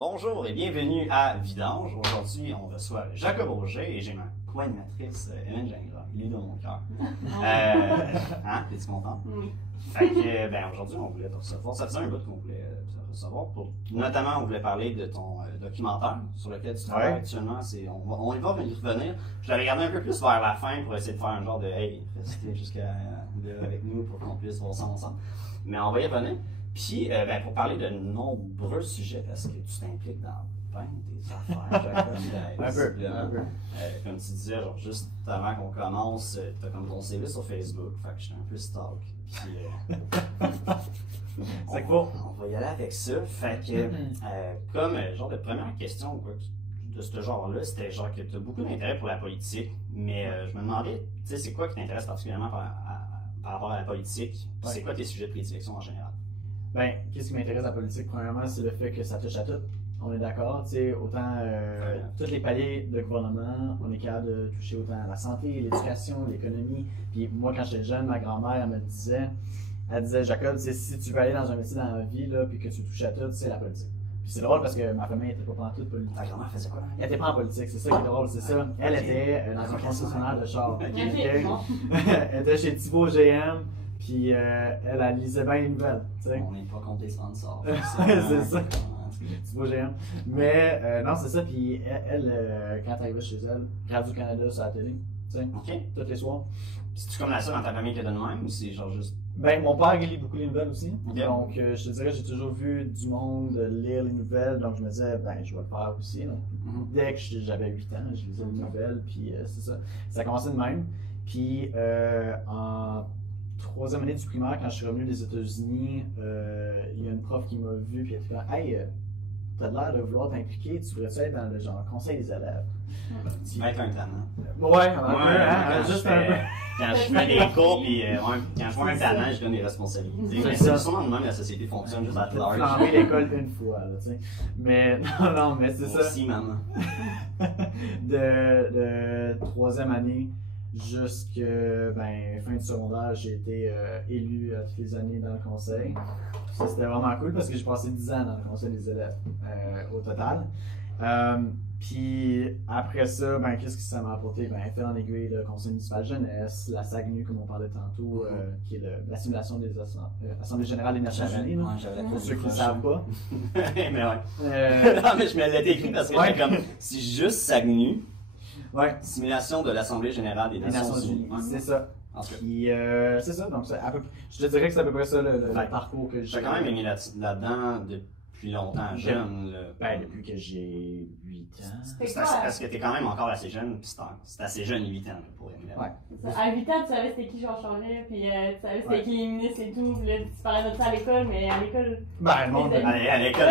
Bonjour et bienvenue à Vidange. Aujourd'hui, on reçoit Jacob Auger et j'ai ma co-animatrice Hélène Gingras. Il est dans mon cœur. Hein? T'es-tu contente? Oui. Fait que, aujourd'hui, on voulait te recevoir. Ça faisait un bout qu'on voulait te recevoir. Notamment, on voulait parler de ton documentaire sur lequel tu travailles actuellement. On y va y revenir. Je l'avais regardé un peu plus vers la fin pour essayer de faire un genre de hey, restez jusqu'à là avec nous pour qu'on puisse voir ça ensemble. Mais on va y revenir. Puis, pour parler de nombreux sujets, parce que tu t'impliques dans plein des affaires, Jacob, un peu. comme tu disais, genre juste avant qu'on commence, t'as comme ton CV sur Facebook, fait que j'étais un peu stalk. Puis, on va y aller avec ça. Fait que, comme genre de première question ou quoi, de ce genre-là, c'était genre que t'as beaucoup d'intérêt pour la politique, mais je me demandais, tu sais, c'est quoi qui t'intéresse particulièrement par rapport à la politique, puis c'est quoi tes sujets de prédilection en général? Ben, qu'est-ce qui m'intéresse à la politique, premièrement, c'est le fait que ça touche à tout. On est d'accord, tu sais, autant tous les paliers de gouvernement, on est capable de toucher autant la santé, l'éducation, l'économie. Puis moi, quand j'étais jeune, ma grand-mère, elle disait, Jacob, si tu veux aller dans un métier dans la vie, là, puis que tu touches à tout, c'est la politique. Puis c'est drôle parce que ma famille était pas en toute politique. Ta grand-mère faisait quoi? Elle était pas en politique, c'est ça qui est drôle, c'est ça. Elle était dans un concessionnaire de char. Elle était chez Thibaut GM. Puis elle lisait bien les nouvelles. T'sais. On n'est pas contre les sponsors. C'est ça. C'est beau géant. Mais non, c'est ça. Puis elle, quand t'arrivais chez elle, Radio-Canada sur la télé. OK. Tous les soirs. Puis c'est-tu comme la seule dans ta famille qui a de même ou c'est genre juste. Ben, mon père, il lit beaucoup les nouvelles aussi. Okay. Donc, je te dirais, j'ai toujours vu du monde lire les nouvelles. Donc, je me disais, ben, je vais le faire aussi. Donc, dès que j'avais 8 ans, je lisais les nouvelles. Puis, c'est ça. Ça a commencé de même. Puis, en troisième année du primaire, quand je suis revenu des États-Unis, il y a une prof qui m'a vu et elle était comme hey, t'as l'air de vouloir t'impliquer, tu voudrais-tu être dans le genre conseil des élèves? Tu vas être un talent. Ouais, un peu, juste un peu. Quand je fais des cours, puis quand je vois un talent, je donne des responsabilités. Mais c'est sûrement de même la société fonctionne juste à large. J'ai flambé l'école une fois, là, tu sais. Mais non, mais c'est ça. Aussi, maman. de troisième année jusque fin du secondaire, j'ai été élu toutes les années dans le conseil. Ça, c'était vraiment cool parce que j'ai passé 10 ans dans le conseil des élèves au total. Puis après ça, qu'est-ce que ça m'a apporté? Fait en aiguille le conseil municipal jeunesse, la SAGNU, comme on parlait tantôt, qui est la simulation des Assemblées générales des Nations Unies. Pour ceux qui ne savent pas. Mais ouais. Non, mais je me l'étais écrit parce que j'étais comme, c'est juste SAGNU. Ouais. Simulation de l'Assemblée générale des Nations Unies. C'est ça. Puis, c'est ça. Donc, je te dirais que c'est à peu près ça le parcours que j'ai. J'ai quand même aimé là-dedans depuis longtemps, jeune. Depuis que j'ai 8 ans. Parce que t'es quand même encore assez jeune, puis c'est assez jeune, 8 ans, pour aimer. Ouais. À 8 ans, tu savais c'était qui Jean Charest, puis tu savais c'était qui les ministres et tout. Là, tu parlais de ça à l'école, mais à l'école. Le monde. À l'école,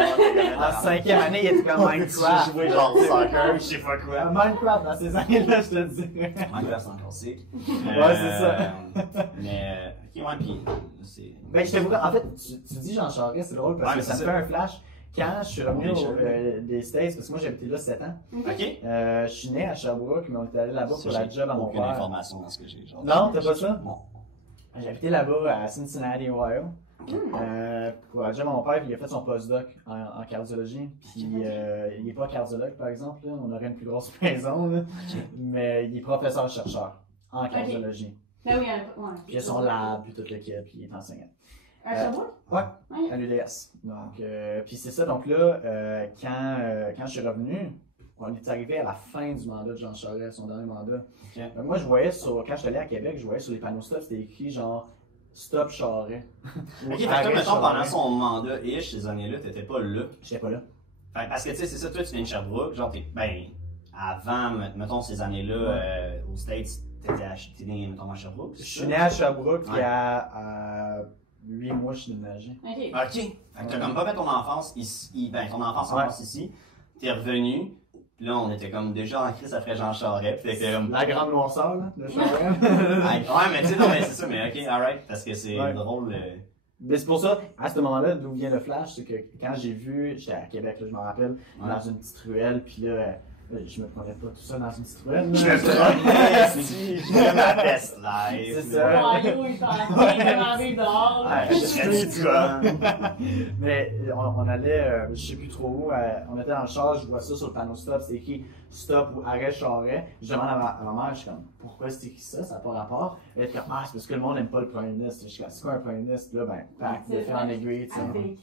en 5e année, il était comme Minecraft. J'ai joué genre soccer, je sais pas quoi. Minecraft, dans ces années-là, je te le dirais. Minecraft, c'est encore sick. Ouais, c'est ça. Mais, ok, ouais, puis c'est. Je t'avoue, en fait, tu dis Jean Charest, c'est drôle parce que ça me fait un flash. Quand je suis revenu des States, parce que moi j'habitais là 7 ans. OK. Je suis né à Sherbrooke, mais on était allé là-bas pour la job à mon père. Aucune information dans ce que j'ai. Non, t'as pas ça? Non. J'habitais là-bas à Cincinnati, Ohio. Pour la job à mon père, il a fait son postdoc en cardiologie. Puis il n'est pas cardiologue, par exemple. Là. On aurait une plus grosse maison. Là. Mais il est professeur-chercheur en cardiologie. Ben oui, Puis il a son lab, puis toute l'équipe, puis il est enseignant. À Sherbrooke? Ouais, à l'UDS. Donc, puis c'est ça, donc là, quand je suis revenu, on est arrivé à la fin du mandat de Jean Charest, son dernier mandat. Okay. Donc, moi, je voyais quand je suis allé à Québec, je voyais sur les panneaux stop, c'était écrit genre Stop Charest. Ok, fait que toi, mettons, pendant son mandat-ish, ces années-là, t'étais pas là. J'étais pas là. Parce que, tu sais, c'est ça, toi, tu viens de Sherbrooke, genre, avant, mettons, ces années-là, aux States, t'es né, mettons, à Sherbrooke. Je suis né à Sherbrooke, puis à 8 mois, je suis déménagé. OK. Fait que t'as comme pas fait ton enfance ici, ton enfance commence ici, t'es revenu, pis là, on était comme déjà en crise après Jean Charest, pis t'étais comme. La grande noirceur, là, de Charest. Ouais, mais tu sais, non, mais c'est ça, mais ok, alright, parce que c'est drôle. Mais c'est pour ça, à ce moment-là, d'où vient le flash, c'est que quand j'ai vu, j'étais à Québec, là, je me rappelle, dans une petite ruelle, puis là, Je me prenais pas tout ça dans une Citroën. Je me prenais, si, je fais ma best life. C'est ça. Ohio, il parlait demander dehors. Ouais, je serais du gars. Mais on allait, je sais plus trop où, on était dans le char, je vois ça sur le panneau stop, c'est écrit stop ou arrêt charret. Je demande à ma mère, je suis comme, pourquoi c'est écrit ça? Ça n'a pas rapport. Elle est comme, c'est parce que le monde n'aime pas le Prime Ministre. Je suis comme, c'est quoi un Prime Ministre? Là, pack, de faire en aiguille, tu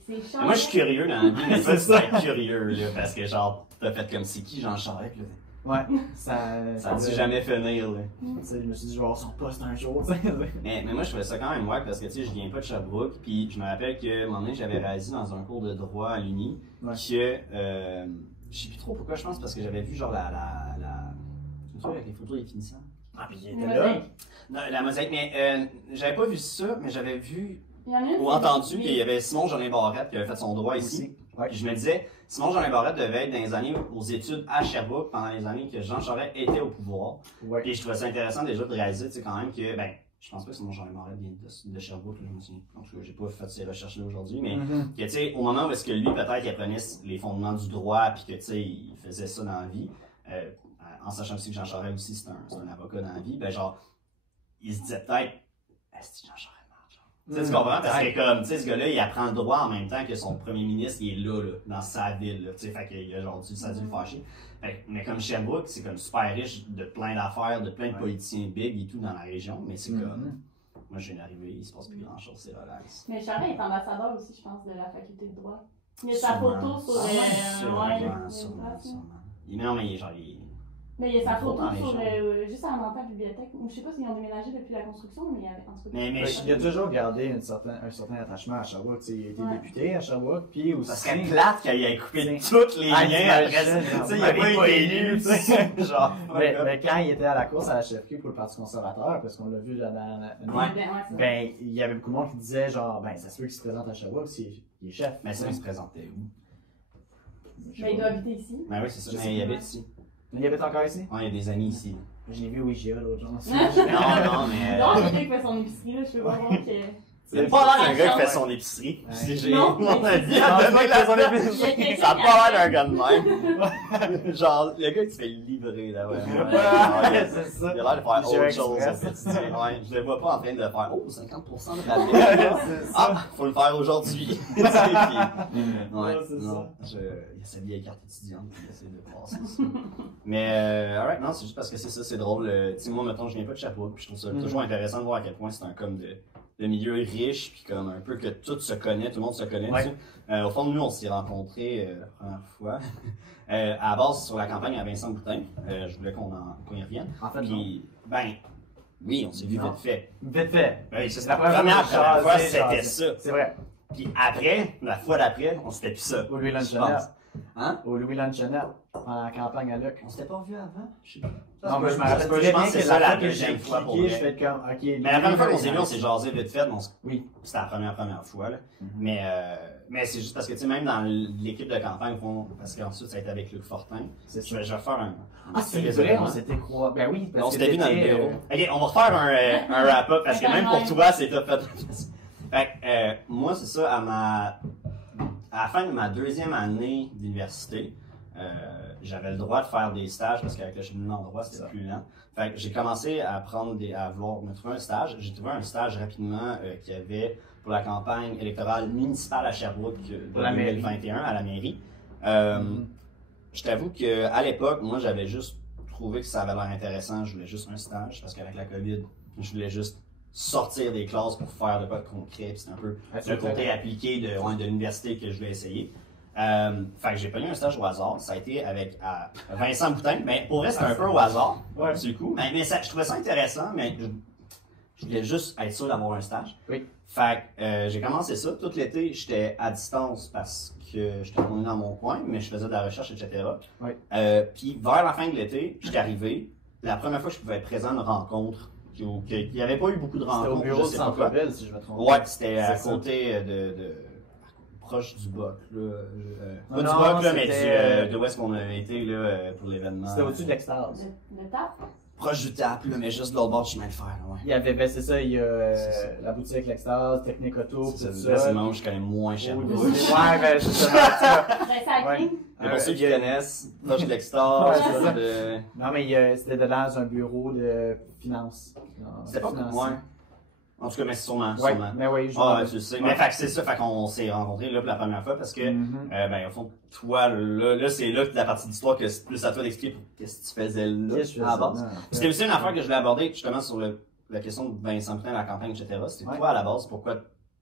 sais. C'est Moi, je suis curieux dans la vie, mais ça, c'est être curieux, là, parce que genre, t'as fait comme c'est qui Jean Charest, là. Ouais, ça Ça ne jamais finir, là. Tu sais, je me suis dit, je vais avoir son poste un jour, tu sais. Mais moi, je trouvais ça quand même wack parce que, tu sais, je viens pas de Sherbrooke, puis je me rappelle que, un moment donné, j'avais réalisé dans un cours de droit à l'Uni que, je sais plus trop pourquoi, je pense, parce que j'avais vu, genre, le truc avec les photos des finissants. Ah, puis il était là. Non, la mosaïque, mais j'avais pas vu ça, mais j'avais vu Il y en a une, ou entendu qu'il y avait Simon Jolin Barrette qui avait fait son droit ici. Ouais. Puis je me disais, Simon Jolin Barrette devait être dans les années aux études à Sherbrooke pendant les années que Jean Charest était au pouvoir. Ouais. Et je trouvais ça intéressant déjà de réaliser, tu sais, quand même que, je pense pas que Simon Jolin Barrette vient de Sherbrooke, là, je me souviens. En tout cas, j'ai pas fait ces recherches-là aujourd'hui, mais que, tu sais, au moment où est-ce que lui, peut-être, il apprenait les fondements du droit, puis que, tu sais, il faisait ça dans la vie, en sachant aussi que Jean Charest aussi, c'est un avocat dans la vie, genre, il se disait peut-être, est-ce que Jean Charest marche? Tu sais, tu comprends? Parce que comme, tu sais, ce gars-là, il apprend le droit en même temps que son premier ministre, il est là, dans sa ville, là, tu sais, fait qu'il a genre, ça a dû le fâcher. Mais comme Sherbrooke, c'est comme super riche de plein d'affaires, de plein de politiciens big et tout dans la région, mais c'est comme, moi je viens d'arriver, il se passe plus grand-chose, c'est relax. Mais Charest est ambassadeur aussi, je pense, de la faculté de droit. Il y a sa photo sur Non, mais genre, mais il y a sa photo dans les sur gens. juste en entrant à la bibliothèque. Je sais pas s'ils ont déménagé depuis la construction, mais il y avait en tout cas. Mais Il a toujours gardé un certain attachement à Sherbrooke. Tu sais, il a été député à Sherbrooke, puis aussi. ça serait plate qu'il ait coupé tous les liens après ça. Tu sais, il avait pas élu, tu sais. Genre. Mais quand il était à la course à la chefferie pour le Parti conservateur, parce qu'on l'a vu dans il y avait beaucoup de monde qui disait genre, ça se peut qu'il se présente à Sherbrooke s'il est chef. Mais ça, il se présentait où? Mais il doit habiter ici. Ben oui, c'est ça, mais il habite ici. Il habite encore ici? Ouais, il y a des amis ici. Je l'ai vu au IGA l'autre jour. Non, mais. Non, le gars qui fait son épicerie, là, je peux pas voir que. C'est pas l'air d'un gars qui fait son épicerie. Si j'ai Non, mon avis c'est- à donner que son Il y a épicerie. quelqu'un Ça a qui pas l'air d'un gars de même. Genre, le gars qui se fait livrer, là, ouais. C'est ça. Il a l'air de faire J'ai autre chose au Express. quotidien. Ouais, je le vois pas en train de faire, 50% de rabais. Ah, faut le faire aujourd'hui. Tu sais, puis- ouais, c'est non. Il a sa vieille carte étudiante, il essaie de passer ça. Mais, alright, non, c'est juste parce que c'est ça, c'est drôle. Tu sais, moi, mettons, je viens pas de Sherbrooke, puis je trouve ça toujours intéressant de voir à quel point c'est un comme de milieu riche, puis comme un peu que tout se connaît, tout le monde se connaît. Ouais. Tu sais. Au fond, nous, on s'est rencontrés la première fois, à la base sur la campagne à Vincent Boutin. Je voulais qu'on y revienne. En fait, Puis, oui, on s'est vu Non. vite fait. Vite fait. Oui, ça, c'est La la première première fois, jasé, c'était jasé. ça. C'est vrai. Puis après, la fois d'après, on s'était plus ça. Au Louis je Lanchonette. pense. Hein? Au Louis Lanchonette, en campagne à Luc. On s'était pas revu avant? Je sais pas. Non, mais je me Ça se rappelle peut, très je pense bien que c'est que ça la fois que j'ai deuxième fois pour cliqué, je vrai. fais comme, ok. Mais la première fois qu'on s'est vu, on s'est jasé vite fait. Oui. C'était la première fois, là. Mais c'est juste parce que, tu sais, même dans l'équipe de campagne, parce qu'ensuite, ça a été avec Luc Fortin. C'est Je vais refaire un. Ah, c'est vrai, on s'était croisés. Ben oui, parce On que s'était vu dans le t'étais, bureau. Ok, on va refaire un wrap-up parce que même pour toi, c'est top. Fait que, moi, c'est ça, à la fin de ma deuxième année d'université, j'avais le droit de faire des stages parce qu'avec le cheminement en droit, c'était plus lent. Fait que j'ai commencé à vouloir me trouver un stage. J'ai trouvé un stage rapidement qui avait pour la campagne électorale municipale à Sherbrooke de Pour la mairie. 2021 à la mairie. Je t'avoue qu'à l'époque, moi, j'avais juste trouvé que ça avait l'air intéressant. Je voulais juste un stage parce qu'avec la COVID, je voulais juste sortir des classes pour faire de quoi de concret. Puis c'est un peu le côté appliqué de l'université que je voulais essayer. Fait que j'ai pogné un stage au hasard. Ça a été avec Vincent Boutin. Mais pour vrai, c'était un peu au hasard, du coup. Mais je trouvais ça intéressant, mais je voulais juste être sûr d'avoir un stage. Oui. Fait que j'ai commencé ça. Tout l'été, j'étais à distance parce que j'étais retourné dans mon coin, mais je faisais de la recherche, etc. Oui. Puis vers la fin de l'été, j'étais arrivé. La première fois que je pouvais être présent à une rencontre, il n'y avait pas eu beaucoup de C'était rencontres. au bureau de je sais pas quoi. Centre-Ville, si je me trompe. Ouais, c'était à C'est ça. côté proche du BOC, là. Pas Non, du BOC, là, mais c'était, de où est-ce qu'on avait été, là, pour l'événement. C'était au-dessus de l'extase. Le taf? proche du tap, là, mais juste de l'autre bord du chemin de fer. Là, ouais. Il y avait, ben c'est ça, il y a C'est ça. la boutique L'Extase, Technique Auto, tout Là, ça. c'est le moment où je connais moins cher. Ouais, ben c'est ça. Recycling. Mais pour ceux qui il y a- connaissent, proche de l'extase, Ouais, c'est ça. de... Non, mais c'était dans un bureau de finance. C'était pas comme moi. En tout cas, mais sûrement, Ouais, sûrement. mais oui, je Ah, vois. tu le sais. Mais fait que c'est ça, fait qu'on s'est rencontrés là pour la première fois parce que, Mhm. ben, au fond, toi, là, c'est là la partie d'histoire que c'est plus à toi d'expliquer qu'est-ce que tu faisais là, Qu'est-ce que je à la faisais base. là? C'était aussi une affaire que je voulais aborder, justement, sur la question de Vincent Putain, la campagne, etc. C'était Ouais. toi, à la base, pourquoi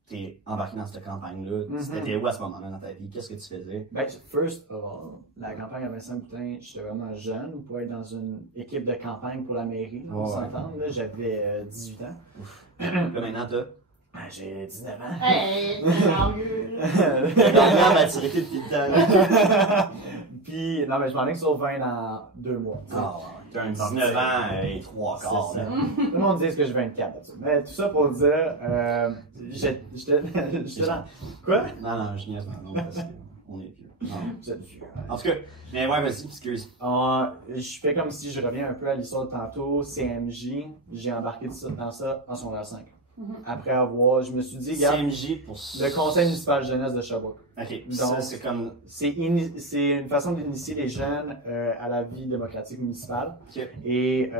t'es embarqué dans cette campagne-là? Mhm. C'était où à ce moment-là dans ta vie? Qu'est-ce que tu faisais? Ben, first of all, la campagne à Vincent Boutin, j'étais vraiment jeune pour être dans une équipe de campagne pour la mairie, là, on Ouais. s'entend, là, j'avais 18 ans. Là, maintenant, t'as Ben, j'ai 19 ans. Hey, tellement mieux. gagné en maturité depuis le temps. Puis, non, mais je m'en ai sur 20 dans 2 mois. tu sais. Ah, ouais. T'as un 19 ans et 3 quarts. C'est ça. là. Tout le monde dit que j'ai 24 là-dessus. Mais tout ça pour dire, j'étais dans... Quoi? Non, je niaise, non, parce qu'on est vieux. Non. Vous êtes vieux. En tout cas, mais ouais, vas-y, excuse. Je fais comme si je reviens un peu à l'histoire de tantôt. CMJ, j'ai embarqué dans ça en secondaire 5. Après avoir, je me suis dit, regarde, CMJ pour... le conseil municipal de jeunesse de Sherbrooke. Ok, Donc, ça c'est comme... C'est une façon d'initier les jeunes à la vie démocratique municipale. Ok. Et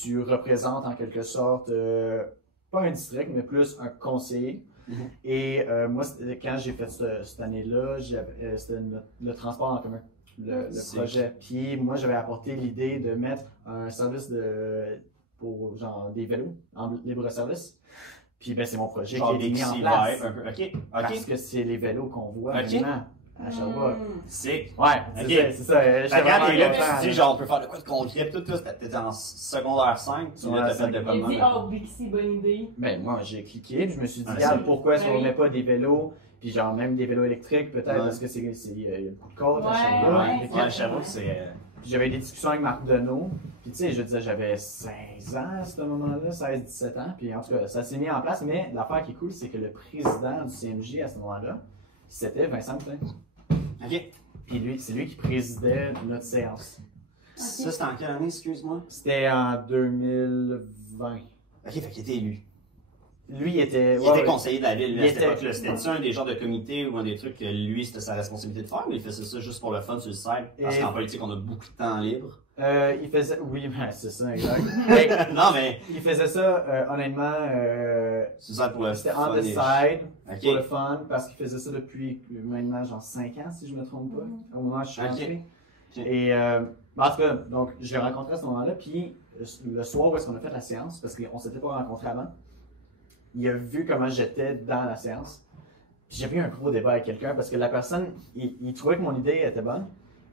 tu représentes en quelque sorte, pas un district, mais plus un conseiller. Mhm. Et moi, quand j'ai fait cette année-là, c'était le transport en commun, le C'est- projet. Puis moi, j'avais apporté l'idée de mettre un service pour genre des vélos en libre-service. Puis ben, c'est mon projet Genre qui est mis en Dixie place. vibe, un peu. Ok, Parce ok. que c'est les vélos qu'on voit Ok. maintenant à Sherbrooke. Sick. Ouais, Ok. c'est ça. Fait J'étais que quand t'es là, vraiment pis tu content, te dis, là. genre, on peut faire de quoi de concret, pis tout, là, t'étais en secondaire 5, puis là, t'as fait de Il a comment? dit, oh, Bixi, bonne idée. Ben, moi, j'ai cliqué, puis je me suis dit, Ah, regarde, c'est- pourquoi est-ce Ben qu'on oui. met pas des vélos, puis genre même des vélos électriques, peut-être, Ouais. parce que il y a beaucoup de côtes à Ouais, Sherbrooke. ouais, Puis Ouais, j'avoue que c'est... puis j'avais des discussions avec Marc Deneau, puis tu sais, je disais, j'avais 16 ans à ce moment-là, 16-17 ans, puis en tout cas, ça s'est mis en place, mais l'affaire qui est cool, c'est que le président du CMJ à ce moment-là, c'était Vincent Boutin. Ok. Puis lui, c'est lui qui présidait notre séance. Ça, c'était en quelle année, excuse-moi? C'était en 2020. Ok, fait qu'il était élu. Lui, il était... Il ouais, était ouais. conseiller de la ville, Il à cette était- époque-là. C'était-tu un des genres de comités ou un des trucs que lui, c'était sa responsabilité de faire, mais il faisait ça juste pour le fun sur le site? Parce Et- qu'en politique, on a beaucoup de temps libre. Il faisait... Oui, ben, c'est ça, exact. Mais Non, mais... il faisait ça, honnêtement, C'est ça pour le c'était fun. on the side, Ok. pour le fun, parce qu'il faisait ça depuis maintenant, genre 5 ans, si je me trompe pas, au moment où je suis Ok. rentré. Ok. Et, en tout cas, donc, je l'ai rencontré à ce moment-là, puis le soir où est-ce qu'on a fait la séance, parce qu'on s'était pas rencontrés avant, il a vu comment j'étais dans la séance. Puis j'ai eu un gros débat avec quelqu'un, parce que la personne, il trouvait que mon idée était bonne.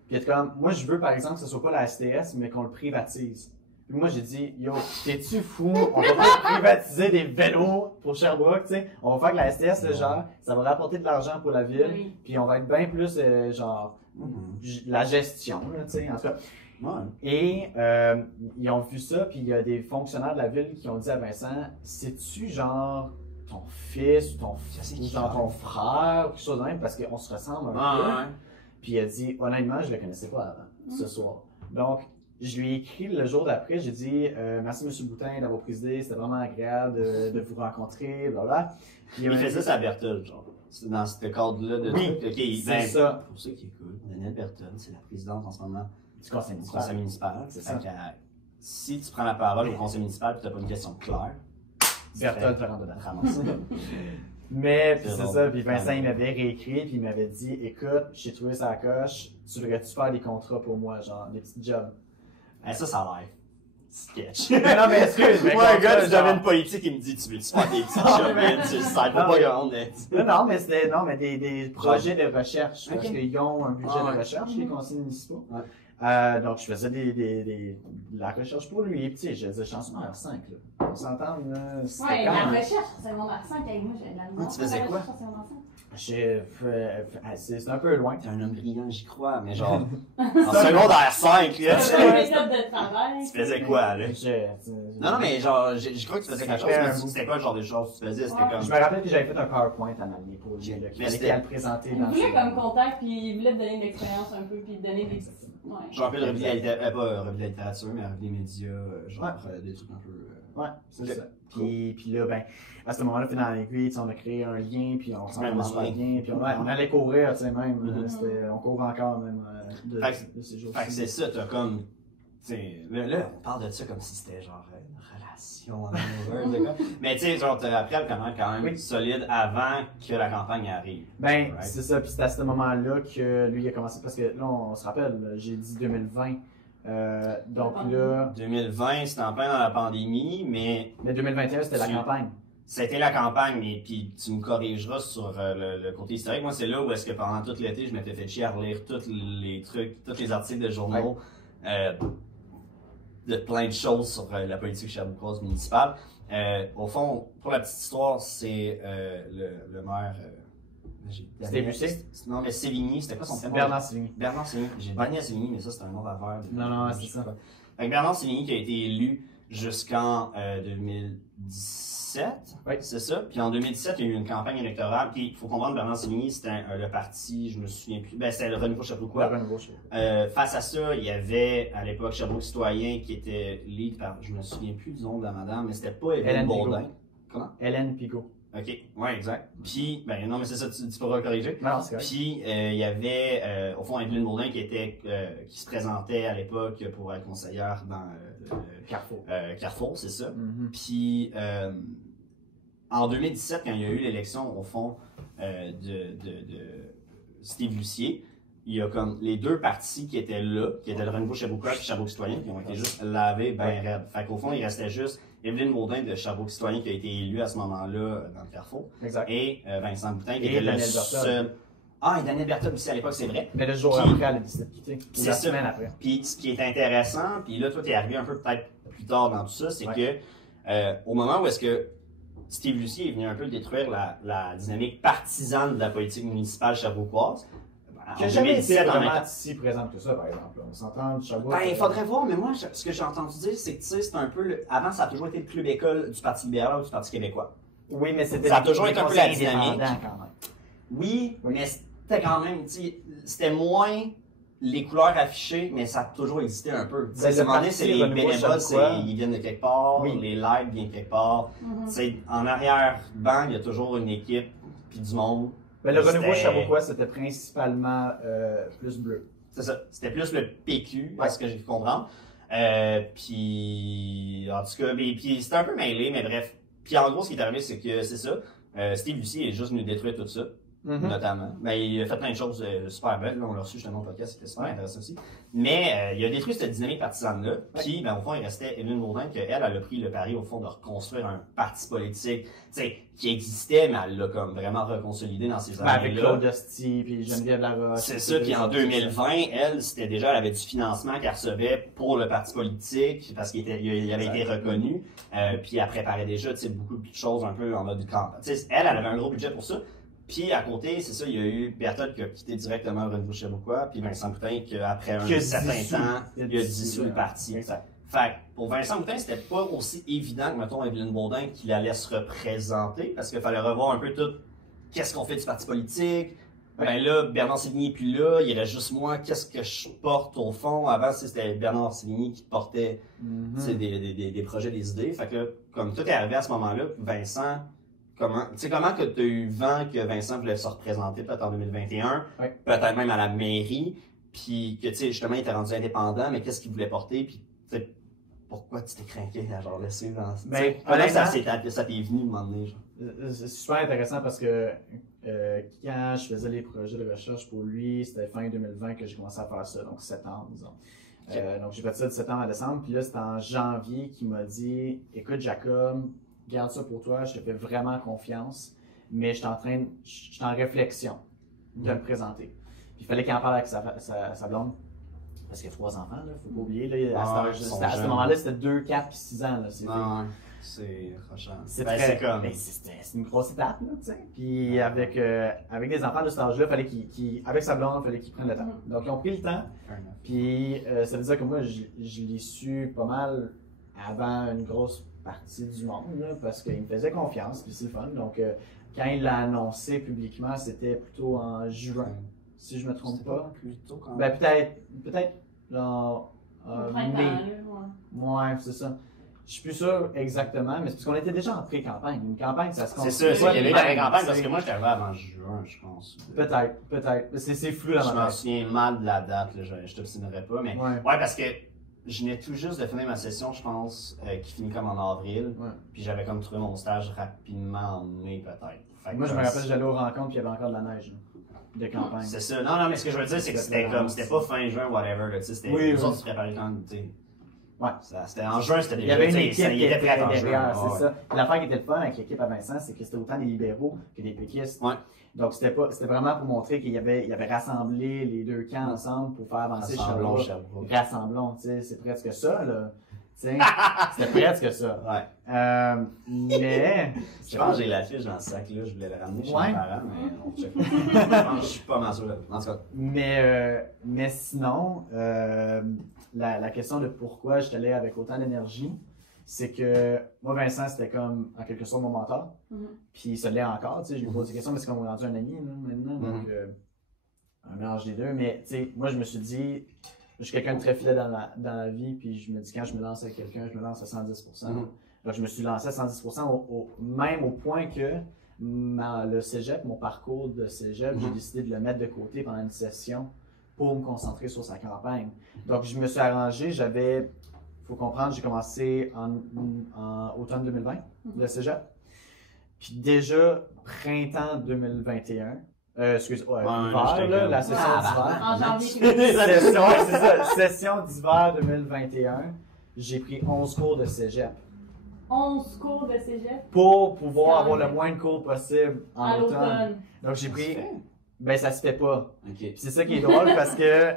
Puis il était comme, moi je veux par exemple que ce soit pas la STS, mais qu'on le privatise. Puis moi j'ai dit, yo, t'es-tu fou? On va pas privatiser des vélos pour Sherbrooke, tu sais. On va faire que la STS le gère, ça va rapporter de l'argent pour la ville, Oui. puis on va être bien plus, genre, Mhm. la gestion, là, tu sais, en tout cas. Ouais. Et ils ont vu ça, puis il y a des fonctionnaires de la ville qui ont dit à Vincent, c'est-tu genre ton fils ou ou genre ton frère ou quelque chose de même, parce qu'on se ressemble un peu. Ouais. Puis il a dit, honnêtement, je le connaissais pas avant, ce soir. Donc, je lui ai écrit le jour d'après, j'ai dit, merci M. Boutin d'avoir présidé, c'était vraiment agréable de vous rencontrer, blablabla. Puis Il m'a faisait dit, ça à Berthold, genre. C'est dans ce cadre-là de Oui, trucs. Ok, il- c'est ben, ça. pour ça qui est cool. Danielle Berthold, c'est la présidente en ce moment du conseil du municipal. conseil municipal. C'est Fait ça. que, si tu prends la parole au conseil municipal et tu n'as pas une question claire, Berthold te rentre dedans. ramasse. Mais puis C'est c'est drôle. ça, puis Vincent il m'avait réécrit, puis il m'avait dit, écoute, j'ai trouvé ça à coche, tu voudrais-tu faire des contrats pour moi, genre des petits jobs? Ça a l'air sketch. Non mais excuse, mais Moi, un gars contrat, du genre- domaine politique, il me dit, tu veux-tu faire des petits Ah, jobs, mais- man, tu le sais, pas Non, pas mais- grande, mais- Non, mais c'était des projets de recherche, parce Ok. qu'ils ont un budget Ah, ouais. de recherche, les conseils municipaux. Ouais. Donc je faisais de la recherche pour lui, puis tu sais, je faisais chanson à 5 là. On s'entend, là, c'était Ouais, quand la même- recherche en secondaire 5, avec moi, j'ai de la misère. tu faisais La quoi? recherche en secondaire 5. C'est un peu loin. T'es un homme brillant, j'y crois, mais genre, en secondaire 5, là, C'est une méthode de travail. tu faisais quoi, là? Non, mais genre, j'y crois que tu faisais quelque chose, mais c'était quoi le genre de choses que tu faisais? C'était comme... Je me rappelle que j'avais fait un PowerPoint à m'amener pour lui, là, qu'il fallait qu'il le présenter Il dans voulait comme contact, puis il voulait te donner de l'expérience un peu, puis te donner des... Ouais. Genre un peu de revue de la littérature, pas revue de la littérature, mais revue des médias, genre des trucs un peu... Ouais, c'est ça. Puis là, ben, à ce moment-là, dans l'aiguille, on a créé un lien, puis on s'en Ouais, un lien, puis on allait courir, tu sais, même. Mm-hmm. On court encore, même, de ces jours-ci. Fait que c'est ça, t'as comme... T'sais, là, on parle de ça comme si c'était genre une relation amoureuse, mais tu sais, genre, t'as appris à le connaître quand même solide avant que la campagne arrive. Ben, c'est ça, puis c'est à ce moment-là que lui, il a commencé, parce que là, on se rappelle, j'ai dit 2020. Donc là... 2020, c'était en plein dans la pandémie, mais 2021, c'était la campagne. C'était la campagne, mais puis tu me corrigeras sur le côté historique. Moi, c'est là où est-ce que pendant tout l'été, je m'étais fait chier à relire tous les trucs, tous les articles de journaux, de plein de choses sur la politique cherbourgoise municipale. Au fond, pour la petite histoire, c'est le maire... C'était Lucé? Non, mais Sévigny, c'était quoi son prénom? Bernard Sévigny. Bernard Sévigny. J'ai Daniel Sévigny, mais ça, c'est un autre affaire. Non, c'est ça. Fait que Bernard Sévigny qui a été élu jusqu'en 2017, c'est ça. Puis en 2017, il y a eu une campagne électorale. Puis il faut comprendre, Bernard Sévigny, c'était le parti, je me souviens plus, ben c'était le Renouveau-Sherbrookeois. Face à ça, il y avait à l'époque Sherbrooke Citoyen qui était lead par, je me souviens plus du nom de la madame, mais c'était pas Hélène Bourdin. Comment? Hélène Pigot. OK, ouais, exact. Puis, ben non, mais c'est ça, tu pourras corriger. Non, c'est correct. Puis, il y avait, au fond, Evelyne Bourdin qui se présentait à l'époque pour être conseillère dans Carrefour. Carrefour, c'est ça. Mm-hmm. Puis, en 2017, quand il y a eu l'élection, au fond, de Steve Lucier, il y a comme les deux partis qui étaient là, qui étaient le Renouveau-Sherbrookeois et Sherbrooke Citoyen, qui ont été juste lavés ben raides. Fait qu'au fond, il restait juste Evelyne Bourdin de Sherbrooke Citoyen qui a été élue à ce moment-là dans le Carrefour. Exact. Et Vincent Boutin qui était le seul... Ah, et Daniel Berthold aussi à l'époque, c'est vrai. Mais le jour après, elle a décidé de quitter. C'est la ça. semaine après. Puis ce qui est intéressant, puis là, toi, t'es arrivé un peu peut-être plus tard dans tout ça, c'est que au moment où est-ce que Steve Lucier est venu un peu détruire la dynamique partisane de la politique municipale cherbrookoise, qui n'a jamais été vraiment si présente que ça, par exemple. On s'entend de Sherbrooke. Ben, il faudrait voir, mais moi, ce que j'ai entendu dire, c'est que, tu sais, c'est un peu avant, ça a toujours été le club école du Parti libéral ou du Parti québécois. Oui, mais c'était... Ça a toujours été un peu la dynamique. Quand même. Oui, mais c'était quand même, tu sais, c'était moins les couleurs affichées, mais ça a toujours existé un peu. Tu sais, à un moment donné, c'est les bénévoles, ils viennent de quelque part, les lives viennent de quelque part. Tu sais, en arrière-ban, il y a toujours une équipe, puis du monde. Ben, le renouveau Sherbrookeois, c'était principalement plus bleu. C'est ça. C'était plus le PQ, à ce que j'ai pu comprendre. Puis, en tout cas, puis c'était un peu mêlé, mais bref. Puis en gros, ce qui est arrivé, c'est que c'est ça. Steve Lucier est juste venu détruire tout ça, notamment. Mais il a fait plein de choses super belles. Là, on l'a reçu justement au podcast, c'était super intéressant aussi. Mais il a détruit cette dynamique partisane-là. Puis, ben, au fond, il restait Evelyne Bourdin, elle a pris le pari, au fond, de reconstruire un parti politique, tu sais, qui existait, mais elle l'a comme vraiment reconsolidé dans ses années-là. Avec Claude Hostie, puis Geneviève Laroche. C'est ça, puis en 2020, elle, c'était déjà, elle avait du financement qu'elle recevait pour le parti politique, parce qu'il avait été reconnu, puis elle préparait déjà, tu sais, beaucoup de choses un peu en mode campagne. Tu sais, elle avait un gros budget pour ça. Puis à côté, c'est ça, il y a eu Berthold qui a quitté directement le Renouveau-Sherbrookeois, puis Vincent Boutin qui, après un certain temps, il a dissous le parti. Exact. Fait que pour Vincent Boutin, c'était pas aussi évident que, mettons, Evelyne Bourdin qu'il allait se représenter, parce qu'il fallait revoir un peu tout, qu'est-ce qu'on fait du parti politique. Ben là, Bernard Sévigny est plus là, il reste juste moi, qu'est-ce que je porte au fond. Avant, c'était Bernard Sévigny qui portait des projets, des idées. Fait que là, comme tout est arrivé à ce moment-là, Vincent, comment que tu as eu vent que Vincent voulait se représenter peut-être en 2021, peut-être même à la mairie, puis que, tu sais, justement, il était rendu indépendant, mais qu'est-ce qu'il voulait porter, puis, tu sais, pourquoi tu t'es craqué à genre laisser dans... Ben, comment ça t'est venu de m'emmener, genre? C'est super intéressant parce que quand je faisais les projets de recherche pour lui, c'était fin 2020 que j'ai commencé à faire ça, donc septembre, disons. Donc j'ai fait ça de septembre à décembre, puis là c'était en janvier qu'il m'a dit « Écoute Jacob, garde ça pour toi, je te fais vraiment confiance, mais je suis en réflexion de le présenter. » Puis il fallait qu'il en parle avec sa blonde. Parce qu'il y a 3 enfants, là, faut pas oublier. Là, à ce moment-là, c'était 2, 4 puis 6 ans. Là, C'est rochant. C'est Ben, très- c'est comme. ben, c'est une grosse étape, là, tu sais. Puis avec des enfants de cet âge-là, fallait avec sa blonde, il fallait qu'ils prennent le temps. Donc ils ont pris le temps. Fair enough. Puis ça veut dire que moi, je l'ai su pas mal avant une grosse partie du monde, là, parce qu'il me faisait confiance, puis c'est le fun. Donc quand il l'a annoncé publiquement, c'était plutôt en juin, si je me trompe C'était pas. plus tôt quand Ben même. peut-être genre Au printemps, mai. là, ouais. Ouais, c'est ça. Je suis plus sûr exactement, mais c'est parce qu'on était déjà en pré-campagne. Une campagne, ça se C'est construit. ça, c'est qu'il y avait pas la campagne parce c'est- que moi j'étais arrivé avant juin, je pense. Peut-être. C'est flou dans Je ma m'en tête. souviens mal de la date, là, je t'obstinerai pas, mais Ouais. ouais, parce que je venais tout juste de finir ma session, je pense, qui finit comme en avril, Ouais. puis j'avais comme trouvé mon stage rapidement en mai peut-être. Fait que Moi, je me comme rappelle, j'allais aux rencontres puis il y avait encore de la neige là, de campagne. c'est ça. Non, mais ce que je veux dire, c'est que c'était comme, c'était pas fin juin, whatever, là, tu sais, c'était, Oui, nous oui. autres, se préparaient quand, tu sais. Ouais. C'était en juin, c'était Il y déjà, avait une tu sais, équipe ça, qui il était prêt en était juin. derrière, ouais. c'est ça. Puis l'affaire qui était le fun avec l'équipe à Vincent, c'est que c'était autant des libéraux que des péquistes. Ouais. Donc c'était vraiment pour montrer qu'il y avait rassemblé les deux camps ensemble pour faire avancer Rassemblons Sherbrooke. Sherbrooke. Rassemblons, tu sais, c'est presque ça, là. Tu sais, c'était presque ça. Ouais. Mais. Je pense que j'ai la fiche dans ce sac-là, je voulais la ramener chez Ouais. mes parents, mais on check. Je pense que je suis pas mal sûr. En tout cas, Mais sinon, la question de pourquoi je suis allé avec autant d'énergie, c'est que moi, Vincent, c'était comme en quelque sorte mon mentor. Mhm. Puis ça l'est encore, tu sais, je lui pose des questions, mais c'est comme on est rendu un ami là, maintenant. Donc, un mélange des deux. Mais tu sais, moi, je me suis dit, je suis quelqu'un de très fidèle dans la vie, puis je me dis, quand je me lance avec quelqu'un, je me lance à 110%. Mhm. Donc, je me suis lancé à 110%, même au point que le cégep, mon parcours de cégep, j'ai décidé de le mettre de côté pendant une session pour me concentrer sur sa campagne. Donc, je me suis arrangé, faut comprendre, j'ai commencé en automne 2020, le cégep. Puis déjà, printemps 2021, l'hiver, j'étais là, comme- la session d'hiver. En janvier, Session, ouais, c'est ça, session d'hiver 2021, j'ai pris 11 cours de cégep 11 cours de cégep pour pouvoir Quand avoir même. le moins de cours possible en à automne. l'automne. Donc j'ai ça se pris, fait. ben ça se fait pas. Ok. Puis c'est ça qui est drôle parce que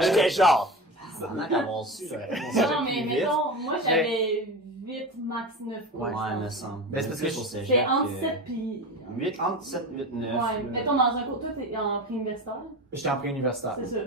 J'étais genre. Pendant qu'avoir su, j'aurais fait mon cégep Non, mais plus vite. mettons, moi j'avais 8, max 9 cours. Ouais, Ouais, me semble. Ben, c'est parce que Plus au C'est cégep entre que- 7 puis. 8, entre 7, 8, 9. Ouais, mettons dans un cours, toi t'es en pré-universitaire, j'étais en préuniversitaire. c'est ça.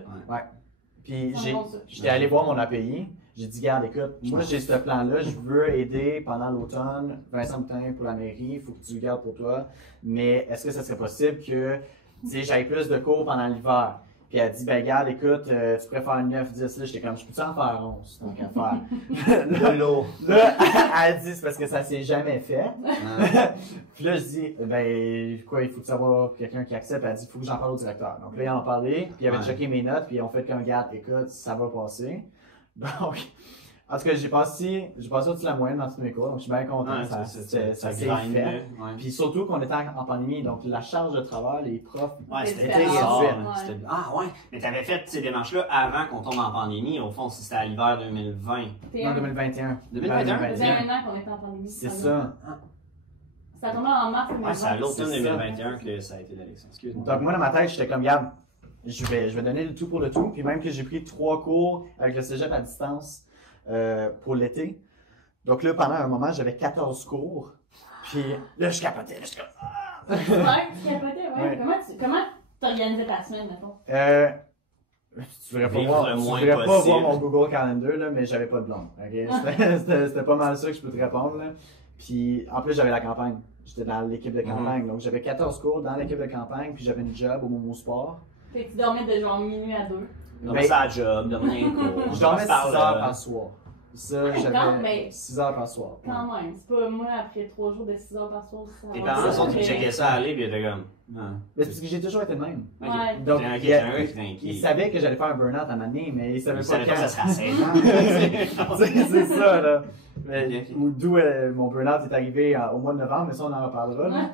Puis Ça me montre ça. j'étais allé voir mon API. J'ai dit, garde, écoute, moi j'ai ce plan-là, je veux aider pendant l'automne Vincent Boutin pour la mairie, il faut que tu le gardes pour toi. Mais est-ce que ça serait possible que tu sais, j'aille plus de cours pendant l'hiver? Puis elle dit, ben garde, écoute, tu préfères 9, 10, là, j'étais comme, je peux-tu en faire 11, tant qu'à faire? De l'eau. Là, elle dit, c'est parce que ça s'est jamais fait. Hein? Puis là, je dis, ben, quoi, il faut savoir quelqu'un qui accepte. Elle dit, il faut que j'en parle au directeur. Donc là, ils en ont parlé, puis ils avaient Ouais. checké mes notes, puis ils ont fait comme, garde, écoute, ça va passer. Donc, en tout cas, j'ai passé au-dessus de la moyenne dans tous mes cours, donc je suis bien content. Ouais, ça ça s'est grind, fait. là. Ouais. Puis surtout qu'on était en pandémie, donc la charge de travail, les profs, Ouais, C'est c'était différent. bizarre. Ouais. C'était- Ah ouais, mais t'avais fait ces démarches-là avant qu'on tombe en pandémie, au fond, si c'était à l'hiver 2020. T'es non, un- 2021. 2021? Ça faisait un an qu'on était en pandémie. C'est ça. Ça a tombé en mars 2020. Ouais, c'est à l'automne C'est ça. 2021 que ça a été l'élection. Excuse-moi. Donc moi dans ma tête, j'étais comme regarde, je vais donner le tout pour le tout. Puis même que j'ai pris 3 cours avec le cégep à distance pour l'été. Donc là, pendant un moment, j'avais 14 cours. Puis là, je capotais. Là, je suis comme, Ouais, tu capotais, ouais. Ouais. Comment t'organisais ta semaine, mettons? tu devrais pas Vivre voir, le tu moins devrais pas possible. voir mon Google Calendar, là, mais j'avais pas de blonde. ok? C'était pas mal ça que je peux te répondre. Là. Puis en plus, j'avais la campagne. J'étais dans l'équipe de campagne. Donc j'avais 14 cours dans l'équipe de campagne, puis j'avais une job au Momo Sport. Fait que tu dormais de genre minuit à 2. Comme Ben, ça à job, de rien cours. Je dormais 6 Par heures là. par soir. Ça, Ouais, quand j'avais même. 6 heures par soir. Quand même. C'est pas moi, après 3 jours de 6 heures par soir. Ça Tes va. parents, eux autres, ils Mais- checkaient ça aller, puis ils étaient comme. Ah. Mais c'est parce que j'ai toujours été le même. Ok. Ouais. Donc, T'es inquiet, il y a- t'es un gars qui était inquiet. Ils savaient que j'allais faire un burn-out à ma année, mais ils savaient Ils pas savaient pas quand. que ça serait à 16 ans. C'est ça, là. Mais, Ok, ok. D'où mon burn-out est arrivé au mois de novembre, mais ça, on en reparlera. Là.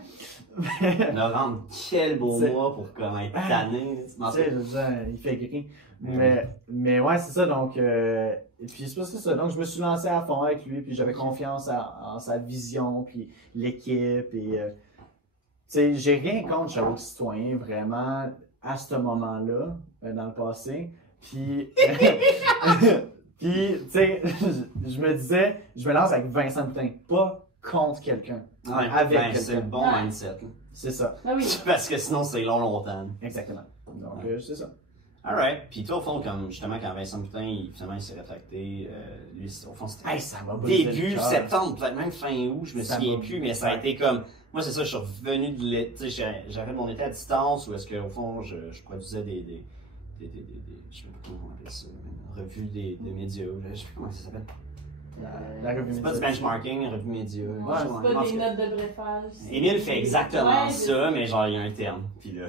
Novembre, quel beau C'est- mois pour comme être tanné. Tu m'en Tu sais, sais. je veux dire, il fait gris. Ouais. Mais ouais, c'est ça. Donc, et puis c'est pas ça. Donc, je me suis lancé à fond avec lui, puis j'avais confiance en sa vision, puis l'équipe. Et, tu sais, j'ai rien contre Chalot Citoyen, vraiment, à ce moment-là, dans le passé. Puis, Puis, tu sais, je me disais, je me lance avec Vincent Boutin, pas contre quelqu'un, Ouais, avec ben, c'est le quelqu'un. bon Ouais. mindset. Là. C'est ça, Ah oui. Parce que sinon, c'est longtemps. exactement. Donc, c'est ça. Alright. Puis toi, au fond, comme justement, quand Vincent Boutin, finalement, il s'est rétracté, lui, au fond, c'était Hey, ça m'a brisé le début cœur. septembre, peut-être même fin août, je me Ça souviens m'a- plus, mais ça a été comme. Moi, c'est ça, je suis revenu de l'été. Tu sais, j'avais mon été à distance, où est-ce qu'au fond, je produisais je sais pas comment on appelle ça, une revue des médias, je sais plus comment ça s'appelle. La revue C'est pas du média. benchmarking, une revue média. Ouais, c'est pas des notes de brefage. Émile fait exactement Ouais, ça, mais genre, il y a un terme. Puis là,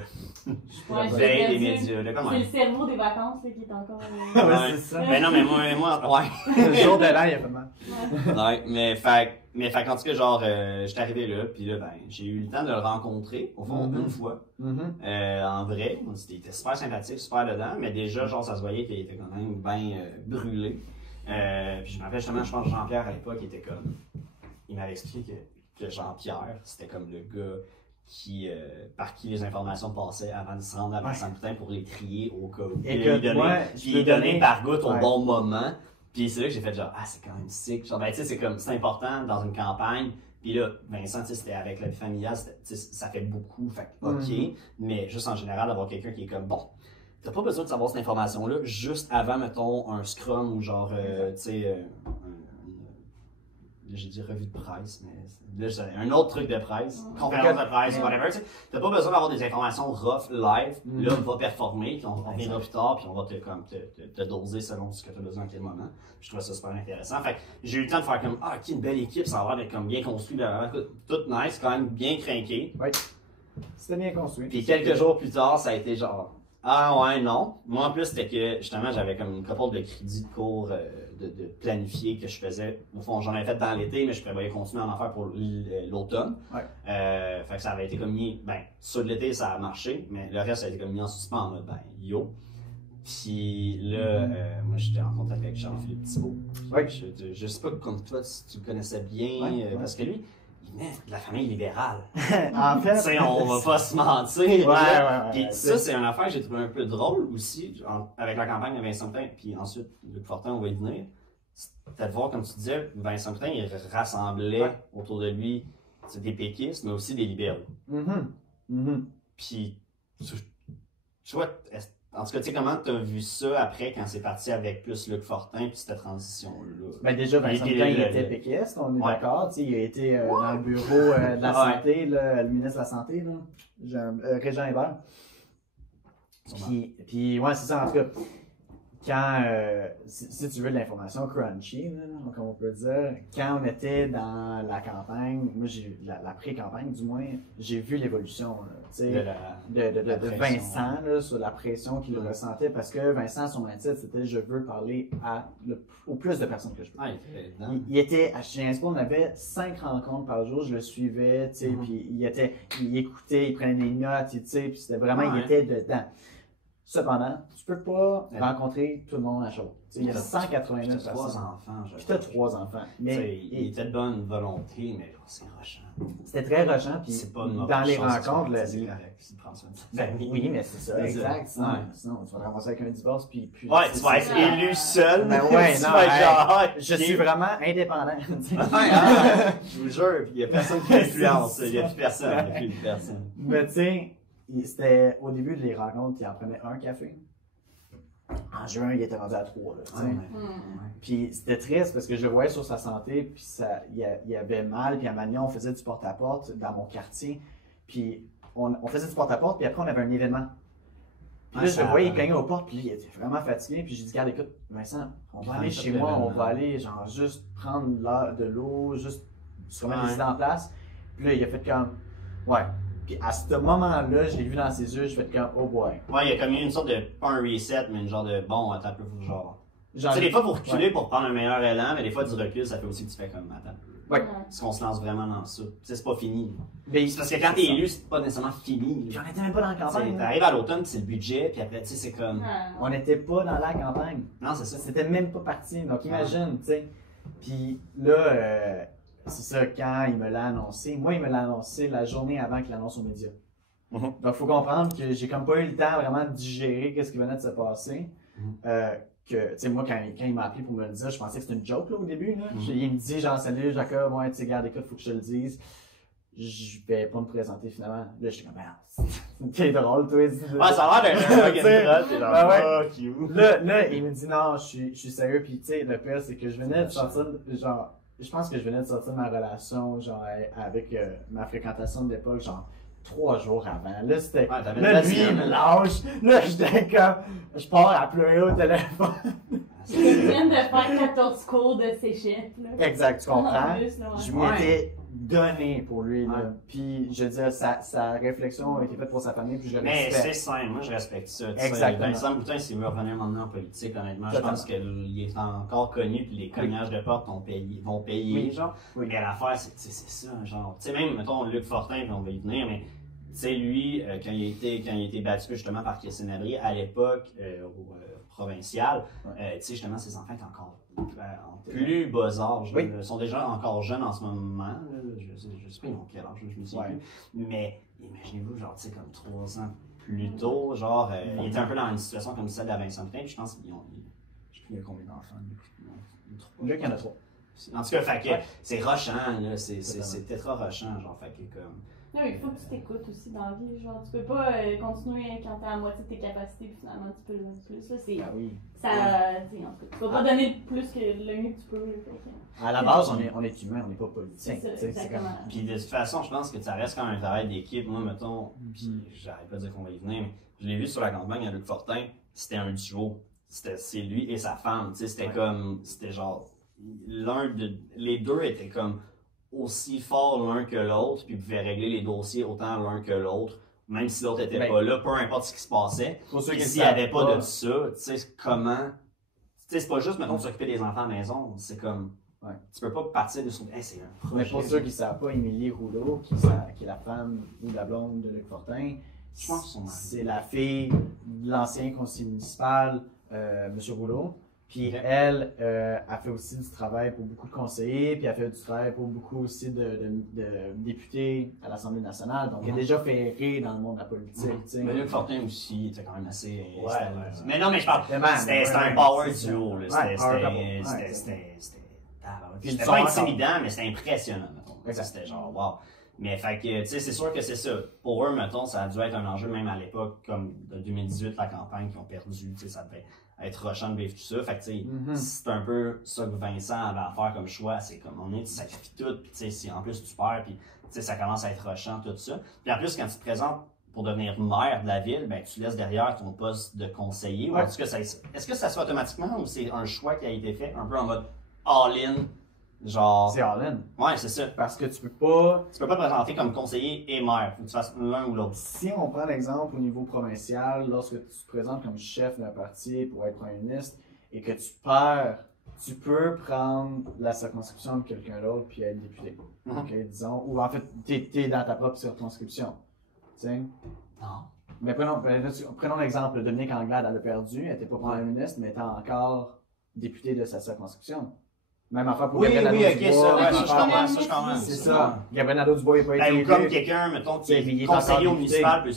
Ouais, veille j'ai des perdu. médias, là, comment? C'est le cerveau des vacances là, qui est encore. Ouais, c'est ça. Mais non, mais moi, ouais. Le jour de l'an, il a fait mal. Ouais, mais en tout cas, genre, j'étais arrivé là, puis là, ben, j'ai eu le temps de le rencontrer, au fond, Mhm. une fois, Mhm. en vrai. Il était super sympathique, super dedans, mais déjà, genre, ça se voyait qu'il était quand même bien brûlé. Puis je me rappelle justement, je pense que Jean-Pierre, à l'époque, était comme... Il m'avait expliqué que Jean-Pierre, c'était comme le gars qui, par qui les informations passaient avant de se rendre à Vincent Boutin pour les trier au cas où. Puis Écoute, lui moi, puis je peux il donnait donner- par goutte au Ouais. bon moment. Puis c'est là que j'ai fait genre, ah, c'est quand même sick. Genre, ben, tu sais, c'est comme, c'est important dans une campagne. Puis là, Vincent, tu sais, c'était avec la vie familiale, tu sais, ça fait beaucoup. Fait que, OK. Mhm. Mais juste en général, d'avoir quelqu'un qui est comme, bon, t'as pas besoin de savoir cette information-là juste avant, mettons, un scrum ou genre, tu sais, j'ai dit revue de presse, mais là, j'ai un autre truc de presse, conférence de presse, whatever, tu sais. T'as pas besoin d'avoir des informations rough, live. Là, va performer, puis on reviendra plus tard, puis on va te doser selon ce que t'as besoin à quel moment. Puis je trouvais ça super intéressant. Fait que j'ai eu le temps de faire comme, ah, ok, une belle équipe, ça va être comme bien construit, là, tout nice, quand même bien craqué. Oui. C'était bien construit. Puis quelques jours plus tard, ça a été genre, ah ouais, non. Moi, en plus, c'était que, justement, j'avais comme une couple de crédits de cours de planifier que je faisais. Au fond, j'en avais fait dans l'été, mais je prévoyais continuer à en faire pour l'automne. Ouais. Fait que ça avait été comme mis, ben, sur l'été, ça a marché, mais le reste, ça a été comme mis en suspens en mode, ben, yo. Puis là, moi, j'étais en contact avec Jean-Philippe Thibault. Ouais. Je sais pas comme toi, si tu le connaissais bien, Ouais, parce que lui, il venait de la famille libérale. En fait, Tu sais, on va pas se mentir. Ouais, là. ouais, Puis ouais. ça, c'est une affaire que j'ai trouvé un peu drôle aussi, avec la campagne de Vincent Boutin, puis ensuite, Luc Fortin, on va y venir. C'était de voir, comme tu disais, Vincent Boutin, il rassemblait Ouais. autour de lui des péquistes, mais aussi des libéraux. Mhm. Mhm. Puis, tu vois, en tout cas, tu sais, comment tu as vu ça après, quand c'est parti avec plus Luc Fortin, puis cette transition-là? Ben déjà, Vincent Il était Boutin, il le- était péquiste, on est Ouais. d'accord. Tu sais, il a été dans le bureau de la Ouais. santé, là, le ministre de la Santé, là, Régent Hébert. Puis, ouais, c'est ça, en tout cas. Quand, si tu veux de l'information crunchy, là, comme on peut dire, quand on était dans la campagne, moi, la pré-campagne du moins, j'ai vu l'évolution, là, tu sais, de la pression. Vincent, là, sur la pression qu'il ressentait, parce que Vincent, son mindset, c'était « je veux parler au plus de personnes que je peux ». Ah, il était dedans. Il était, à Chiens on avait 5 rencontres par jour, je le suivais, tu sais, puis il écoutait, il prenait des notes, tu sais, puis c'était vraiment, il était dedans. Cependant, tu peux pas rencontrer tout le monde à chaud. Tu sais, il y a 189 Puis t'as 3 personnes. enfants, je Puis t'as 3 enfants. Mais il était de bonne volonté, mais c'est rushant. c'était très rushant, puis C'est pas une dans les mauvaise chose, rencontres, c'est le- correct, c'est de prendre soin de sa ben, famille. oui, mais c'est ça, C'est exact. ça. Ouais. Sinon, tu vas te ramasser avec un divorce, puis Ouais, tu vas être élu seul. Ben ouais, Tu non, vas être hey, genre, ah, je ok. suis vraiment indépendant. Ouais, hein, je vous jure, puis il y a personne qui influence, il y a plus personne, il y a plus personne. Mais tu sais, c'était au début des rencontres, il en prenait un café. En juin, il était rendu à 3, là, tu sais. Puis c'était triste parce que je le voyais sur sa santé, puis il avait mal, puis à Magnon, on faisait du porte-à-porte dans mon quartier, puis on faisait du porte-à-porte, puis après on avait un événement. Puis là, je le voyais, il cognait aux portes, puis là, il était vraiment fatigué, puis j'ai dit, regarde, écoute, Vincent, on va aller chez moi, on va aller, genre, juste prendre de l'eau, juste se remettre les idées en place. Puis là, il a fait comme, ouais. Puis à ce moment-là, je l'ai vu dans ses yeux, je fais comme, oh boy. Ouais, il y a comme eu une sorte de, pas un reset, mais une genre de, bon, attends un peu, genre. Genre, Tu sais, des fois, pour reculer, ouais. pour prendre un meilleur élan, mais des fois, du recul, ça fait aussi que tu fais comme, attends. Ouais. Est-ce qu'on se lance vraiment dans ça? Tu sais, c'est pas fini. Mais C'est parce que quand t'es élu, c'est pas nécessairement fini. Puis on était même pas dans la Tu sais, campagne. là. t'arrives à l'automne, puis c'est le budget, puis après, tu sais, c'est comme. On n'était pas dans la campagne. Non, c'est ça. C'était même pas parti. Donc imagine, tu sais. Puis là, c'est ça, quand il me l'a annoncé, moi, il me l'a annoncé la journée avant qu'il l'annonce aux médias. Mhm. Donc, il faut comprendre que j'ai comme pas eu le temps vraiment de digérer qu'est-ce qui venait de se passer. que, tu sais, moi, quand il m'a appelé pour me le dire, je pensais que c'était une joke, là, au début, là. Il me dit, genre, salut, Jacob, ouais, tu sais, regarde, écoute, faut que je te le dise. Je vais pas me présenter, finalement. Là, j'étais comme, merde, t'es drôle, toi. Ouais, ça a l'air d'un gars qui est genre, ouais. fuck you. Là, il me dit, non, je suis sérieux, pis tu sais, le pire, c'est que je venais de sortir, genre, je pense que je venais de sortir de ma relation, genre, avec ma fréquentation de l'époque, genre, 3 jours avant. Là, c'était. Ouais, là, lui, il me lâche. Là, j'étais comme. Je pars à pleurer au téléphone. Il vient de faire 14 cours de séchette, là. Exact, tu comprends? Plus, là, ouais. Je m'étais donné pour lui, là. Puis, je veux dire, sa réflexion a été faite pour sa famille, puis je le Mais respecte. c'est simple, moi je respecte ça. Exactement. Vincent Boutin, s'il veut revenir maintenant en politique, honnêtement, je pense qu'il est encore connu, puis les cognages de porte vont payer, Oui. genre. Oui. Mais l'affaire, c'est ça, genre. Tu sais, même, mettons, Luc Fortin, puis on va y venir, mais tu sais, lui, quand il a été battu justement par Christine Aubry, à l'époque, au provincial, tu sais, justement, ses enfants étaient encore en plus bas âge. Oui. Ils sont déjà encore jeunes en ce moment. Là. Je sais pas ils ont quel âge, je me souviens plus. Mais imaginez-vous, genre, tu sais, comme 3 ans plus tôt, genre, il était un peu dans une situation comme celle de Vincent Boutin, puis je pense qu'ils ont. Je sais plus il y a combien d'enfants. Là, il y en a 3. En tout cas, fait que c'est rushant, là. C'est tétra rushant, genre, fait que comme. Non, mais il faut que tu t'écoutes aussi dans la vie. Genre, tu peux pas continuer quand t'es à moitié de tes capacités, puis finalement, tu peux le donner plus. Là, c'est. Ah oui. Ça. Tu sais, en tout cas, tu vas pas donner plus que le mieux que tu peux. Là, fait que- À la base, on est humain, on n'est pas politicien. C'est ça, tu sais, exactement. Puis de toute façon, je pense que ça reste quand même un travail d'équipe. Moi, mettons, puis j'arrête pas de dire qu'on va y venir, mais je l'ai vu sur la campagne à Luc Fortin, c'était un duo. C'est lui et sa femme. Tu sais, c'était comme. C'était genre. Les deux étaient comme aussi forts l'un que l'autre, puis pouvaient régler les dossiers autant l'un que l'autre, même si l'autre était pas là, peu importe ce qui se passait. Pour ceux Puis qui s'il n'y avait savent pas de ça, tu sais, comment. Tu sais, c'est pas juste, mettons, s'occuper des enfants à la maison, c'est comme. Ouais. Tu peux pas partir de son. Hey, c'est un projet. Mais pour ceux qui ne savent pas, Émilie Rouleau, qui est la femme ou la blonde de Luc Fortin, Je pense que son mari. c'est la fille de l'ancien conseiller municipal, M. Rouleau. Puis Ok. elle a fait aussi du travail pour beaucoup de conseillers, puis elle a fait du travail pour beaucoup aussi de députés à l'Assemblée nationale. Donc elle est déjà ferrée dans le monde de la politique. tu sais. Mais Luc Fortin aussi était quand même assez. Ouais. Mais non, mais je parle. Vraiment, C'était ouais, un power c'est duo, là. ça. Ouais, power couple. Ouais, Puis C'était ils pas sont intimidant, mais c'était impressionnant, mettons. Exact. C'était genre, wow. Mais fait que, tu sais, c'est sûr que c'est ça. Pour eux, mettons, ça a dû être un enjeu, même à l'époque, comme de 2018, la campagne qu'ils ont perdu, tu sais, ça devait être rushant de vivre tout ça. Fait que, tu sais, c'est un peu ça que Vincent avait à faire comme choix. C'est comme, on est, tu sacrifies tout, puis tu sais, si en plus tu perds, puis tu sais, ça commence à être rushant, tout ça. Puis en plus, quand tu te présentes pour devenir maire de la ville, ben, tu laisses derrière ton poste de conseiller. Ouais. Est-ce que ça se fait automatiquement ou c'est un choix qui a été fait un peu en mode all-in? Genre. C'est all-in. Ouais, c'est ça. Parce que tu peux pas. Tu peux pas te présenter comme conseiller et maire. Faut que tu fasses l'un ou l'autre. Si on prend l'exemple au niveau provincial, lorsque tu te présentes comme chef d'un parti pour être premier ministre et que tu perds, tu peux prendre la circonscription de quelqu'un d'autre puis être député. Ok, disons. Ou en fait, t'es dans ta propre circonscription. Tu sais? Non. Mais prenons l'exemple, Dominique Anglade, elle a perdu, elle était pas premier ministre, mais elle était encore député de sa circonscription. Même affaire pour Oui, Gabriel oui, ok, Nadeau-Dubois. ça, ouais, ça, je Ouais, comprends, ouais, ça, je comprends. C'est ça. Gabriel Nadeau-Dubois n'a pas été Ben, ou élu. comme quelqu'un, mettons, qui Il est est encore conseiller au député. municipal, peut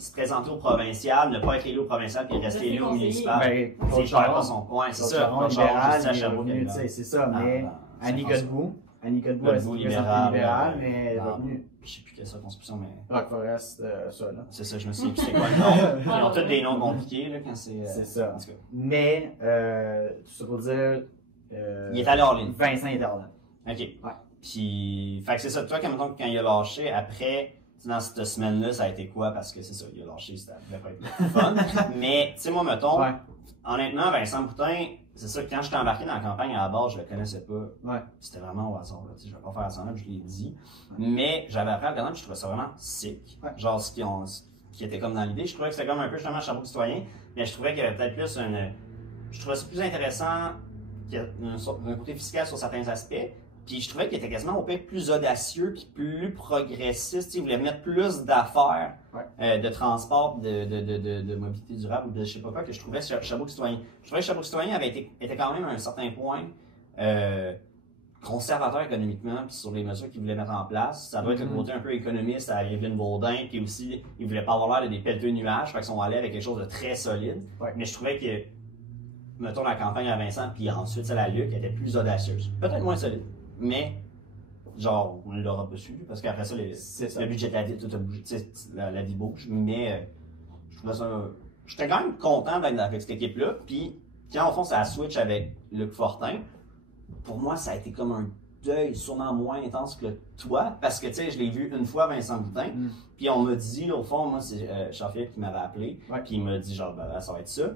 se présenter au provincial, ne pas être élu au provincial, puis rester élu au municipal. Ben, C'est Claude pas Charon. son point, c'est Claude ça. Charon, Claude Charon, libéral, juste à il est Sherbrooke, revenu, tu là. sais, c'est ça. Mais c'est Annie pas ça. Godbout, elle s'est présentée libérale, mais elle est revenue. Je sais plus quelle circonscription, mais. Rock Forest, ça, là. C'est ça, je me souviens plus c'est quoi le nom. Ils ont tous des noms compliqués, là, quand c'est. C'est ça. En tout cas. Mais, tout ça pour dire. Il est allé en ligne. Vincent est all in. OK. Ouais. Puis, fait que c'est ça. Toi, quand il a lâché, après, dans cette semaine-là, ça a été quoi? Parce que c'est ça, il a lâché, ça devait pas être le fun. Mais, tu sais, moi, mettons, Ouais. honnêtement, Vincent Boutin, c'est ça, quand j'étais embarqué dans la campagne à la base, je le connaissais pas. Ouais. C'était vraiment au hasard, là. Tu sais, je vais pas faire à ça, je l'ai dit. Mais, j'avais appris à le connaître, puis je trouvais ça vraiment sick. Ouais. Genre, ce qui était comme dans l'idée. Je trouvais que c'était comme un peu, justement, Sherbrooke citoyen. Mais je trouvais qu'il y avait peut-être plus je trouvais ça plus intéressant qu'il y a un côté fiscal sur certains aspects. Puis je trouvais qu'il était quasiment au pire plus audacieux puis plus progressiste. Il voulait mettre plus d'affaires de transport, de mobilité durable ou de je sais pas quoi que je trouvais Sherbrooke citoyen. Je trouvais que Sherbrooke citoyen était quand même à un certain point conservateur économiquement puis sur les mesures qu'il voulait mettre en place. Ça doit être le côté un peu économiste à Evelyne Baudin, puis aussi il voulait pas avoir l'air de des pelleteux nuages, fait qu'ils sont allés avec quelque chose de très solide. Ouais. Mais je trouvais que mettons, la campagne à Vincent, puis ensuite, celle à Luc était plus audacieuse. Peut-être moins solide, mais genre, on l'aura pas su, parce qu'après ça, le budget de la vie, tout a bougé, la vie bouge, mais je trouvais ça... J'étais quand même content d'être avec cette équipe-là, puis quand, au fond, ça a switch avec Luc Fortin, pour moi, ça a été comme un deuil sûrement moins intense que toi, parce que, tu sais, je l'ai vu une fois, Vincent Boutin, puis on m'a dit, là, au fond, moi, c'est Charles-Philippe qui m'avait appelé, puis il m'a dit, genre, ben, ça va être ça.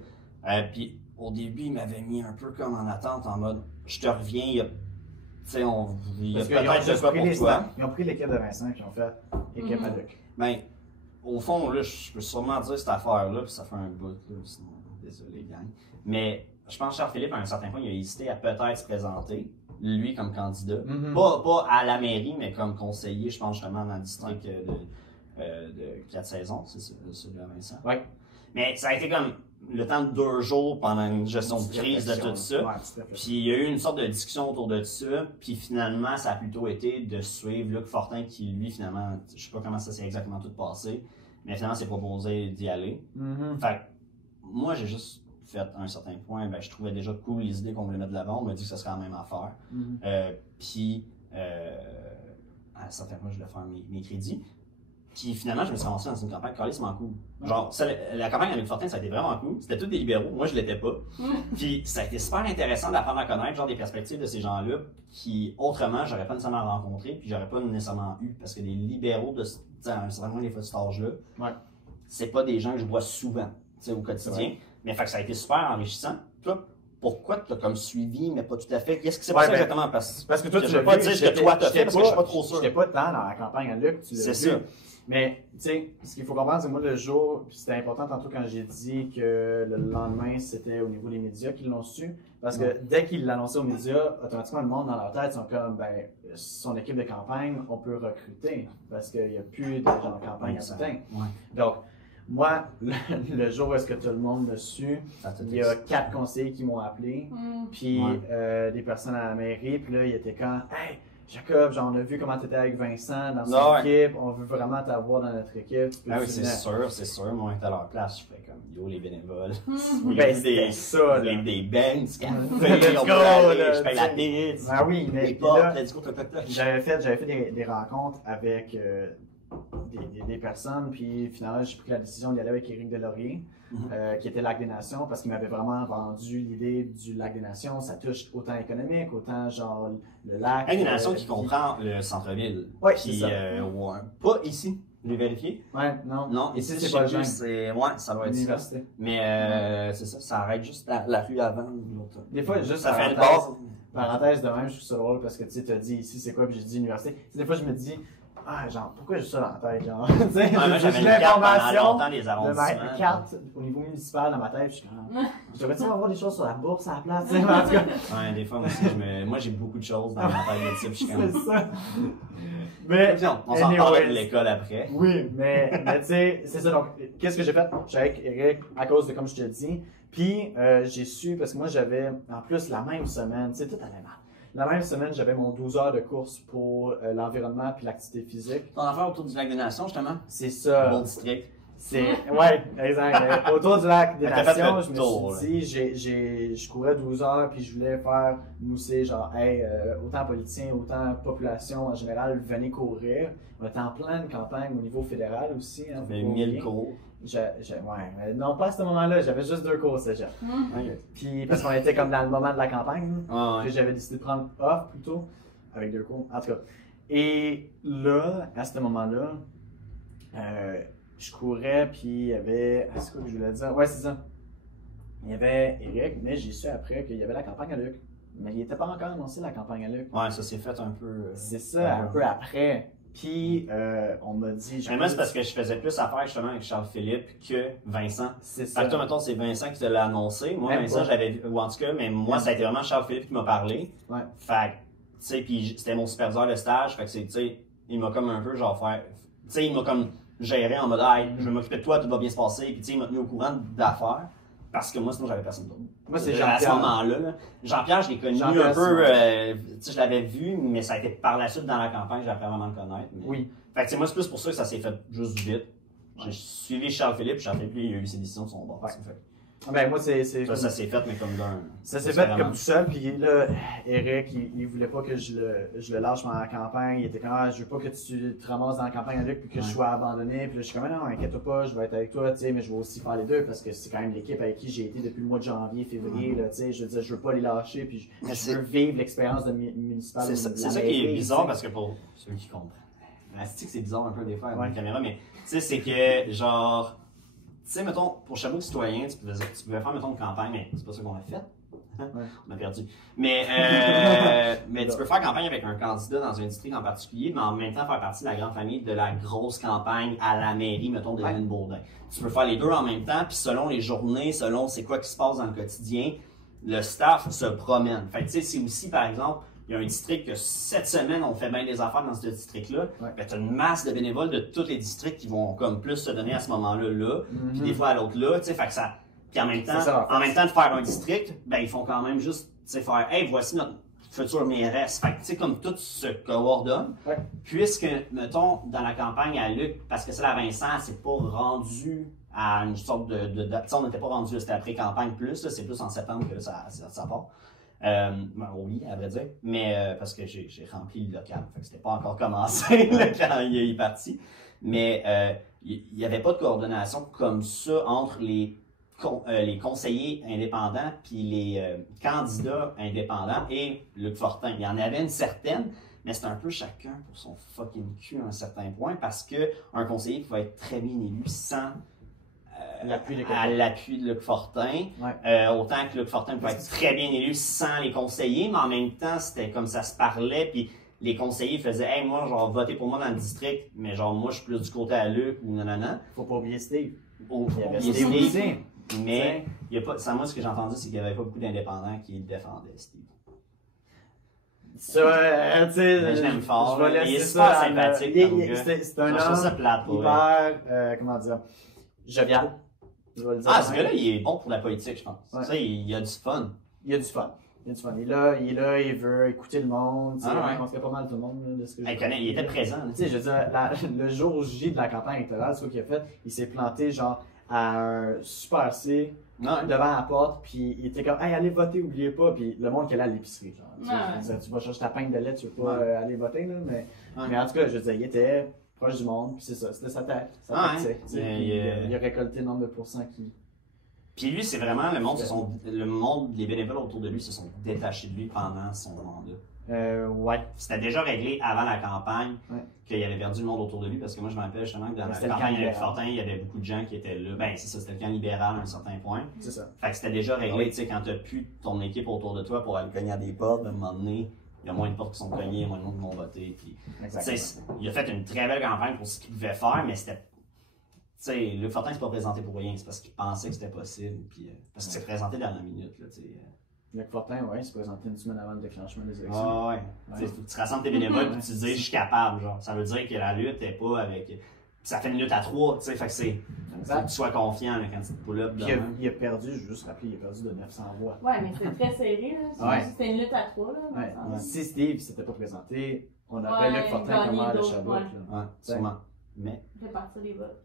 Puis au début, il m'avait mis un peu comme en attente, en mode, je te reviens, il y a, tu sais, il y a peut-être de quoi pour toi. Ils ont pris l'équipe de Vincent, qui ont fait équipe à Luc. Ben, au fond, là, je peux sûrement dire cette affaire-là, puis ça fait un bout, là, sinon, désolé, gang. Mais je pense que Charles-Philippe, à un certain point, il a hésité à peut-être se présenter, lui, comme candidat. Pas à la mairie, mais comme conseiller, je pense, justement, dans le district de 4 saisons, c'est celui à Vincent. Oui. Mais ça a été comme le temps de 2 jours pendant une gestion de crise de tout ça. Puis il y a eu une sorte de discussion autour de ça. Puis finalement, ça a plutôt été de suivre Luc Fortin qui, lui, finalement, je sais pas comment ça s'est exactement tout passé, mais finalement, s'est proposé d'y aller. Fait que moi, j'ai juste fait à un certain point, ben, je trouvais déjà cool les idées qu'on voulait mettre de l'avant. On m'a dit que ce serait la même affaire. Puis, à un certain point, je voulais faire mes crédits. Puis finalement, je me suis lancé dans une campagne calissement cool. Genre, la campagne avec Fortin, ça a été vraiment cool. C'était tous des libéraux. Moi, je l'étais pas. Puis ça a été super intéressant d'apprendre à connaître genre des perspectives de ces gens-là qui, autrement, j'aurais pas nécessairement rencontré, puis j'aurais pas nécessairement eu. Parce que les libéraux de un certain nombre de cet âge-là, c'est pas des gens que je vois souvent au quotidien. Mais fait que ça a été super enrichissant. Toi, pourquoi tu as comme suivi, mais pas tout à fait? Qu'est-ce qui s'est passé exactement? Parce que toi, tu ne veux pas dire ce que toi t'as fait, parce que je suis pas trop sûr. J'étais pas tant dans la campagne à Luc, tu l'as vu. C'est ça. Mais, tu sais, ce qu'il faut comprendre, c'est moi, le jour, puis c'était important tantôt quand j'ai dit que le lendemain, c'était au niveau des médias qu'ils l'ont su. Parce que dès qu'ils l'annonçaient aux médias, automatiquement, le monde dans leur tête sont comme, ben, son équipe de campagne, on peut recruter. Parce qu'il n'y a plus de gens de campagne à Boutin. Donc, moi, le jour où est-ce que tout le monde l'a su, il y a 4 conseillers qui m'ont appelé, puis des personnes à la mairie, puis là, il était quand, hey, Jacob, genre, on a vu comment tu étais avec Vincent dans son équipe, on veut vraiment t'avoir dans notre équipe. Ah oui, c'est sûr. Moi, j'étais à leur place, je fais comme, yo, les bénévoles. Ben, c'était ça, là. Des bangs, du café, je paye la pizza. Ah oui, mais les portes, let's go, j'avais fait des rencontres avec des personnes, puis finalement, j'ai pris la décision d'y aller avec Éric Delaurier, qui était Lac des Nations, parce qu'il m'avait vraiment vendu l'idée du Lac des Nations. Ça touche autant économique, autant genre le lac. Lac des Nations qui comprend le centre-ville. Oui, c'est ça. Pas ici, je l'ai vérifié. Ouais, non. Non, ici, c'est pas le genre. Ça doit être l'université. Ça. Mais c'est ça arrête juste la rue avant. Des fois, juste ça fait le base. Parenthèse de même, je trouve ça drôle parce que tu sais, t'as dit ici c'est quoi, puis j'ai dit université. T'sais, des fois, je me dis, genre, pourquoi j'ai ça dans la tête, genre? Tu sais, j'ai l'information, ma carte au niveau municipal dans ma tête, je suis comme, je devrais-tu avoir des choses sur la bourse à la place, tu sais, en tout cas. Ouais, des fois aussi, moi j'ai beaucoup de choses dans ma tête de type, je suis comme. C'est ça. Mais, on s'en parle de l'école après. Oui, mais tu sais, c'est ça. Donc, qu'est-ce que j'ai fait? J'étais avec Eric à cause de, comme je te dis. Puis, j'ai su, parce que moi, j'avais, en plus, la même semaine, tu sais, tout allait mal. La même semaine, j'avais mon 12 heures de course pour l'environnement puis l'activité physique. Ton affaire autour du lac des Nations, justement? C'est ça. Bon district. Ouais, exact. Autour du lac des Nations, je me suis dit, je courais 12 heures puis je voulais faire mousser, genre, hey, autant politiciens, autant population en général, venez courir. On était en pleine campagne au niveau fédéral aussi. Hein, ça fait 1000 cours. Ouais, non, pas à ce moment-là, j'avais juste 2 cours déjà. Puis, parce qu'on était comme dans le moment de la campagne, puis j'avais décidé de prendre off plutôt, avec 2 cours, en tout cas. Et là, à ce moment-là, je courais, puis il y avait. C'est quoi que je voulais dire? Ouais, c'est ça. Il y avait Eric, mais j'ai su après qu'il y avait la campagne à Luc. Mais il n'était pas encore annoncé la campagne à Luc. Ouais, ça s'est fait un peu. C'est ça, un peu après. Puis, on m'a dit. Mais moi, c'est parce que je faisais plus affaire justement avec Charles-Philippe que Vincent. C'est ça. Fait que toi, mettons, c'est Vincent qui te l'a annoncé. Moi, Vincent, j'avais vu. Ou en tout cas, mais moi, ça a été vraiment Charles-Philippe qui m'a parlé. Ouais. Fait que, tu sais, puis c'était mon superviseur de stage. Fait que, tu sais, il m'a comme un peu, genre, Tu sais, il m'a comme géré en mode, hey, je vais m'occuper de toi, tout va bien se passer. Puis, tu sais, il m'a tenu au courant d'affaires. Parce que moi, sinon, j'avais personne d'autre. Moi, c'est Jean-Pierre. À ce moment-là, Jean-Pierre, je l'ai connu un peu, tu sais, je l'avais vu, mais ça a été par la suite dans la campagne, j'ai appris vraiment à le connaître. Mais... Oui. Fait que, moi, c'est plus pour ça que ça s'est fait juste vite. J'ai suivi Charles-Philippe, il a eu ses décisions de son bord. Ouais. Ben, moi, c'est. Ça s'est fait, mais comme d'un. Ça s'est fait comme tout seul, puis là, Eric, il voulait pas que je le lâche pendant la campagne. Il était comme, je veux pas que tu te ramasses dans la campagne avec, puis que je sois abandonné. Puis là, je suis comme, non, inquiète-toi pas, je vais être avec toi, tu sais, mais je vais aussi faire les deux, parce que c'est quand même l'équipe avec qui j'ai été depuis le mois de janvier, février, là, tu sais. Je veux dire, je veux pas les lâcher, puis je veux vivre l'expérience de municipale. C'est ça qui est bizarre, parce que pour ceux qui comprennent. C'est bizarre un peu des fois avec la caméra, mais tu sais, c'est que, genre, tu sais, mettons, pour chaque citoyen, tu pouvais faire, mettons, une campagne, mais c'est pas ça qu'on a fait. On a perdu. Mais tu peux faire campagne avec un candidat dans un district en particulier, mais en même temps faire partie de la grande famille de la grosse campagne à la mairie, mettons, de Lynn Baudin. Tu peux faire les deux en même temps, puis selon les journées, selon c'est quoi qui se passe dans le quotidien, le staff se promène. Fait que, tu sais, c'est aussi, par exemple, il y a un district que cette semaine, on fait bien des affaires dans ce district-là. Ben, tu as une masse de bénévoles de tous les districts qui vont comme plus se donner à ce moment-là, puis des fois à l'autre là, tu sais, fait que ça. Puis en même temps, de faire un district, ben ils font quand même juste, tu sais, faire, hey, voici notre futur mairesse. Fait que, tu sais, comme tout se coordonne. Puisque, mettons, dans la campagne à Luc, parce que c'est la Vincent, c'est pas rendu à une sorte de date. On n'était pas rendu, c'était après campagne plus, c'est plus en septembre que ça part. Oui, à vrai dire, mais parce que j'ai rempli le local, fait que c'était pas encore commencé quand il est parti. Mais il n'y avait pas de coordination comme ça entre les conseillers indépendants puis les candidats indépendants et Luc Fortin. Il y en avait une certaine, mais c'est un peu chacun pour son fucking cul à un certain point, parce que un conseiller pouvait être très bien élu sans l'appui de Luc Fortin. Autant que Luc Fortin pouvait être très bien élu sans les conseillers, mais en même temps, c'était comme ça se parlait, puis les conseillers faisaient « Hey, moi, genre, votez pour moi dans le district, mais genre, moi, je suis plus du côté à Luc, ou nanana. » Faut pas oublier Steve. Il y avait Steve aussi. Mais, il y a pas, moi, ce que j'ai entendu, c'est qu'il n'y avait pas beaucoup d'indépendants qui le défendaient, Steve. Ça, tu sais, je l'aime fort. Il est super sympathique. C'est un homme hyper, comment dire, jovial. Ce gars-là, il est bon pour la politique, je pense. Ça, il a du fun. Il a du fun. Il est là, il veut écouter le monde. Il rencontrait pas mal tout le monde. De ce que il était présent. Tu sais, je veux dire, le jour J de la campagne électorale, ce qu'il a fait, il s'est planté genre à un Super C devant la porte, puis il était comme, hey, allez voter, oubliez pas, puis le monde qui allait à l'épicerie. Tu vas chercher ta pinte de lait, tu veux pas aller voter, là, mais en tout cas, je veux dire, il était proche du monde, puis c'est ça, c'était sa tête. Il a récolté le nombre de pourcents qui. Puis lui, c'est vraiment le monde, les bénévoles autour de lui se sont détachés de lui pendant son mandat. C'était déjà réglé avant la campagne qu'il avait perdu le monde autour de lui, parce que moi, je me rappelle justement que dans la campagne avec Fortin, il y avait beaucoup de gens qui étaient là. Ben, c'est ça, c'était le camp libéral à un certain point. C'est ça. Fait que c'était déjà réglé, tu sais, quand t'as plus ton équipe autour de toi pour aller cogner à des portes, à un moment donné, il y a moins de portes qui sont cognées, il y a moins de monde qui vont voter. Puis, il a fait une très belle campagne pour ce qu'il pouvait faire, mais c'était. Tu sais, Luc Fortin ne s'est pas présenté pour rien, c'est parce qu'il pensait que c'était possible, puis parce qu'il s'est présenté dans la minute, là, tu sais. Luc Fortin, il s'est présenté une semaine avant le déclenchement des élections. Tu faut que tu rassembles tes bénévoles et tu te dis, je suis capable, genre. Ça veut dire que la lutte n'est pas avec. Ça fait une lutte à 3, tu sais, fait que c'est. Faut que tu sois confiant là, quand tu te pull up. Il a perdu, je veux juste rappeler, il a perdu de 900 voix. Ouais, mais c'est très serré, là. C'était une lutte à 3, là. Si Steve s'était pas présenté, on aurait Luc Fortin comme maire de Sherbrooke. Sûrement. Mais. Répartir les votes.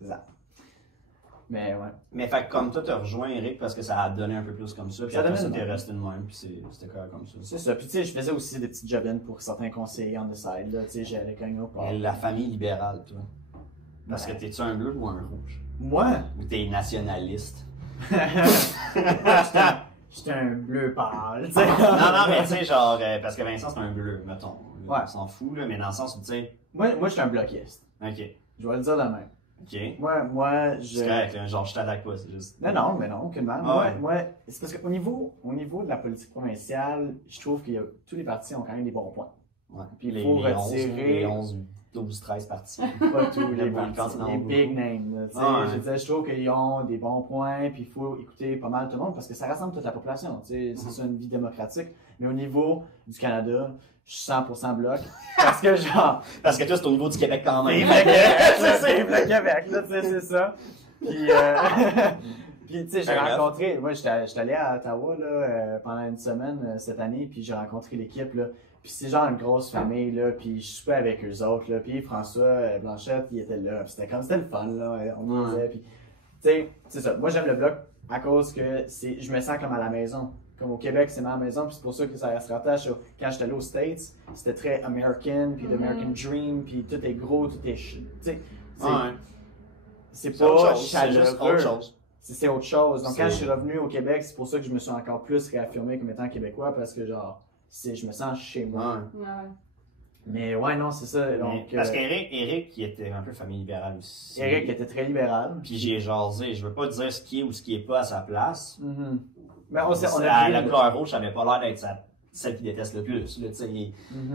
C'est ça. Mais Mais fait que comme toi, t'as rejoint Eric parce que ça a donné un peu plus comme ça, puis après ça, t'es resté de même, puis c'était correct comme ça. C'est ça. Puis tu sais, je faisais aussi des petites jobines pour certains conseillers on the side, là. Tu sais, j'allais cogner au port. La famille libérale, toi. Parce que t'es-tu un bleu ou un rouge? Moi? Ou t'es nationaliste? J'étais un bleu pâle, tu sais. Non, mais tu sais, genre, parce que Vincent, c'est un bleu, mettons. On s'en fout, là, mais dans le sens où, tu sais. Moi, j'étais un bloquiste. Ok. Je vais le dire de même. Ok. Moi, c'est correct, genre, je t'attaque pas, c'est juste. Non, aucunement. Moi, c'est parce qu'au niveau de la politique provinciale, je trouve que tous les partis ont quand même des bons points. Puis il faut retirer. 11, 12, 13 partis. Pas tous les partis, les big names. Je trouve qu'ils ont des bons points, puis il faut écouter pas mal tout le monde parce que ça rassemble toute la population. C'est ça une vie démocratique. Mais au niveau du Canada, je suis 100% bloc. Parce que genre. Parce que toi, c'est au niveau du Québec quand même. C'est le Québec, là, c'est ça. Puis, puis tu sais, j'ai rencontré. Moi, j'étais allé à Ottawa, là, pendant une semaine cette année, puis j'ai rencontré l'équipe, là. Puis c'est genre une grosse famille, là, puis je soupais avec eux autres, là. Puis François Blanchette, il était là. Puis c'était le fun, là. On me disait, puis. Tu sais, c'est ça. Moi, j'aime le bloc à cause que je me sens comme à la maison. Comme au Québec, c'est ma maison, puis c'est pour ça que ça se rattache. Quand j'étais allé aux States, c'était très American, puis l'American Dream, puis tout est gros, tout est... Tu sais, c'est pas chaleureux. C'est autre chose. Donc, quand je suis revenu au Québec, c'est pour ça que je me suis encore plus réaffirmé comme étant québécois, parce que, genre, je me sens chez moi. Mais ouais, non, c'est ça. Donc, parce qu'Éric, qui était un peu famille libérale aussi. Eric était très libéral. Puis j'ai jasé, je veux pas dire ce qui est ou ce qui est pas à sa place. Mais on a la couleur rouge, ça avait pas l'air d'être celle qu'il déteste le plus. Là,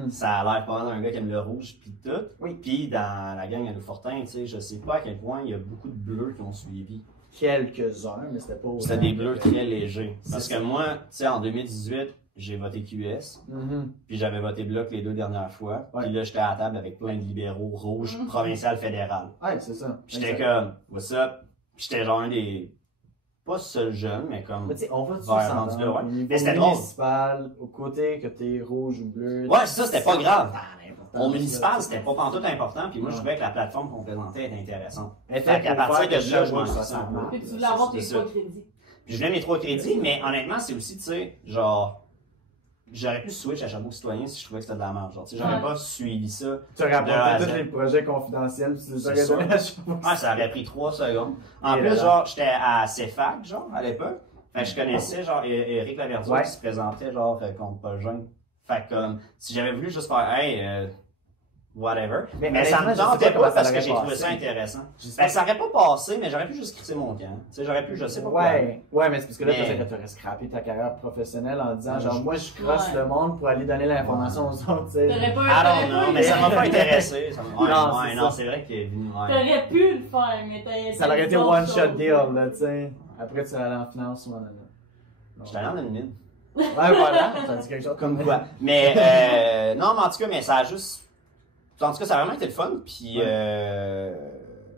ça a l'air pas mal d'un gars qui aime le rouge puis tout. Oui. Puis dans la gang à Fortin, je sais pas à quel point il y a beaucoup de bleus qui ont suivi. Quelques-uns, mais c'était pas autant. C'était des bleus très légers. Parce que moi, tu sais, en 2018, j'ai voté QS. Puis j'avais voté Bloc les 2 dernières fois. Puis là, j'étais à la table avec plein de libéraux rouges, provincial, fédéral. Ouais, c'est ça. Puis j'étais comme, what's up? Puis j'étais genre un des... Pas seul jeune, mais comme... Mais on va rendu là, ouais. Mais c'était drôle. Municipal, au côté que t'es rouge ou bleu. Ouais, c'est ça, c'était pas grave. Au municipal, c'était pas pantoute important, puis moi, je trouvais que la plateforme qu'on présentait était intéressante. Fait qu'à partir de là, je m'en suis un peu. Puis tu voulais avoir tes 3 crédits. Puis je voulais mes 3 crédits, mais honnêtement, c'est aussi, tu sais, genre... J'aurais pu switch à Sherbrooke Citoyen si je trouvais que c'était de la merde. Genre, j'aurais pas suivi ça. Tu aurais apporté tous les projets confidentiels, tu les aurais donné à Sherbrooke. Ouais, ça aurait pris 3 secondes. En plus, genre, j'étais à CFAC, genre, à l'époque. Fait que je connaissais, genre, Éric Laverdière qui se présentait, genre, contre Paul Jeune. Fait que, comme, si j'avais voulu juste faire, hey, whatever. Mais ça me tentait pas parce que j'ai trouvé ça intéressant. Ben, ça aurait pas passé, mais j'aurais pu juste crisser mon camp. Tu sais, j'aurais pu, je sais pas quoi. Ouais, mais c'est parce que là, t'aurais scrappé ta carrière professionnelle en disant, genre, moi, je crosse le monde pour aller donner l'information aux autres, tu sais. Non, mais ça m'a pas intéressé. Non, c'est vrai qu'il est venu. T'aurais pu le faire, mais ça aurait été one shot deal, là, tu sais. Après, tu allais en finance ou en... J'étais allé en admin. Ouais, voilà, ça dit quelque chose. Comme quoi. Mais, non, mais en tout cas, mais ça a juste... En tout cas, ça a vraiment été le fun, puis...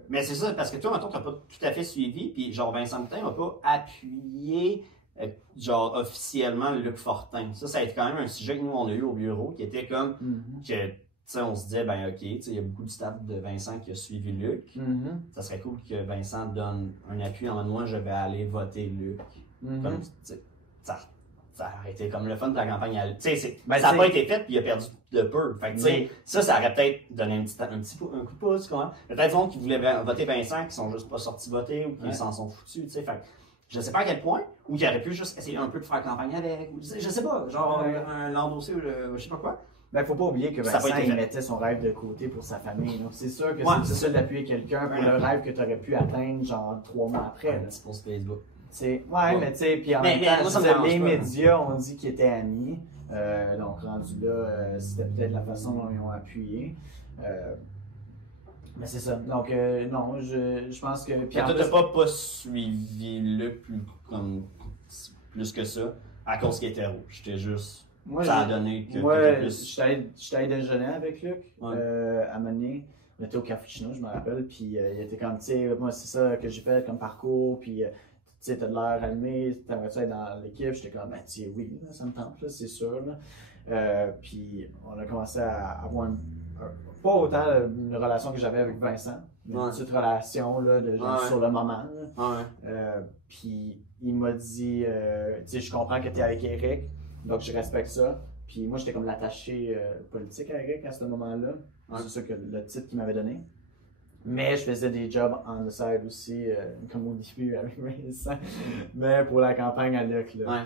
Mais c'est ça, parce que toi, maintenant, t'as pas tout à fait suivi, puis genre, Vincent Boutin n'a pas appuyé, genre, officiellement Luc Fortin. Ça a été quand même un sujet que nous, on a eu au bureau, qui était comme... que, tu sais, on se disait, ben ok, tu sais, il y a beaucoup du staff de Vincent qui a suivi Luc. Ça serait cool que Vincent donne un appui en mode, moi, je vais aller voter Luc. Comme, tu sais, ça aurait été comme le fun de la campagne. Tu sais, ça n'a pas été fait, puis il a perdu de peu. Fait que, tu sais, ça aurait peut-être donné un coup de pouce, quoi. Peut-être des gens qui voulaient voter Vincent, qui sont juste pas sortis voter, ou qui s'en sont foutus, tu sais. Fait que, je sais pas à quel point, ou qui aurait pu juste essayer un peu de faire campagne avec, ou, je sais pas, genre, l'endosser, ou je sais pas quoi. Ben, faut pas oublier que Vincent, il mettait son rêve de côté pour sa famille. Donc, c'est sûr que c'est difficile d'appuyer quelqu'un pour le rêve que tu aurais pu atteindre, genre, 3 mois après. Un petit post Facebook. Mais tu sais, puis en même temps, les médias ont dit qu'ils étaient amis. Donc, rendu là, c'était peut-être la façon dont ils ont appuyé. Mais c'est ça. Donc, non, je pense que... Puis toi, t'as pas suivi Luc plus que ça, à cause qu'il était rouge. J'étais juste... ça a donné que... Moi, j'étais allé déjeuner avec Luc, à Mané. On était au Cappuccino, je me rappelle, puis il était comme, tu sais, moi, c'est ça que j'ai fait comme parcours, puis... Tu sais, t'as de l'air allumé, t'aimerais-tu être dans l'équipe? J'étais comme, ben, tu sais, oui, là, ça me tente, là, c'est sûr. Puis, on a commencé à avoir pas autant une relation que j'avais avec Vincent, mais une petite relation, là, de genre sur le moment. Puis, il m'a dit, tu sais, je comprends que t'es avec Eric, donc je respecte ça. Puis, moi, j'étais comme l'attaché politique à Eric à ce moment-là. C'est ça que le titre qu'il m'avait donné. Mais je faisais des jobs on the side aussi, comme au début avec Vincent, mais pour la campagne à Luc. Là.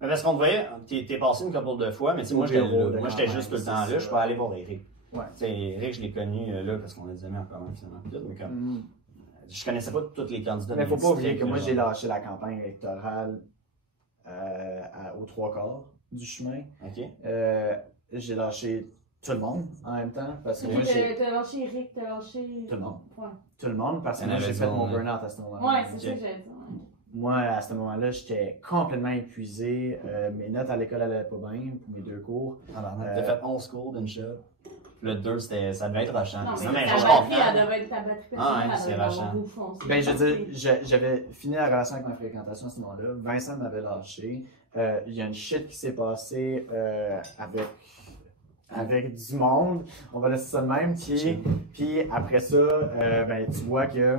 Parce qu'on te voyait, t'es passé une couple de fois, mais tu sais, moi j'étais juste tout le temps là, je peux aller voir Eric. Eric, je l'ai connu là parce qu'on a des amis en commun finalement. Mais comme, je connaissais pas tous les candidats. Mais faut pas oublier que moi j'ai lâché la campagne électorale aux 3/4 du chemin. J'ai lâché tout le monde en même temps. Parce que moi, t'as lâché Eric, t'as lâché... Tout le monde. Tout le monde, parce que moi, j'ai fait mon burn-out à ce moment-là. Ouais, c'est ça que j'allais dire. Moi, à ce moment-là, j'étais complètement épuisé. Mes notes à l'école allaient pas bien pour mes 2 cours. T'as fait 11 cours d'une shot. Le 2, ça devait être rushant. Non, mais ta batterie, elle devait être ta batterie personnelle. C'est rushant. Ben, je veux dire, j'avais fini la relation avec ma fréquentation à ce moment-là. Vincent m'avait lâché. Il y a une shit qui s'est passée avec du monde, on va laisser ça de même, puis après ça, ben, tu vois que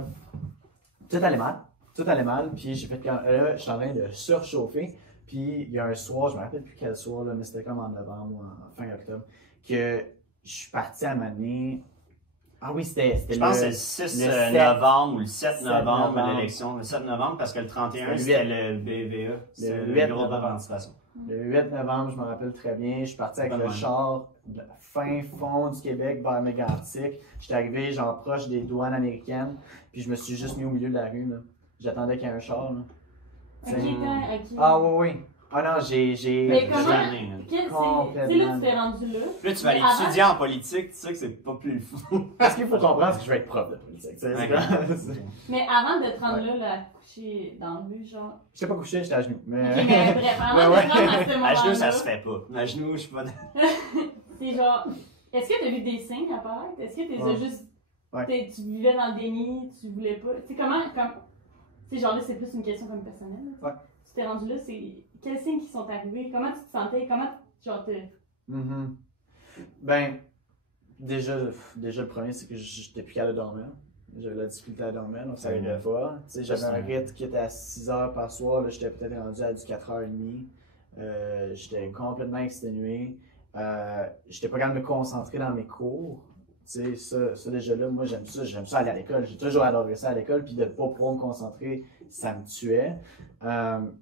tout allait mal. tout allait mal, puis j'ai fait quand là, j'étais en train de surchauffer, puis il y a un soir, je me rappelle plus quel soir, là, mais c'était comme en novembre ou en fin octobre, que je suis parti à m'amener. Ah oui, c'était Je pense que c'est le 6 novembre ou le 7 novembre l'élection. Le 7 novembre parce que le 31 c'était le BVE, c'est le bureau de participation. Le 8 novembre, je me rappelle très bien, je suis parti avec le char de la fin fond du Québec vers Mégantic. J'étais arrivé genre proche des douanes américaines, puis je me suis juste mis au milieu de la rue. Là. J'attendais qu'il y ait un char. Là. Ah oui, oui. Ah non, j'ai. Mais comment? C'est là tu t'es rendu là. Là, tu vas aller étudier en politique, tu sais que c'est pas plus fou. Ce qu'il faut comprendre, c'est que je vais être prof de politique. Mais avant de te rendre là, coucher dans le but, genre. J'étais pas couché, j'étais à genoux. Mais, okay, mais bref, avant de te rendre à ce moment-là. À genoux, ça se fait pas. À genoux, je suis pas. C'est genre. Est-ce que t'as vu des signes apparaître? Est-ce que t'es juste. Tu vivais dans le déni, tu voulais pas. Tu sais, comment. Tu sais, genre là, c'est plus une question comme personnelle. Ouais. Tu t'es rendu là, c'est. Quels signes qui sont arrivés? Comment tu te sentais? Comment genre Ben, déjà le premier, c'est que j'étais plus capable de dormir. J'avais de la difficulté à dormir, donc ça arrivait pas. Tu sais, j'avais un rythme qui était à 6 heures par soir, là, j'étais peut-être rendu à du 4h30. J'étais complètement exténué. J'étais pas capable de me concentrer dans mes cours. Tu sais, ça déjà là, moi j'aime ça aller à l'école. J'ai toujours adoré ça à l'école, puis de pas pouvoir me concentrer, ça me tuait.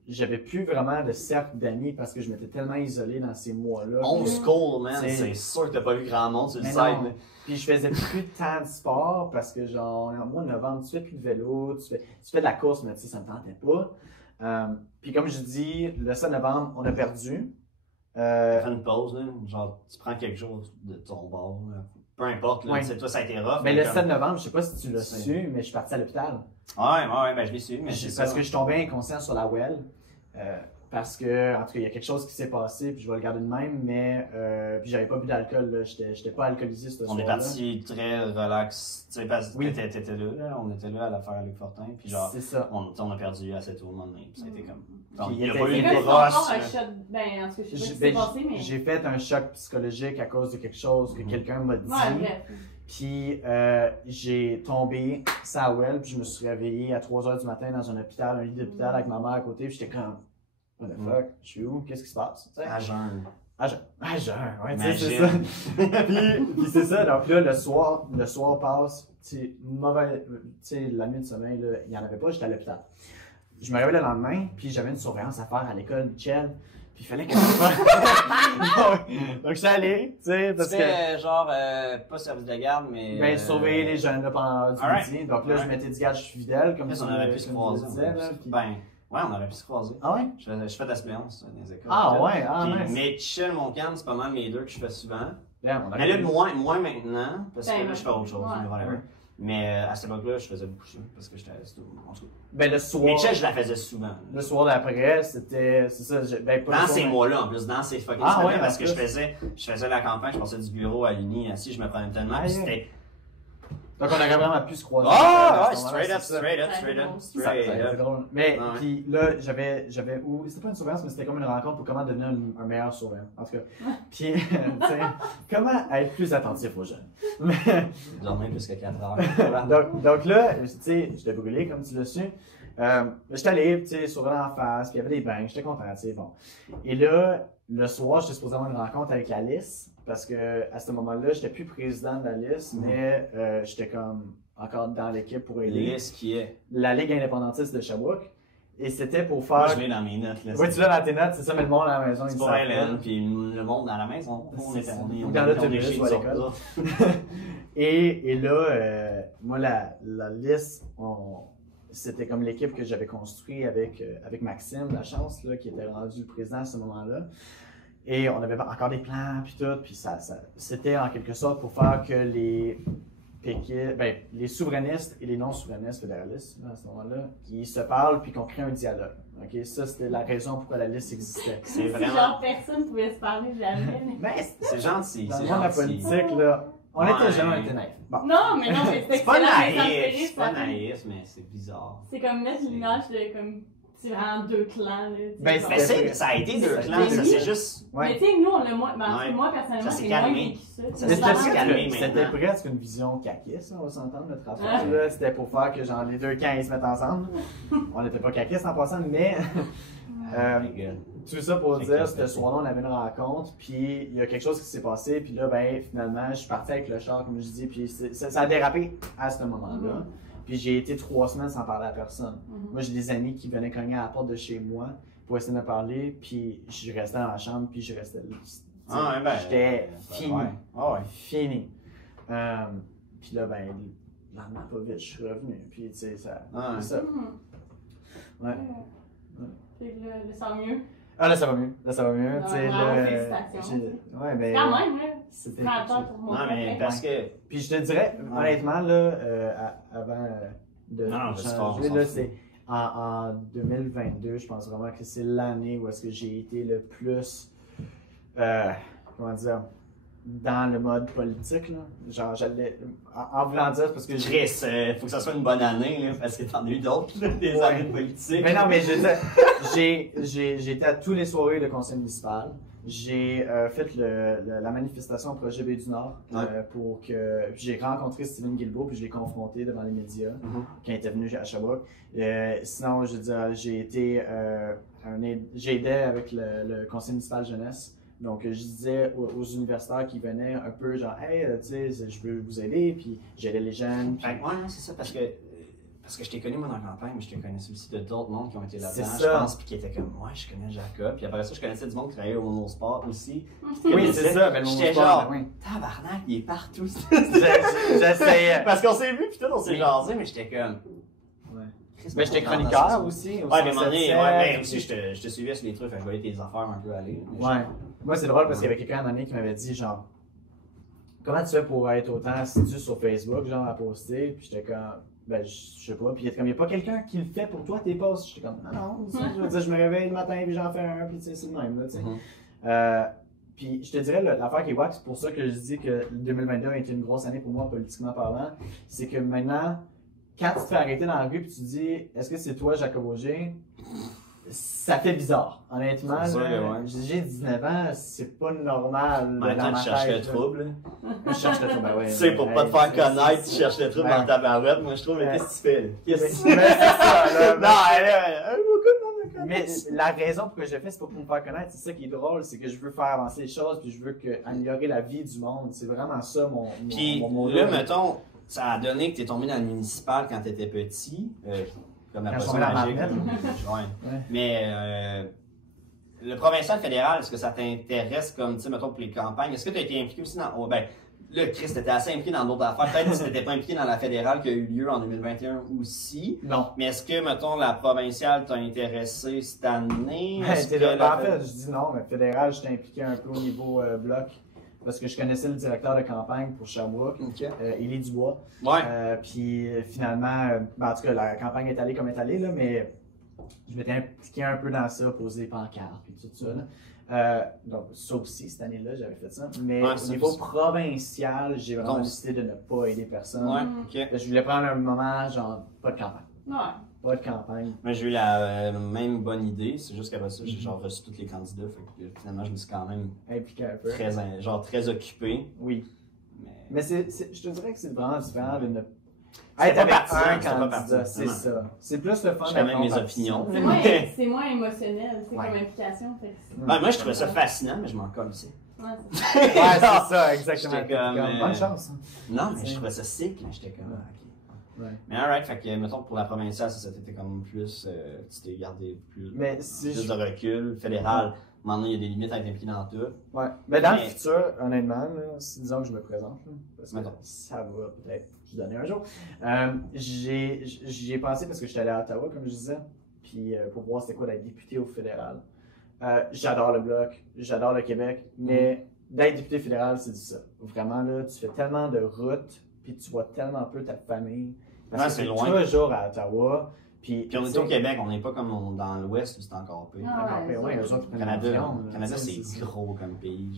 J'avais plus vraiment de cercle d'amis parce que je m'étais tellement isolé dans ces mois-là. Homeschool, man, c'est sûr que t'as pas vu grand monde sur le site. Puis je faisais plus tant de sport parce que genre, en mois de novembre, tu fais plus de vélo, tu fais de la course, mais tu sais, ça me tentait pas. Puis comme je dis, le 7 novembre, on a perdu. Tu fais une pause, là, genre tu prends quelque chose de ton bord, là. Peu importe, là, toi ça a été rough. Mais le 7 novembre, je sais pas si tu l'as su, mais je suis parti à l'hôpital. Ouais, ben je l'ai su, mais parce que je suis tombé inconscient sur la well. Parce que, en tout cas, il y a quelque chose qui s'est passé, puis je vais le garder de même, mais puis j'avais pas bu d'alcool, j'étais pas alcoolisé ce soir-là. On est parti très relax, tu sais, parce que t'étais là, on était là à l'affaire avec Fortin, puis genre, c'est ça. On a perdu assez tôt le moment donné, puis ça a été comme. Donc, il y a pas eu de brosse. J'ai fait un choc psychologique à cause de quelque chose que quelqu'un m'a dit. Puis j'ai tombé sa well, puis je me suis réveillé à 3h du matin dans un hôpital, un lit d'hôpital avec ma mère à côté, puis j'étais comme, what the fuck, je suis où? Qu'est-ce qui se passe? À jeun. À jeun, ouais, tu sais, c'est ça. puis c'est ça, donc là, le soir passe, tu sais, la nuit de sommeil, là, il n'y en avait pas, j'étais à l'hôpital. Je me réveille le lendemain, puis j'avais une surveillance à faire à l'école, Michel. Puis il fallait que donc je suis allé, tu sais, parce que genre pas service de garde, mais ben surveiller les jeunes là pendant du midi. Donc là je m'étais dit gars, je suis fidèle comme on aurait pu se croiser. Ben ouais, on aurait pu se croiser. Ah ouais? Je fais de la suppléance dans les écoles. Ah ouais, nice. Mais Michel Montcalm, c'est pas mal mes deux que je fais souvent. Ben, mais là moins maintenant parce que là je fais autre chose, mais à cette époque-là, je faisais beaucoup ça parce que j'étais en tout cas. Ben le soir. Michel, je la faisais souvent. Le soir d'après, c'est ça. Ben, dans ces mois-là, en plus, dans ces fucking semaines, parce que je faisais la campagne, je passais du bureau à l'uni, assis, je me prenais tellement, puis c'était. Donc on aurait vraiment pu se croiser. Straight up. C'est drôle. Mais puis là, j'avais c'était pas une surveillance, mais c'était comme une rencontre pour comment devenir un meilleur surveillant. En tout cas. Puis, tu sais, comment être plus attentif aux jeunes. Dormir plus que 4 heures. donc là, tu sais, j'étais brûlé, comme tu l'as su. J'étais allé, tu sais, surveillant en face, puis il y avait des bangs, j'étais content, tu sais, bon. Et là, le soir, j'étais supposé avoir une rencontre avec Alice. Parce que à ce moment-là, j'étais plus président de la liste, mais j'étais comme encore dans l'équipe pour aider. Liste qui est la Ligue indépendantiste de Sherbrooke. Et c'était pour faire. Moi, je l'ai dans mes notes. Là, oui, tu l'as dans tes notes, c'est ça, mais le monde à la maison, c'est pour Hélène, puis le monde à la maison. On dans l'autobus ou à l'école. Et là, moi, la liste, c'était comme l'équipe que j'avais construite avec Maxime Lachance, là, qui était rendu le président à ce moment-là. Et on avait encore des plans, puis tout, puis c'était en quelque sorte pour faire que les souverainistes et les non-souverainistes fédéralistes, là, à ce moment-là, qui se parlent, puis qu'on crée un dialogue. Okay? Ça, c'était la raison pourquoi la liste existait. C'est vraiment... genre personne ne pouvait se parler jamais. C'est gentil. Dans le monde de la politique, là, on était jeunes, on était naïfs. Bon. Non, mais c'est pas naïf, c'est pas naïf, mais c'est bizarre. C'est comme mettre l'image de comme... c'est vraiment deux clans. Là, Ben, genre. Mais ça a été deux clans, ça c'est juste. Ouais. Mais tu sais, nous, on l'a moins. Ben, Ouais. moi, personnellement, Ça s'est j'ai moins calmé. vécu ça. Ça C'est s'est vraiment- plus calmé. C'était maintenant. presque une vision caquiste, on va s'entendre, notre affaire. Là. C'était pour faire que genre, les deux camps ils se mettent ensemble. On n'était pas caquistes en passant, mais tout ça pour dire, ce soir-là, on avait une rencontre, puis il y a quelque chose qui s'est passé, puis là, ben, finalement, je suis parti avec le char, comme je dis, puis ça a dérapé à ce moment-là. Puis j'ai été 3 semaines sans parler à personne. Moi, j'ai des amis qui venaient cogner à la porte de chez moi pour essayer de me parler, puis je restais dans ma chambre, puis je restais là. Ah, ouais, ben, J'étais fini. Ouais. Ah, ouais. Fini. Puis là, ben, lentement, pas vite, je suis revenu. Puis, tu sais, ça. Ah, ouais. C'est ça. Ouais. Fait que là, ça va mieux. Ah, là, ça va mieux. Là, ça va mieux. Tu sais, Bravo, là. félicitations. Ouais, mais. Quand même, là. C'était Prends le quelque temps chose. pour Non, montrer. mais parce que. Puis, je te dirais, honnêtement, là, avant de Non, vas-y, changer, on là, s'en c'est. En 2022, je pense vraiment que c'est l'année où est-ce que j'ai été le plus. Comment dire? Dans le mode politique, là. Genre, j'allais. En voulant dire, parce que j'ai. Chris, faut que ça soit une bonne année, là, parce que t'en as eu d'autres, là, des années de politique. Mais non, mais je veux dire, j'ai été à toutes les soirées de conseil municipal. J'ai fait la manifestation au projet Baie du Nord pour que. Puis j'ai rencontré Steven Guilbeault, puis je l'ai confronté devant les médias quand il était venu à Sherbrooke. Sinon, je veux dire, j'ai aidé avec le conseil municipal jeunesse. Donc, je disais aux universitaires qui venaient un peu genre, hey, tu sais, je peux vous aider, puis j'aidais les jeunes. Puis... Ouais, non, c'est ça, parce que je t'ai connu moi dans la campagne, mais je te connaissais aussi de d'autres mondes qui ont été là-dedans, C'est je ça. pense, puis qui étaient comme, ouais, je connais Jacob, puis après ça, je connaissais du monde qui travaillait au monosport aussi. Oui, c'est ça, ben, le J'étais monosport, genre, ben oui. tabarnak, il est partout. J'essayais. Parce qu'on s'est vu, puis tout, on s'est Oui. jasé, mais j'étais comme. Ouais. Chris, Ben, j'étais dans chroniqueur ça. aussi. au Ouais, mais à un moment donné, 107.7, ouais, mais aussi, puis- je te suivais sur les trucs, fait que je voyais tes affaires un peu aller. mais Ouais. Moi, c'est drôle parce qu'il y avait quelqu'un à un moment donné qui m'avait dit, genre, comment tu fais pour être autant assidu sur Facebook, genre, à poster? Puis j'étais comme, ben, je sais pas. Puis il était comme, il n'y a pas quelqu'un qui le fait pour toi, tes posts? J'étais comme, non, je veux dire, je me réveille le matin, puis j'en fais un, puis tu sais, c'est le même, là, tu sais. Puis je te dirais, l'affaire qui est wack, c'est pour ça que je dis que 2022 a été une grosse année pour moi, politiquement parlant, c'est que maintenant, quand tu te fais arrêter dans la rue, puis tu dis, est-ce que c'est toi, Jacob Auger? Ça fait bizarre, honnêtement. C'est sûr là. que ouais. J'ai 19 ans, c'est pas normal. En même dans temps, ma tu cherches le tête, là. trouble. Je cherche le trouble, ben ouais. Tu sais, pour pas te faire connaître, tu cherches le trouble Ouais. dans ta barouette. Moi, je trouve, mais Ouais. qu'est-ce que tu fais, là? Mais Qu'est-ce que tu c'est ça, là. Non, beaucoup de monde me Mais connaît. la raison pour que je le fais, c'est pas pour me faire connaître. C'est ça qui est drôle, c'est que je veux faire avancer les choses, puis je veux améliorer la vie du monde. C'est vraiment ça Puis mon là, lot. mettons, ça a donné que t'es tombé dans le municipal quand t'étais petit. Comme la Quand je potion tombais dans la magique. marmite. Ouais. Mais le provincial fédéral, est-ce que ça t'intéresse comme, tu sais, mettons, pour les campagnes? Est-ce que tu as été impliqué aussi dans. Oh, ben, là, Chris, t'étais assez impliqué dans d'autres affaires. Peut-être que tu n'étais pas impliqué dans la fédérale qui a eu lieu en 2021 aussi. Non. Mais est-ce que, mettons, la provinciale t'a intéressé cette année? Ben, Est-ce t'es que là, la- en fait, je dis non, mais fédéral, j'étais impliqué un peu au niveau bloc, parce que je connaissais le directeur de campagne pour Sherbrooke, Ok. Élie Dubois. Ouais. Puis finalement, ben, en tout cas, la campagne est allée comme elle est allée, là, mais je m'étais impliqué un peu dans ça, poser des pancartes, puis tout ça. Là. Donc, ça aussi, cette année-là, j'avais fait ça. Mais Ouais, au ça niveau aussi. provincial, j'ai vraiment Donc- décidé de ne pas aider personne. Ouais, ok. Je voulais prendre un moment, genre, pas de campagne. Ouais. Pas de campagne. Moi, j'ai eu la même bonne idée. C'est juste qu'après ça, j'ai genre reçu tous les candidats. Fait que finalement, je me suis quand même Impliqué un peu. très occupé. Oui. Mais je te dirais que c'est vraiment différent de ne C'était être pas avec partisan, un c'était pas candidat, partisan, c'est vraiment. ça. C'est plus le fun J'ai quand même d'être mes non-partisan. opinions. C'est moins émotionnel, c'est Ouais. comme implication. Fait que c'est- Ben, moi, je trouvais ça fascinant, mais je m'en colle aussi. Ouais, c'est ça. Ouais, c'est ça, exactement. J'étais comme, Bonne chance. Non, mais je trouvais ça sick. Là. J'étais comme, ok. Ouais. Mais alright, fait que, mettons, pour la provinciale, ça t'était comme plus. Tu t'es gardé plus Mais si de je... recul. Fédéral, maintenant, il y a des limites à être impliqué dans tout. Ouais. Mais dans Mais- le futur, honnêtement, là, si disons que je me présente, là, parce que Mettons. ça va peut-être vous donner un jour, j'y ai pensé parce que j'étais allé à Ottawa, comme je disais, puis pour voir c'était quoi d'être député au fédéral. J'adore le Bloc, j'adore le Québec, mais d'être député fédéral, c'est ça. Vraiment, là, tu fais tellement de routes, puis tu vois tellement peu ta famille. Parce Ouais, que c'est c'est loin. toujours à Ottawa. Puis Puis on est au Québec, on n'est pas comme dans l'Ouest où c'est encore pire. Ah, Encore pire, ouais, eux autres, ils prennent Canada, l'avion, là, Canada tu sais, c'est gros comme pays,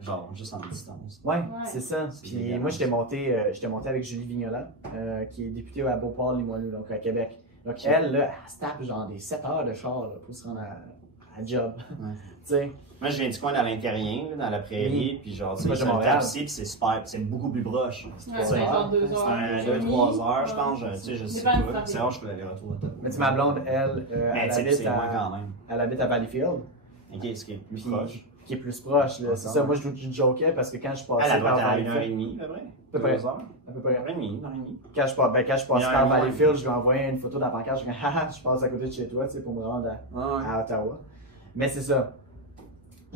genre juste en distance. Ouais, Ouais. c'est ça. C'est Puis dégueulasse. moi, j'étais monté avec Julie Vignola, qui est députée à Beauport-Limoilou, donc à Québec. Donc elle, là, elle se tape genre des 7 heures de char là, pour se rendre à job. Ouais. Tu sais. Moi, je viens du coin dans l'intérieur, dans la prairie, puis genre, tu sais, je tape ici, puis c'est super, c'est beaucoup plus proche. Ouais, c'est genre 2 heures. C'est 2-3 heures, je pense, tu sais, je sais pas. C'est rare, je fais l'aller-retour. Mais tu sais, ma blonde, elle, c'est loin quand même. Elle habite à Valleyfield. Ok, ce qui est plus proche. Qui est plus proche, là. C'est ça, moi, je jokais parce que quand je passais Elle doit par être à Valleyfield. 1h30, à peu près. À peu près. 2 heures. À peu près. 1h30. Quand je passais par Valleyfield, je lui envoyais une photo de la pancarte, je dis, haha, je passe à côté de chez toi, tu sais, pour me rendre à Ottawa. Mais c'est ça.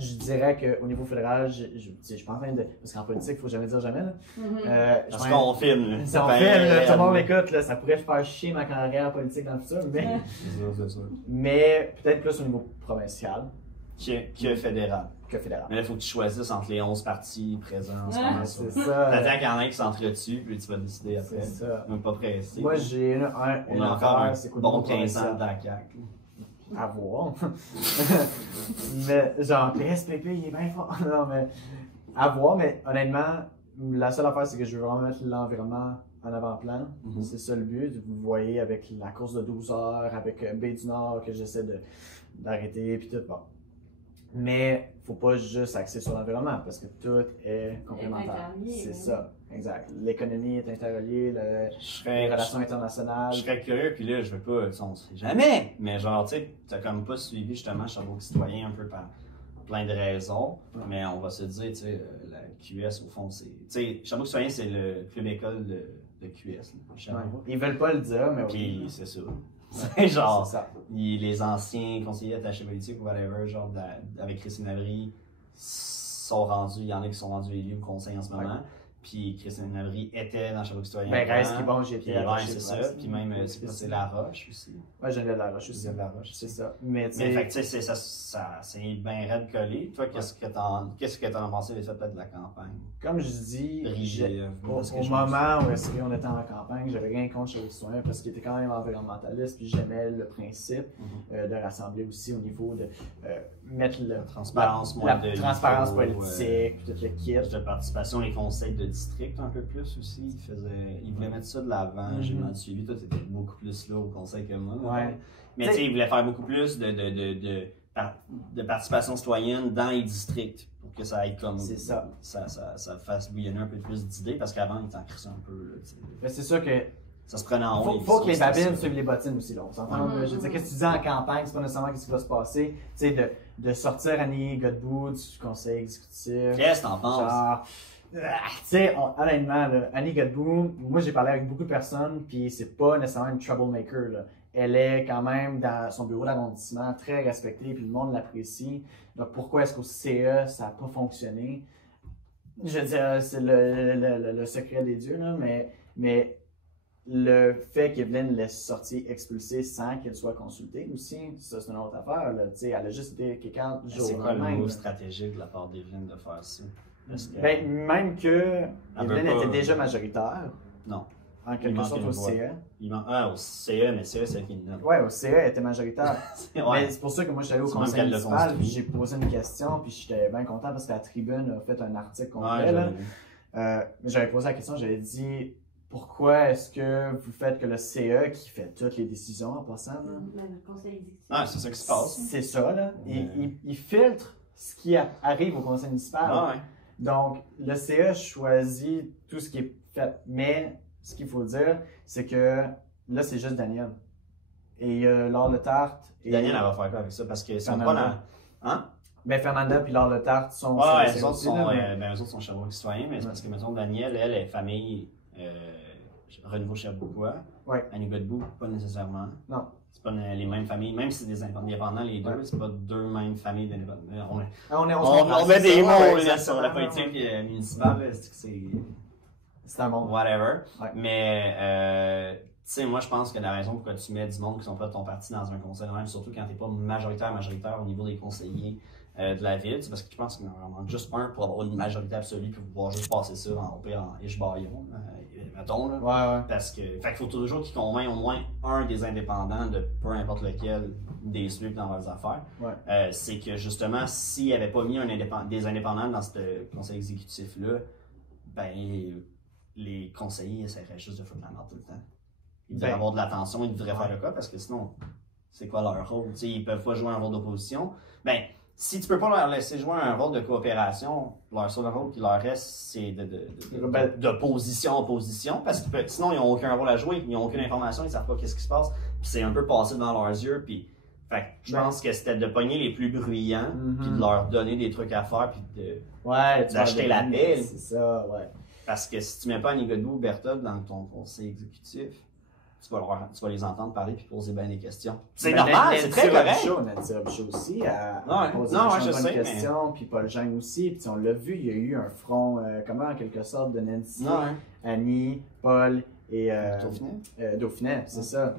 Je dirais qu'au niveau fédéral, je suis pas en train de. Parce qu'en politique, il faut jamais dire jamais. Là. Parce qu'on filme. Là. Si on filme, là, tout le monde m'écoute, là, ça pourrait faire chier ma carrière politique dans le futur, mais. C'est ça. Mais peut-être plus au niveau provincial. Que fédéral. Que fédéral. Mais là, il faut que tu choisisses entre les 11 partis présents en ce moment. C'est ça. T'attends qu'il y en ait qui s'entretuent, puis tu vas décider après. C'est ça. Donc, pas pressé. Moi, j'ai On a encore un bon 15 ans de la CAQ. À voir. Mais genre, PSPP, il est bien fort. Non, mais à voir, mais honnêtement, la seule affaire, c'est que je veux vraiment mettre l'environnement en avant-plan. C'est ça le but. Vous voyez avec la course de 12 heures, avec Baie du Nord que j'essaie d'arrêter, puis tout. Bon. Mais faut pas juste axer sur l'environnement parce que tout est complémentaire. C'est ça, exact. L'économie est interreliée, les relations internationales. Je serais curieux, puis là, je veux pas, on sait jamais, mais genre, tu sais, t'as comme pas suivi justement Sherbrooke Citoyen un peu par plein de raisons, mais on va se dire, tu sais, la QS, au fond, c'est. Tu sais, Sherbrooke Citoyen, c'est le club école de QS. Là, Ils veulent pas le dire, mais puis c'est ça. C'est genre, les anciens conseillers attachés politiques ou whatever, genre avec Christine Labrie, sont rendus, il y en a qui sont rendus élus au conseil en ce moment. Puis Christine Labrie était dans Sherbrooke Citoyen. Ben, reste qui bon, j'ai été attaché. Ouais, c'est ça. Puis même, c'est La Roche aussi. Ouais, j'aime La Roche aussi. La Roche, c'est ça. Mais fait que tu sais, c'est bien raide collé. Toi, qu'est-ce que t'en as pensé des faits de la campagne? Comme je dis, au moment où on était en campagne, j'avais rien contre Sherbrooke Citoyen parce qu'il était quand même environnementaliste, puis j'aimais le principe de rassembler aussi au niveau de mettre la transparence politique, tout le kit. De participation, les conseils de district un peu plus aussi. Il voulait mettre ça de l'avant. J'ai mal suivi. Toi, tu étais beaucoup plus là au conseil que moi. Mais tu sais, il voulait faire beaucoup plus de participation citoyenne dans les districts pour que ça aille comme. C'est ça. Ça fasse bouillonner un peu plus d'idées parce qu'avant, il t'en crissait un peu. Mais c'est sûr que. Ça se prenait en haut. Faut que les babines suivent les bottines aussi, là. On s'entend. Je veux dire, qu'est-ce que tu dis en campagne, c'est pas nécessairement ce qui va se passer. Tu sais, de sortir Annie Godbout du conseil exécutif. Qu'est-ce que t'en penses? Genre, tu sais, honnêtement, là, Annie Godbout, moi j'ai parlé avec beaucoup de personnes, puis c'est pas nécessairement une troublemaker, là. Elle est quand même dans son bureau d'arrondissement très respectée, puis le monde l'apprécie. Donc pourquoi est-ce qu'au CE, ça n'a pas fonctionné? Je veux dire, c'est le secret des dieux, là, mais le fait qu'Evelyne laisse sortir expulsée sans qu'elle soit consultée aussi, ça c'est une autre affaire. Là. Elle a juste été quelqu'un jours. C'est quoi le mot stratégique de la part d'Evelyne de faire ça? Ben, même que Evelyne était déjà majoritaire. Non. En quelque sorte au CE. Au CE, mais CE, c'est fini. Ouais, au CE, elle était majoritaire. Mais c'est pour ça que moi, je suis allé au conseil municipal, puis j'ai posé une question, puis j'étais bien content parce que la Tribune a fait un article complet. Mais j'avais posé la question, j'avais dit pourquoi est-ce que vous faites que le CE, qui fait toutes les décisions en passant, là, le conseil exécutif. C'est ça qui se passe. C'est ça, là. Il filtre ce qui arrive au conseil municipal. Donc, le CE choisit tout ce qui est fait, mais ce qu'il faut dire, c'est que là, c'est juste Daniel. Et Laure Letarte. Daniel, elle va faire quoi avec ça? Parce que sont pas dans. Hein? Ben, Fernanda puis Laure Letarte sont. Eux autres sont Sherbrooke Citoyen, mais c'est parce que, mettons, Daniel, elle est famille Renouveau Sherbrookeois. Annie Godbout, pas nécessairement. Non. C'est pas les mêmes familles, même si c'est des indépendants, les deux, c'est pas deux mêmes familles d'indépendants. On met des mots sur la politique municipale, c'est un monde. Whatever. Mais, tu sais, moi, je pense que la raison pourquoi tu mets du monde qui sont pas de ton parti dans un conseil, même surtout quand t'es pas majoritaire au niveau des conseillers de la ville, c'est parce que je pense qu'il y en manque juste un pour avoir une majorité absolue puis pouvoir juste passer ça en Iche-Bayon, mettons. Là. Parce que, fait qu'il faut toujours qu'ils convainquent au moins un des indépendants de peu importe lequel des suites dans leurs affaires. C'est que justement, s'il n'y avait pas mis des indépendants dans ce conseil exécutif-là, ben, les conseillers essaieraient juste de foutre la merde tout le temps. ils devraient avoir de l'attention, ils devraient faire le cas, parce que sinon, c'est quoi leur rôle? T'sais, ils peuvent pas jouer un rôle d'opposition. Ben, si tu peux pas leur laisser jouer un rôle de coopération, leur seul rôle qui leur reste, c'est d'opposition à opposition, parce que sinon, ils n'ont aucun rôle à jouer, ils n'ont aucune information, ils savent pas qu'est-ce qui se passe, puis c'est un peu passé devant leurs yeux, puis fait que je pense que c'était de pogner les plus bruyants, puis de leur donner des trucs à faire, puis d'acheter la paix. C'est ça, ouais. Parce que si tu mets pas Annie Godbout ou Berthold dans ton conseil exécutif, tu vas les entendre parler puis poser bien des questions. C'est normal, c'est très correct. Nancy Robichaud aussi a posé des questions, puis Paul Geng aussi. Puis on l'a vu, il y a eu un front, en quelque sorte, de Nancy, Annie, Paul et Dauphinet, c'est ça.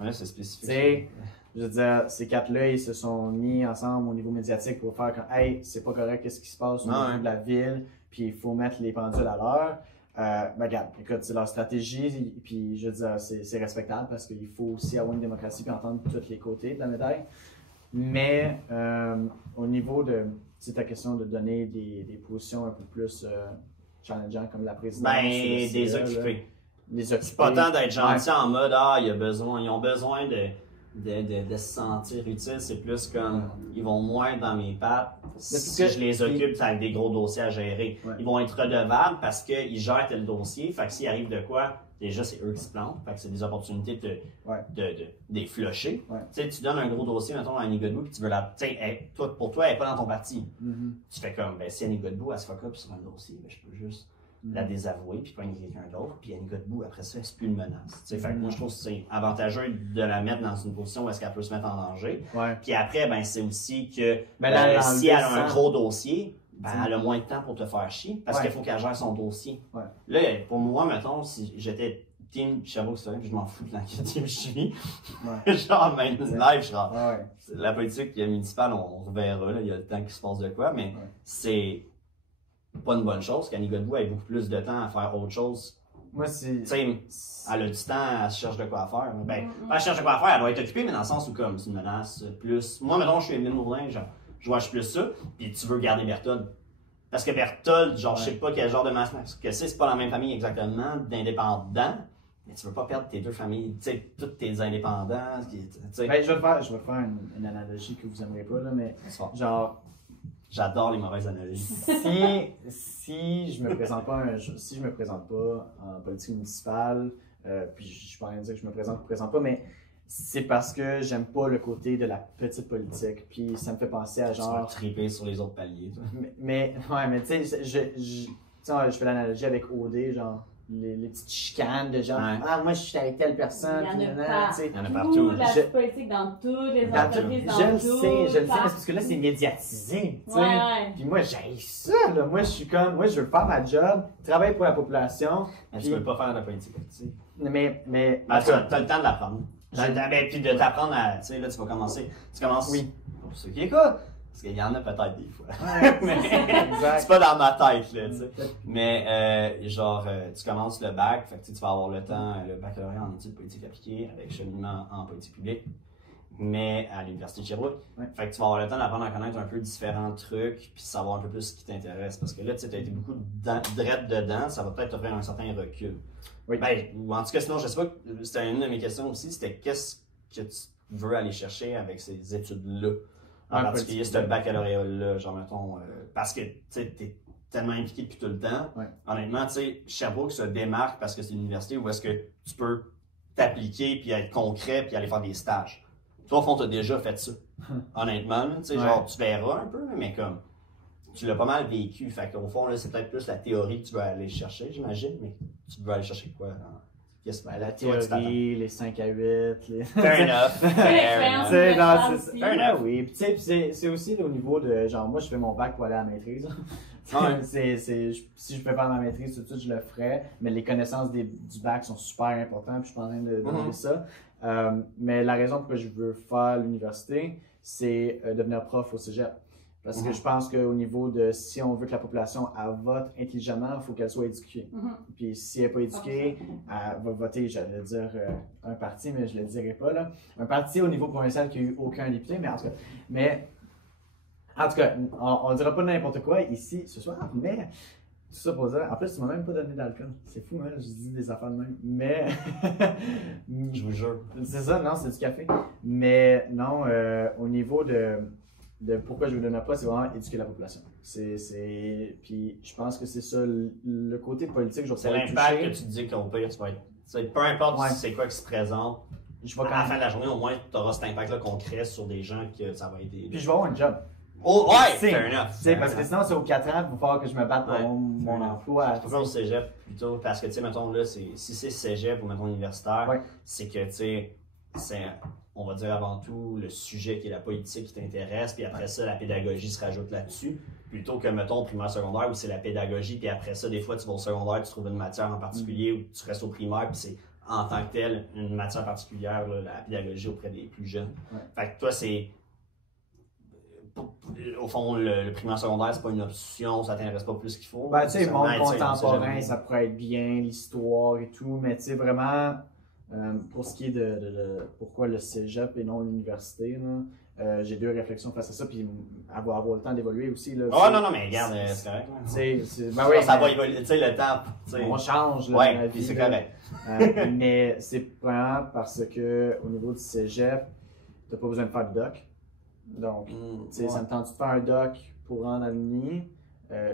Ouais, c'est spécifique. Je veux dire, ces quatre-là, ils se sont mis ensemble au niveau médiatique pour faire comme « Hey, c'est pas correct, qu'est-ce qui se passe au niveau de la ville, puis il faut mettre les pendules à l'heure. » Regarde, écoute, c'est leur stratégie, puis je veux dire, c'est respectable parce qu'il faut aussi avoir une démocratie puis entendre tous les côtés de la médaille. Mais au niveau de ta question de donner des positions un peu plus challengeantes comme la présidence. Ben, des occupés. C'est pas tant d'être gentil en mode ils ont besoin de se sentir utile, c'est plus comme ils vont moins dans mes pattes si je les occupe avec des gros dossiers à gérer. Ouais. Ils vont être redevables parce qu'ils gèrent tel dossier, fait que s'il arrive de quoi, déjà c'est eux qui se plantent, fait que c'est des opportunités de les flusher. Ouais. Tu sais, tu donnes un gros dossier, mettons, à Annie Godbout, puis tu veux pour toi, elle n'est pas dans ton parti. Tu fais comme, si Annie Godbout, elle se fuck up sur un dossier, je peux juste la désavouer, puis prendre quelqu'un d'autre, puis Annie Godbout, après ça, c'est plus une menace. Fait que moi, je trouve que c'est avantageux de la mettre dans une position où est-ce qu'elle peut se mettre en danger. Ouais. Puis après, c'est aussi que si elle a un gros dossier, elle a moins de temps pour te faire chier, parce qu'il faut qu'elle gère son dossier. Ouais. Là, pour moi, mettons, si j'étais team Chabot, c'est vrai, puis je m'en fous de laquelle team je suis. Genre, même live, genre, la politique municipale, on verra, il y a le temps qu'il se passe de quoi, mais c'est pas une bonne chose qu'Annie Godbout ait beaucoup plus de temps à faire autre chose. Moi, c'est. Elle a du temps, elle se cherche de quoi faire. Ben, elle cherche de quoi faire, elle doit être occupée, mais dans le sens où, comme, c'est une menace plus. Moi, mettons, je suis Émile Moulin, genre, je watch plus ça, puis tu veux garder Berthold. Parce que Berthold, genre, je sais pas quel genre de masse que c'est pas la même famille exactement, d'indépendants, mais tu veux pas perdre tes deux familles, tu sais, tous tes indépendants. Ben, je vais faire une analogie que vous aimerez pas, là, mais genre. J'adore les mauvaises analogies. Si je me présente pas en politique municipale, puis je suis pas en train de dire que je me présente pas, mais c'est parce que j'aime pas le côté de la petite politique, puis ça me fait penser à genre. Tu vas triper sur les autres paliers, toi. Mais tu sais, je fais l'analogie avec OD, genre. Les petites chicanes de genre moi je suis avec telle personne. Il y en a partout. La politique dans toutes les entreprises, je le sais, parce que là c'est médiatisé. Puis moi j'haïs ça, là. Moi je suis comme, moi je veux faire ma job, travailler pour la population. Mais tu veux pas faire de la politique active. Mais t'as le temps de l'apprendre. Puis de t'apprendre à, tu sais, là tu vas commencer. Tu commences. Oui. Pour ceux qui écoutent. Parce qu'il y en a peut-être des fois. Mais c'est pas dans ma tête, là, tu sais. Mais, tu commences le bac, fait que tu vas avoir le temps, le baccalauréat en études politiques appliquées avec cheminement en politique publique, mais à l'Université de Sherbrooke. Fait que tu vas avoir le temps d'apprendre à connaître un peu différents trucs, puis savoir un peu plus ce qui t'intéresse. Parce que là, tu sais, t'as été beaucoup drette dedans, ça va peut-être t'offrir un certain recul. Oui. Ben, ou en tout cas, sinon, je sais pas, c'était une de mes questions aussi, c'était qu'est-ce que tu veux aller chercher avec ces études-là? En particulier, ce baccalauréat-là, genre, mettons, parce que, tu sais, t'es tellement impliqué depuis tout le temps. Ouais. Honnêtement, tu sais, Sherbrooke se démarque parce que c'est une université où est-ce que tu peux t'appliquer, puis être concret, puis aller faire des stages. Toi, au fond, t'as déjà fait ça. Honnêtement, tu sais, genre, tu verras un peu, mais comme, tu l'as pas mal vécu. Fait qu'au fond, là, c'est peut-être plus la théorie que tu veux aller chercher, j'imagine, mais tu veux aller chercher quoi? La théorie, les 5 à 8. Fair enough. Fair enough. Oui, puis tu sais, c'est aussi au niveau de, genre, moi je fais mon bac pour aller à la maîtrise. Si je peux faire ma maîtrise, tout de suite je le ferais, mais les connaissances du bac sont super importantes, puis je suis pas en train de donner ça. Mais la raison pour laquelle je veux faire l'université, c'est devenir prof au cégep. Parce que je pense qu'au niveau de si on veut que la population vote intelligemment, il faut qu'elle soit éduquée. Puis si elle n'est pas éduquée, elle va voter, j'allais dire un parti, mais je ne le dirai pas là. Un parti au niveau provincial qui n'a eu aucun député, mais en tout cas, on ne dira pas n'importe quoi ici ce soir, mais ça pour dire, en plus, tu m'as même pas donné d'alcool. C'est fou, hein, je dis des affaires de même. Mais. Je vous jure. C'est ça, non, c'est du café. Mais non, au niveau de pourquoi je veux donner pas, c'est vraiment éduquer la population. Puis je pense que c'est ça, le côté politique, je vais C'est pouvoir l'impact toucher. que tu dis qu'au pire, tu vas être. Peu importe c'est quoi qui se présente, Je vais à quand la fin même. de la journée, au moins, tu auras cet impact-là concret sur des gens que ça va aider. Puis je vais avoir un job. Oh, ouais! C'est- Fair enough. Tu sais, parce que sinon, c'est aux 4 ans, il va falloir que je me batte pour Ouais. mon Ouais. emploi. Je préfère au cégep plutôt, parce que, tu sais, mettons, là, si c'est cégep ou, mettons, universitaire, Ouais. c'est que, tu sais, c'est, on va dire avant tout, le sujet qui est la politique qui t'intéresse, puis après ça, la pédagogie se rajoute là-dessus, plutôt que, mettons, au primaire, secondaire, où c'est la pédagogie, puis après ça, des fois, tu vas au secondaire, tu trouves une matière en particulier, ou tu restes au primaire, puis c'est, en tant que tel, une matière particulière, là, la pédagogie auprès des plus jeunes. Ouais. Fait que toi, c'est... Au fond, le primaire secondaire, c'est pas une option, ça t'intéresse pas plus qu'il faut. Ben, tu sais, Ça monde m'aide, ça, on sait contemporain, jamais. ça pourrait être bien, l'histoire et tout, mais tu sais, vraiment, pour ce qui est de pourquoi le cégep et non l'université, là, j'ai 2 réflexions face à ça, puis avoir le temps d'évoluer aussi. Là, Oh non, mais regarde, c'est correct. Là. Ben oui, ça mais va évoluer, tu sais, le temps. tu sais. on change là, Ouais, dans la puis vie, c'est là. correct. Mais c'est vraiment parce que au niveau du cégep, t'as pas besoin de faire de doc. Donc, tu sais, ça me tente de faire un doc pour rendre à l'Uni.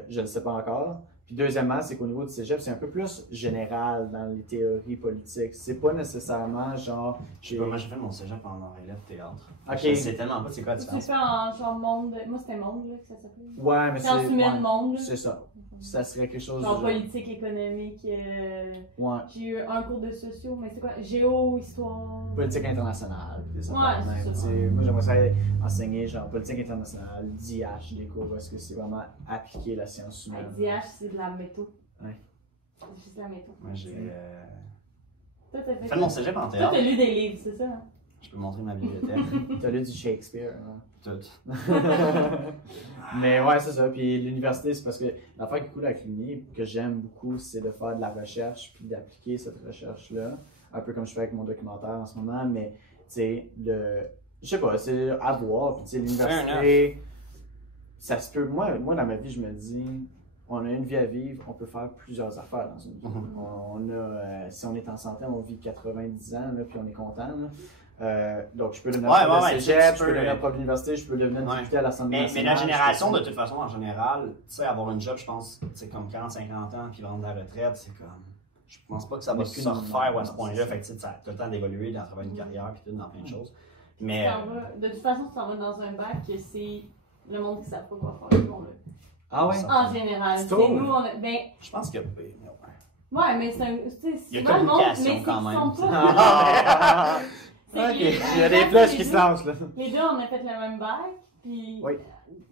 Je ne le sais pas encore. Puis deuxièmement, c'est qu'au niveau du cégep, c'est un peu plus général dans les théories politiques. C'est pas nécessairement genre. Je sais pas, moi j'ai fait mon cégep en élève théâtre. Ok. Je sais tellement pas c'est quoi la Tu différence. fais en genre monde. Moi, c'était monde, là, que ça s'appelait. Ouais, mais Sciences humaines, monde. là. c'est ça. Ça serait quelque chose Genre de. politique, économique. Ouais. J'ai eu un cours de sociaux, mais c'est quoi? Géo, histoire. Politique internationale. puis des Ouais, affaires de c'est même, ça. tu sais. Moi, j'aimerais ça enseigner genre politique internationale, DH, des cours, parce que c'est vraiment appliquer la science humaine. DH, c'est de la métaux. Ouais. C'est juste la métaux. Moi j'ai Toi, t'as fait mon cégep en Toi, théâtre. t'as lu des livres, c'est ça? Hein? Je peux montrer ma bibliothèque. T'as lu du Shakespeare, hein? Tout. Mais ouais, c'est ça. Puis l'université, c'est parce que l'affaire qui est cool avec l'Uni, que j'aime beaucoup, c'est de faire de la recherche puis d'appliquer cette recherche-là. Un peu comme je fais avec mon documentaire en ce moment, mais tu sais, je sais pas, c'est à voir. Puis tu sais, l'université, ça se peut. Moi, dans ma vie, je me dis, on a une vie à vivre, on peut faire plusieurs affaires dans une vie. On a, si on est en santé, on vit 90 ans, là, puis on est content. Là. Donc, je peux devenir prof de cégep, je peux devenir prof d'université, je peux devenir député à l'Assemblée nationale. Mais la génération, de toute façon, en général, tu sais, avoir une job, je pense, c'est comme 40-50 ans, puis vendre la retraite, c'est comme. Je pense pas que ça va se refaire à ce point-là. Fait que tu as le temps d'évoluer, d'en travailler une carrière, puis tout, dans plein de choses. Mais. De toute façon, tu t'en vas dans un bac, c'est le monde qui ne sait pas quoi faire. Tout le monde, là. Ah ouais? En général. C'est C'est tôt. nous, on a. Ben, Je pense que. ouais, mais c'est un. Tu sais, Il y a souvent, le monde, mais communication c'est quand qu'ils même. sont pas. C'est Ok, les- il y a des flèches qui se lancent là. Les deux, on a fait le même bac, puis. Oui.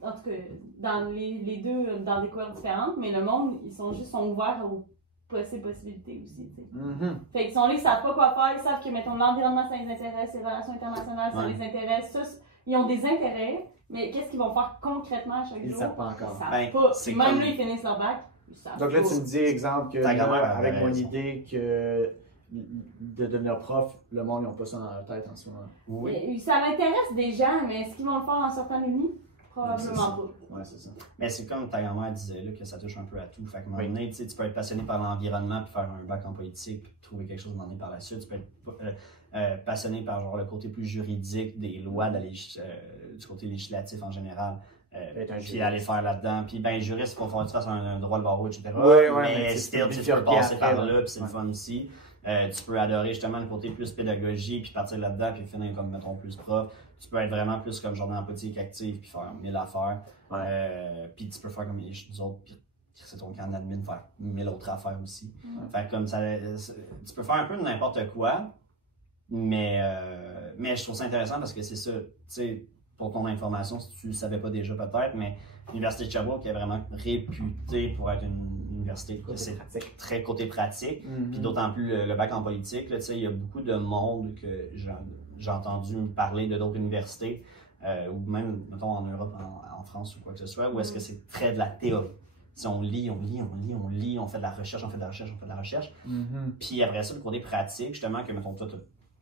En tout cas, dans les deux, dans des couleurs différentes, mais le monde, ils sont ouverts aux possibilités aussi, tu sais. Fait qu'ils sont là, ils savent pas quoi faire, ils savent que, mettons, l'environnement, ça les intéresse, les relations internationales, ça les intéresse, ça, ils ont des intérêts, mais qu'est-ce qu'ils vont faire concrètement à chaque Ils jour? savent pas encore. Ils savent Ben, pas. c'est Puis même comme- là, ils finissent leur bac, ils savent Donc là, pas. tu me dis, exemple, que Ta là, grand-mère avait avec mon raison. idée que de devenir prof, le monde, ils n'ont pas ça dans leur tête en ce moment. Oui. Mais ça l'intéresse des gens, mais est-ce qu'ils vont le faire en sortant de l'Uni? Probablement pas. Ouais, c'est ça. Mais c'est comme ta grand-mère disait, là, que ça touche un peu à tout. Fait qu'à un moment donné, tu sais, tu peux être passionné par l'environnement puis faire un bac en politique puis trouver quelque chose d'en aller par la suite. Tu peux être passionné par genre, le côté plus juridique des lois du côté législatif en général. Puis aller faire là-dedans. Puis ben juriste, il faut faire que tu fasses un droit de barreau, etc. Ouais, mais still, tu peux passer par là, puis c'est le ouais. fun aussi. Tu peux adorer justement le côté plus pédagogie, puis partir là-dedans, puis finir comme, mettons, plus prof. Tu peux être vraiment plus comme journée en politique active, puis faire 1000 affaires. Puis tu peux faire comme les autres, puis c'est ton camp d'admin, faire 1000 autres affaires aussi. Fait que comme ça, tu peux faire un peu de n'importe quoi, mais je trouve ça intéressant parce que c'est ça, tu sais, pour ton information, si tu ne le savais pas déjà peut-être, mais l'Université de Sherbrooke est vraiment réputée pour être une université c'est très côté pratique. Puis d'autant plus le bac en politique, là, il y a beaucoup de monde que j'ai entendu parler de d'autres universités, ou même, mettons, en Europe, en France ou quoi que ce soit, où est-ce que c'est très de la théorie. Si on lit, on fait de la recherche, Puis après ça, le côté pratique, justement, que, mettons, toi, tu as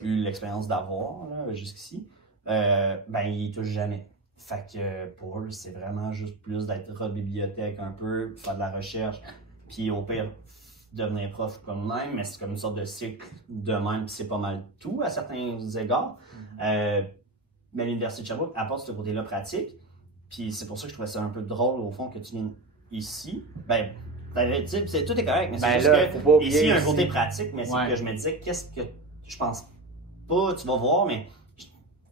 eu l'expérience d'avoir là, jusqu'ici, ben, ils touchent jamais. Fait que pour eux, c'est vraiment juste plus d'être à la bibliothèque un peu, faire de la recherche, puis au pire, devenir prof comme même, mais c'est comme une sorte de cycle de même, puis c'est pas mal tout à certains égards. Mais l'Université de Sherbrooke apporte ce côté-là pratique, puis c'est pour ça que je trouvais ça un peu drôle, au fond, que tu viennes ici. Ben, tout est correct, mais c'est juste que ici, il y a un côté pratique, mais c'est que je me disais, qu'est-ce que je pense pas, tu vas voir, mais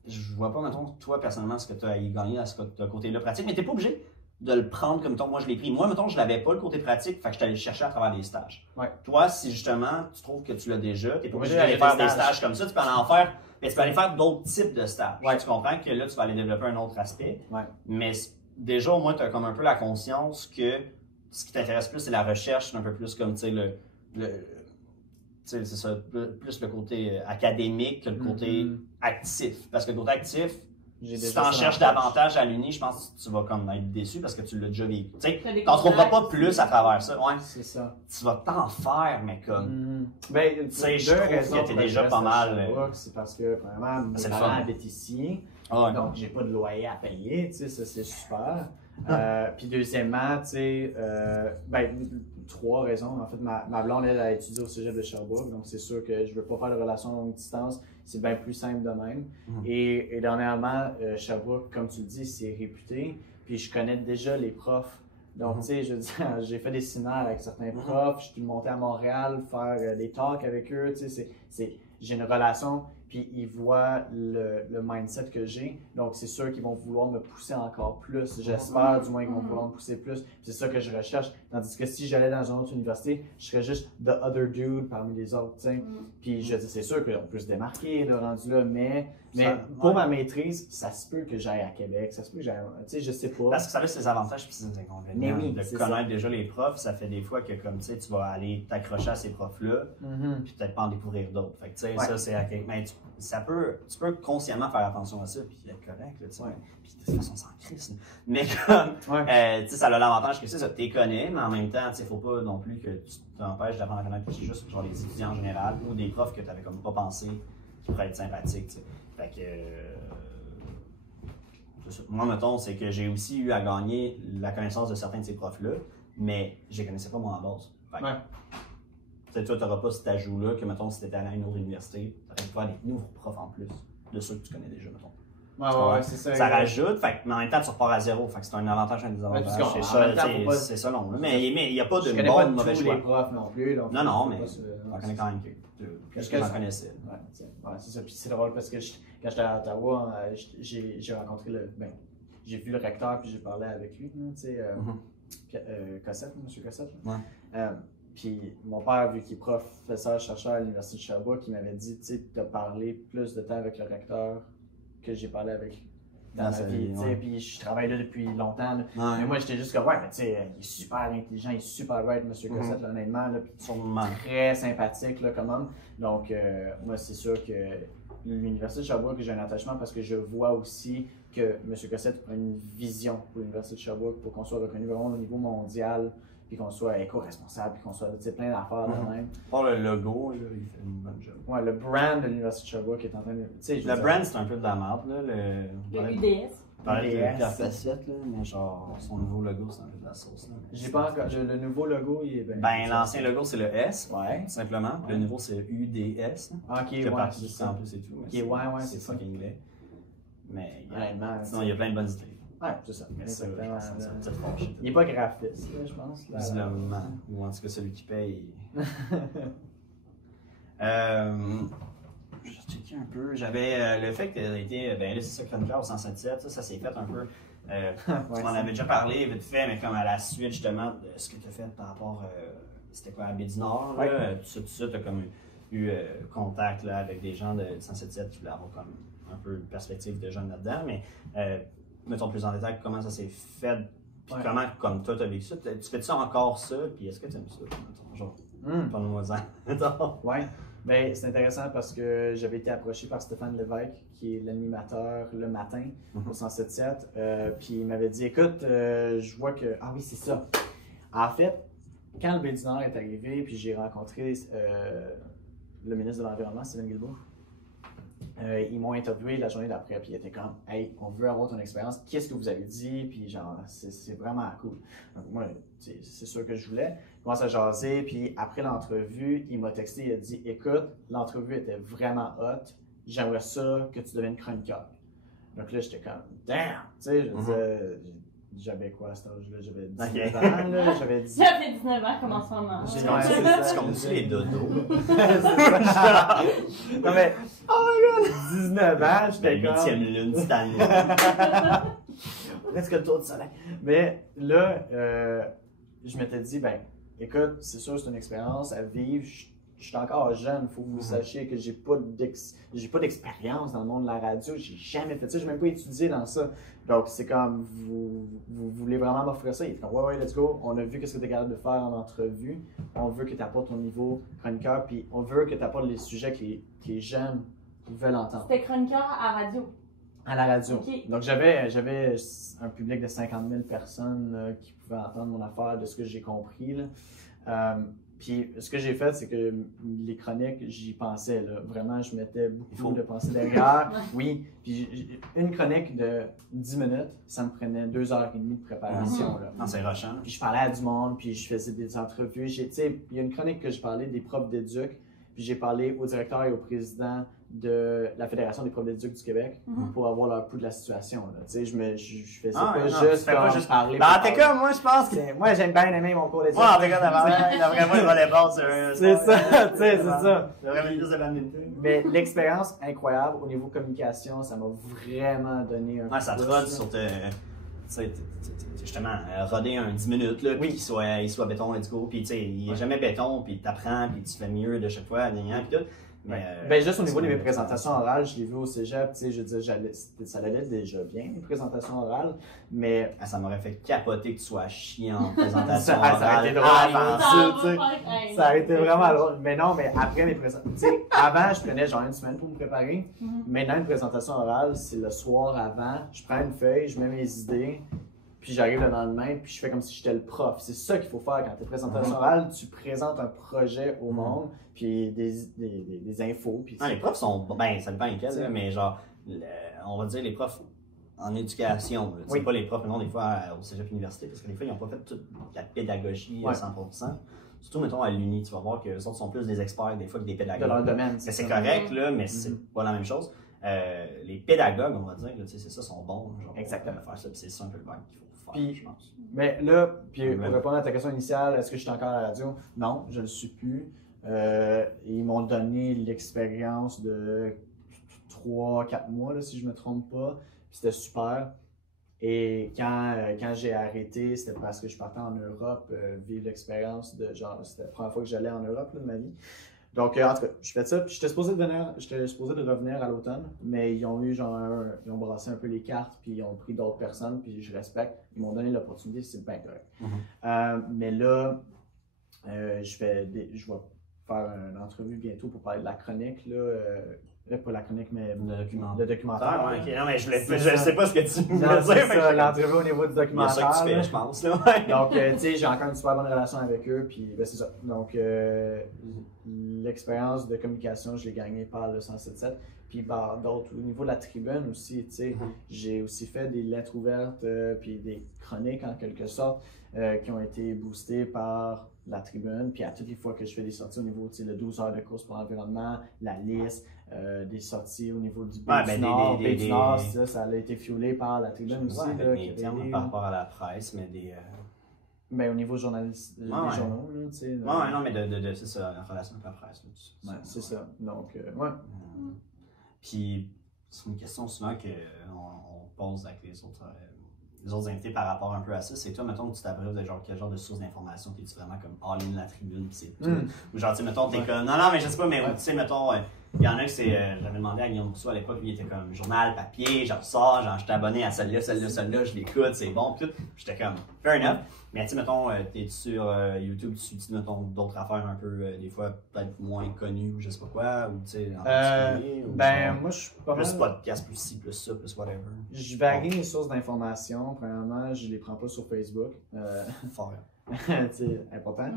je vois pas, mettons, toi, personnellement, ce que tu as gagné à ce côté-là pratique, mais t'es pas obligé de le prendre comme toi, moi je l'ai pris. Moi, mettons, je l'avais pas le côté pratique, fait que je t'allais le chercher à travers des stages. Toi, si justement, tu trouves que tu l'as déjà, t'es pas obligé d'aller faire des stages comme ça, tu peux en faire, mais tu peux aller faire d'autres types de stages. Tu comprends que là, tu vas aller développer un autre aspect, mais déjà, au moins, tu as comme un peu la conscience que ce qui t'intéresse plus, c'est la recherche, un peu plus comme, tu sais, c'est ça, plus le côté académique que le côté actif. Parce que le côté actif, si tu en cherches davantage à l'Uni, je pense que tu vas comme être déçu parce que tu l'as déjà vécu. Tu sais, tu n'en trouveras pas plus à travers ça. Ouais, c'est ça. Tu vas t'en faire, mais comme. Ben, tu sais, je trouve que tu es déjà pas mal. C'est parce que, vraiment, mes parents habitent ici. Donc, j'ai pas de loyer à payer. Tu sais, ça, c'est super. Puis, deuxièmement, tu sais, ben, 3 raisons. En fait, ma blonde, elle a étudié au cégep de Sherbrooke, donc c'est sûr que je veux pas faire de relation à longue distance. C'est bien plus simple de même. Et dernièrement, Sherbrooke, comme tu le dis, c'est réputé. Puis je connais déjà les profs. Donc, tu sais, je veux dire, j'ai fait des séminaires avec certains profs. Je suis monté à Montréal faire des talks avec eux. Tu sais, j'ai une relation. Puis ils voient le mindset que j'ai. Donc, c'est sûr qu'ils vont vouloir me pousser encore plus. J'espère, du moins, qu'ils vont vouloir me pousser plus. Puis c'est ça que je recherche. Tandis que si j'allais dans une autre université, je serais juste the other dude parmi les autres, tu sais. Puis je dis, c'est sûr qu'on peut se démarquer, le rendu là, mais pour ma maîtrise, ça se peut que j'aille à Québec, ça se peut que j'aille, tu sais, je sais pas. Parce que ça a ses avantages puis ses inconvénients. Mais oui, de connaître déjà les profs, ça fait des fois que, comme tu sais, tu vas aller t'accrocher à ces profs-là, puis peut-être pas en découvrir d'autres. Fait que, tu sais, ça, c'est à quelque... Mais tu peux consciemment faire attention à ça, puis être correct, là, tu sais. Puis de toute façon, c'est en crise. Mais comme, tu sais, ça a l'avantage que c'est ça, tu les connais, mais en même temps, tu sais, faut pas non plus que tu t'empêches d'apprendre à connaître juste genre les étudiants en général ou des profs que tu avais comme pas pensé qui pourraient être sympathiques, tu sais. Fait que, moi, mettons, c'est que j'ai aussi eu à gagner la connaissance de certains de ces profs-là, mais je les connaissais pas moi en base. Fait que, toi, tu n'auras pas cet ajout-là que, mettons, si tu étais allé à une autre université, tu aurais pu faire des nouveaux profs en plus de ceux que tu connais déjà, mettons. C'est ça. Ça rajoute, mais en même temps, tu repars à zéro. Fait que c'est un avantage et un désavantage. C'est ça, non. Mais il n'y a pas de bon ou de mauvais choix. Les profs non plus. Donc non, mais on connaît quand même qu'est-ce que j'en connaissais. C'est ça. Puis c'est drôle parce que quand j'étais à Ottawa, j'ai rencontré j'ai vu le recteur puis j'ai parlé avec lui, tu sais, Cossette, M. Cossette. Puis mon père, vu qu'il est professeur chercheur à l'Université de Sherbrooke, il m'avait dit, tu sais, tu as parlé plus de temps avec le recteur que j'ai parlé avec dans ma vie, tu sais, puis je travaille là depuis longtemps, là. Mais moi j'étais juste comme, mais tu sais, il est super intelligent, il est super bright, M. Cossette, là, honnêtement, là, puis très sympathique, là, comme homme. Donc, moi, c'est sûr que l'Université de Sherbrooke, j'ai un attachement parce que je vois aussi que M. Cossette a une vision pour l'Université de Sherbrooke pour qu'on soit reconnu vraiment au niveau mondial, puis qu'on soit éco-responsable, puis qu'on soit plein d'affaires de même. Pour le logo, là, il fait une bonne job. Ouais, le brand de l'Université de Sherbrooke est en train de. Le brand, c'est un peu de la merde, là. Le UDS. Parler de la facette, là, mais genre, son nouveau logo, c'est un peu de la sauce, là. J'ai pas encore. Le nouveau logo, il est bien. L'ancien logo, c'est le S, simplement. Le nouveau, c'est le UDS. Ok, c'est ça. En plus et tout. C'est ça qui est anglais. Mais sinon, il y a plein de bonnes idées. Ouais, c'est ça. Exactement. Il n'est pas graphiste, je pense. Visiblement. Ou en tout cas, celui qui paye. Je checké un peu. J'avais le fait que tu été. Ben là, c'est ça, chroniqueur au 107.7. Ça s'est fait un peu. On en avait déjà parlé vite fait, mais comme à la suite justement de ce que tu as fait par rapport. C'était quoi, à Baie-du-Nord, là? Tout ça, tu as comme eu contact là, avec des gens de 107.7 qui voulaient avoir comme un peu une perspective de jeunes là-dedans. Mais mettons plus en détail comment ça s'est fait, puis comment, comme toi, tu as vécu ça. Tu fais-tu encore ça, puis est-ce que tu aimes ça? Genre, parle-moi-en. Ouais. Ben, c'est intéressant parce que j'avais été approché par Stéphane Lévesque, qui est l'animateur le matin au 107.7. Puis il m'avait dit, écoute, je vois que. Ah oui, c'est ça. En fait, quand le Baie-du-Nord est arrivé, puis j'ai rencontré le ministre de l'Environnement, Steven Guilbeault, Ils m'ont interviewé la journée d'après, puis ils étaient comme « Hey, on veut avoir ton expérience, qu'est-ce que vous avez dit? » Puis genre, c'est vraiment cool. Donc moi, c'est sûr que je voulais. Je commence à jaser, puis après l'entrevue, il m'a texté, il a dit « Écoute, l'entrevue était vraiment hot, j'aimerais ça que tu deviennes chroniqueur. » Donc là, j'étais comme « Damn! » Tu sais, je disais, j'avais quoi à cet âge-là? J'avais 19 ans, là, j'avais 19 ans comme en ce moment. C'est comme si les dodos. Non mais, oh my god! 19 ans, j'étais comme... 8e lune, Stanley. Presque le tour du soleil. Mais là, je m'étais dit, ben, écoute, c'est sûr, c'est une expérience à vivre. Je suis encore jeune, il faut que vous sachiez que j'ai pas d'expérience dans le monde de la radio. J'ai jamais fait ça, j'ai même pas étudié dans ça. Donc, c'est comme, vous voulez vraiment m'offrir ça? Il est comme, ouais, let's go. On a vu ce que tu es capable de faire en entrevue. On veut que tu apportes ton niveau chroniqueur, puis on veut que tu apportes les sujets que les jeunes veulent entendre. C'était chroniqueur à radio. À la radio. Okay. Donc, j'avais un public de 50 000 personnes qui pouvaient entendre mon affaire de ce que j'ai compris. Là. Puis, ce que j'ai fait, c'est que les chroniques, j'y pensais. Là. Vraiment, je mettais beaucoup de pensée derrière. Oui. Puis, une chronique de 10 minutes, ça me prenait 2h30 de préparation. Là. Non, c'est rushant. Puis, je parlais à du monde, puis je faisais des entrevues. Il y a une chronique que je parlais des profs d'éduc, puis j'ai parlé au directeur et au président de la Fédération des profs d'éduc du Québec pour avoir leur pouls de la situation. Je faisais pas juste parler. En tout cas, moi, je pense que... Moi, j'aime bien aimer mon cours d'éduc. Ouais, en tout cas, il a vraiment le volleyball. C'est ça, tu sais, c'est ça. Il a vraiment plus de badminton. Mais l'expérience incroyable au niveau communication, ça m'a vraiment donné un ouais, ça te rode sur justement, roder un 10 minutes, là, puis qu'il soit béton, let's go, puis tu sais, il est jamais béton, puis t'apprends, puis tu fais mieux de chaque fois, puis tout. Mais, juste au niveau de mes présentations orales, je l'ai vu au cégep, tu sais, je veux dire, ça allait déjà bien, mes présentations orales, mais... ça m'aurait fait capoter que tu sois chiant en présentation orale. Ça aurait été drôle, ça aurait été vraiment drôle. Mais non, mais après mes présentations, tu sais, avant, je prenais genre une semaine pour me préparer. Maintenant, une présentation orale, c'est le soir avant, je prends une feuille, je mets mes idées, puis j'arrive le lendemain, puis je fais comme si j'étais le prof. C'est ça qu'il faut faire quand tu es présentation orale. Tu présentes un projet au monde, puis des infos. Puis les profs sont... Ben, ça dépend lesquels, mais genre, on va dire les profs en éducation. C'est pas les profs, non, des fois au cégep université, parce que des fois, ils n'ont pas fait toute la pédagogie à 100%. Surtout, mettons, à l'Uni, tu vas voir que les autres sont plus des experts, des fois, que des pédagogues. De leur domaine. C'est correct, là, mais c'est pas la même chose. Les pédagogues, on va dire, c'est ça, sont bons. Genre, exactement. Pour faire ça, c'est ça un peu le bac qu'il faut. Puis, je pense. Mais là, pour répondre à ta question initiale, est-ce que je suis encore à la radio? Non, je ne le suis plus. Ils m'ont donné l'expérience de 3-4 mois, là, si je ne me trompe pas. C'était super. Et quand j'ai arrêté, c'était parce que je partais en Europe, vivre l'expérience de genre, c'était la première fois que j'allais en Europe là, de ma vie. Donc, en tout cas, je fais ça, puis j'étais supposé de revenir à l'automne, mais ils ont eu genre, ils ont brassé un peu les cartes, puis ils ont pris d'autres personnes, puis je respecte. Ils m'ont donné l'opportunité, c'est bien correct. Mais là, je vais faire une entrevue bientôt pour parler de la chronique, là. Pas la chronique, mais le documentaire. Ouais, okay. Non, mais je sais pas ce que tu veux dire. C'est ça, l'entrevue au niveau du documentaire. C'est ça que tu fais, je pense. Là. Donc, tu sais, j'ai encore une super bonne relation avec eux, puis ben, c'est ça. Donc, l'expérience de communication, je l'ai gagnée par le 107.7. Puis par d'autres, au niveau de la tribune aussi, tu sais, j'ai aussi fait des lettres ouvertes, puis des chroniques en quelque sorte, qui ont été boostées par la tribune. Puis à toutes les fois que je fais des sorties au niveau, tu sais, le 12 heures de course pour l'environnement, la liste, des sorties au niveau du Baie du Nord, ça a été fuelé par la tribune aussi. Des termes par rapport à la presse, mais des... Ben, au niveau journaliste, des journaux, tu sais. Non, mais c'est ça, en relation avec la presse. Ouais, c'est ça. Donc, Puis, c'est une question souvent qu'on pose avec les autres invités par rapport un peu à ça. C'est toi, mettons, que tu t'abreuves de genre quel genre de source d'information, t'es-tu vraiment comme all-in la tribune, pis c'est tout. Ou genre, tu sais, mettons, t'es comme. Non, mais je sais pas, mais tu sais, mettons, il y en a que c'est. J'avais demandé à Guillaume Rousseau à l'époque, lui, il était comme journal, papier, genre ça, genre, je t'ai abonné à celle-là, je l'écoute, c'est bon, pis tout. J'étais comme, fair enough. Mais tu sais, mettons, t'es sur YouTube, tu suis, mettons, d'autres affaires un peu, des fois, peut-être moins connues ou je sais pas quoi, ou tu sais, en particulier. Ben, moi, je suis pas plus podcast, plus ci, plus ça, plus whatever. Je varie les sources d'informations. Premièrement, je les prends pas sur Facebook. Fort. c'est important.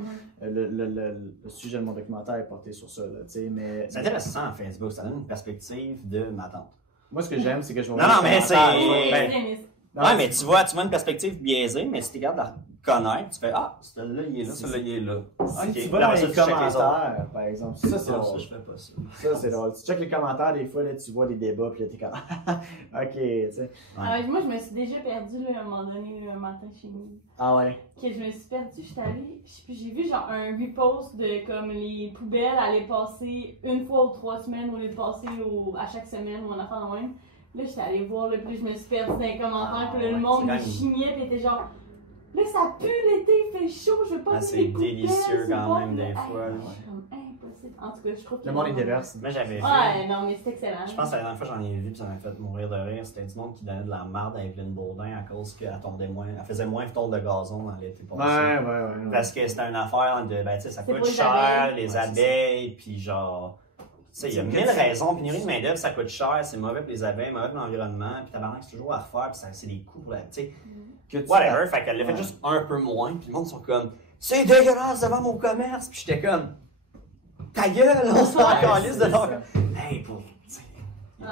Le sujet de mon documentaire est porté sur ça, là, mais... C'est intéressant, Facebook, ça donne une perspective de ma tante. Moi, ce que j'aime, c'est que je vois... Non, mais c'est... Ouais, mais tu vois une perspective biaisée, mais si tu regardes la connaître, tu fais ah, celui-là il est là, celui-là il est là. Si tu vas dans les commentaires, par exemple, ça c'est drôle. Ça, je fais pas ça. Ça c'est drôle. Tu checkes les commentaires, des fois, là, tu vois des débats, puis là t'es comme ok, tu sais. Moi, je me suis déjà perdue là, à un moment donné, le matin chez nous. Ah ouais? Que je me suis perdue, j'étais allée, je sais plus, j'ai vu genre un repost de comme les poubelles allaient passer une fois ou 3 semaines au lieu de passer à chaque semaine ou en affaire de même. Là, j'étais allée voir, là, puis je me suis perdue dans les commentaires, puis là, le monde me chignait, puis était genre. Là, ça pue l'été, il fait chaud, je veux pas c'est délicieux quand même, des fois. Impossible. En tout cas, je trouve que. Le monde est déverse. Moi, j'avais vu. Ouais, non, mais c'est excellent. Je pense que la dernière fois j'en ai vu, puis ça m'a fait mourir de rire. C'était du monde qui donnait de la marde à Evelyne Baudin à cause qu'elle tombait moins. Elle faisait moins de tours de gazon dans l'été passé. Ouais. Parce que c'était une affaire de. Ben, tu sais, ça coûte cher, abeilles. les abeilles, puis genre. Tu sais, il y a 1000 raisons. Pénurie de main-d'œuvre, ça coûte cher, c'est mauvais pour les abeilles, mauvais pour l'environnement, puis tabarnak, c'est toujours à refaire, puis c'est des coûts, tu sais. Whatever, fait qu'elle l'a fait juste un peu moins, puis le monde sont comme c'est dégueulasse devant mon commerce, puis j'étais comme ta gueule, on se fait encore liste de leur. Hey, pour. Il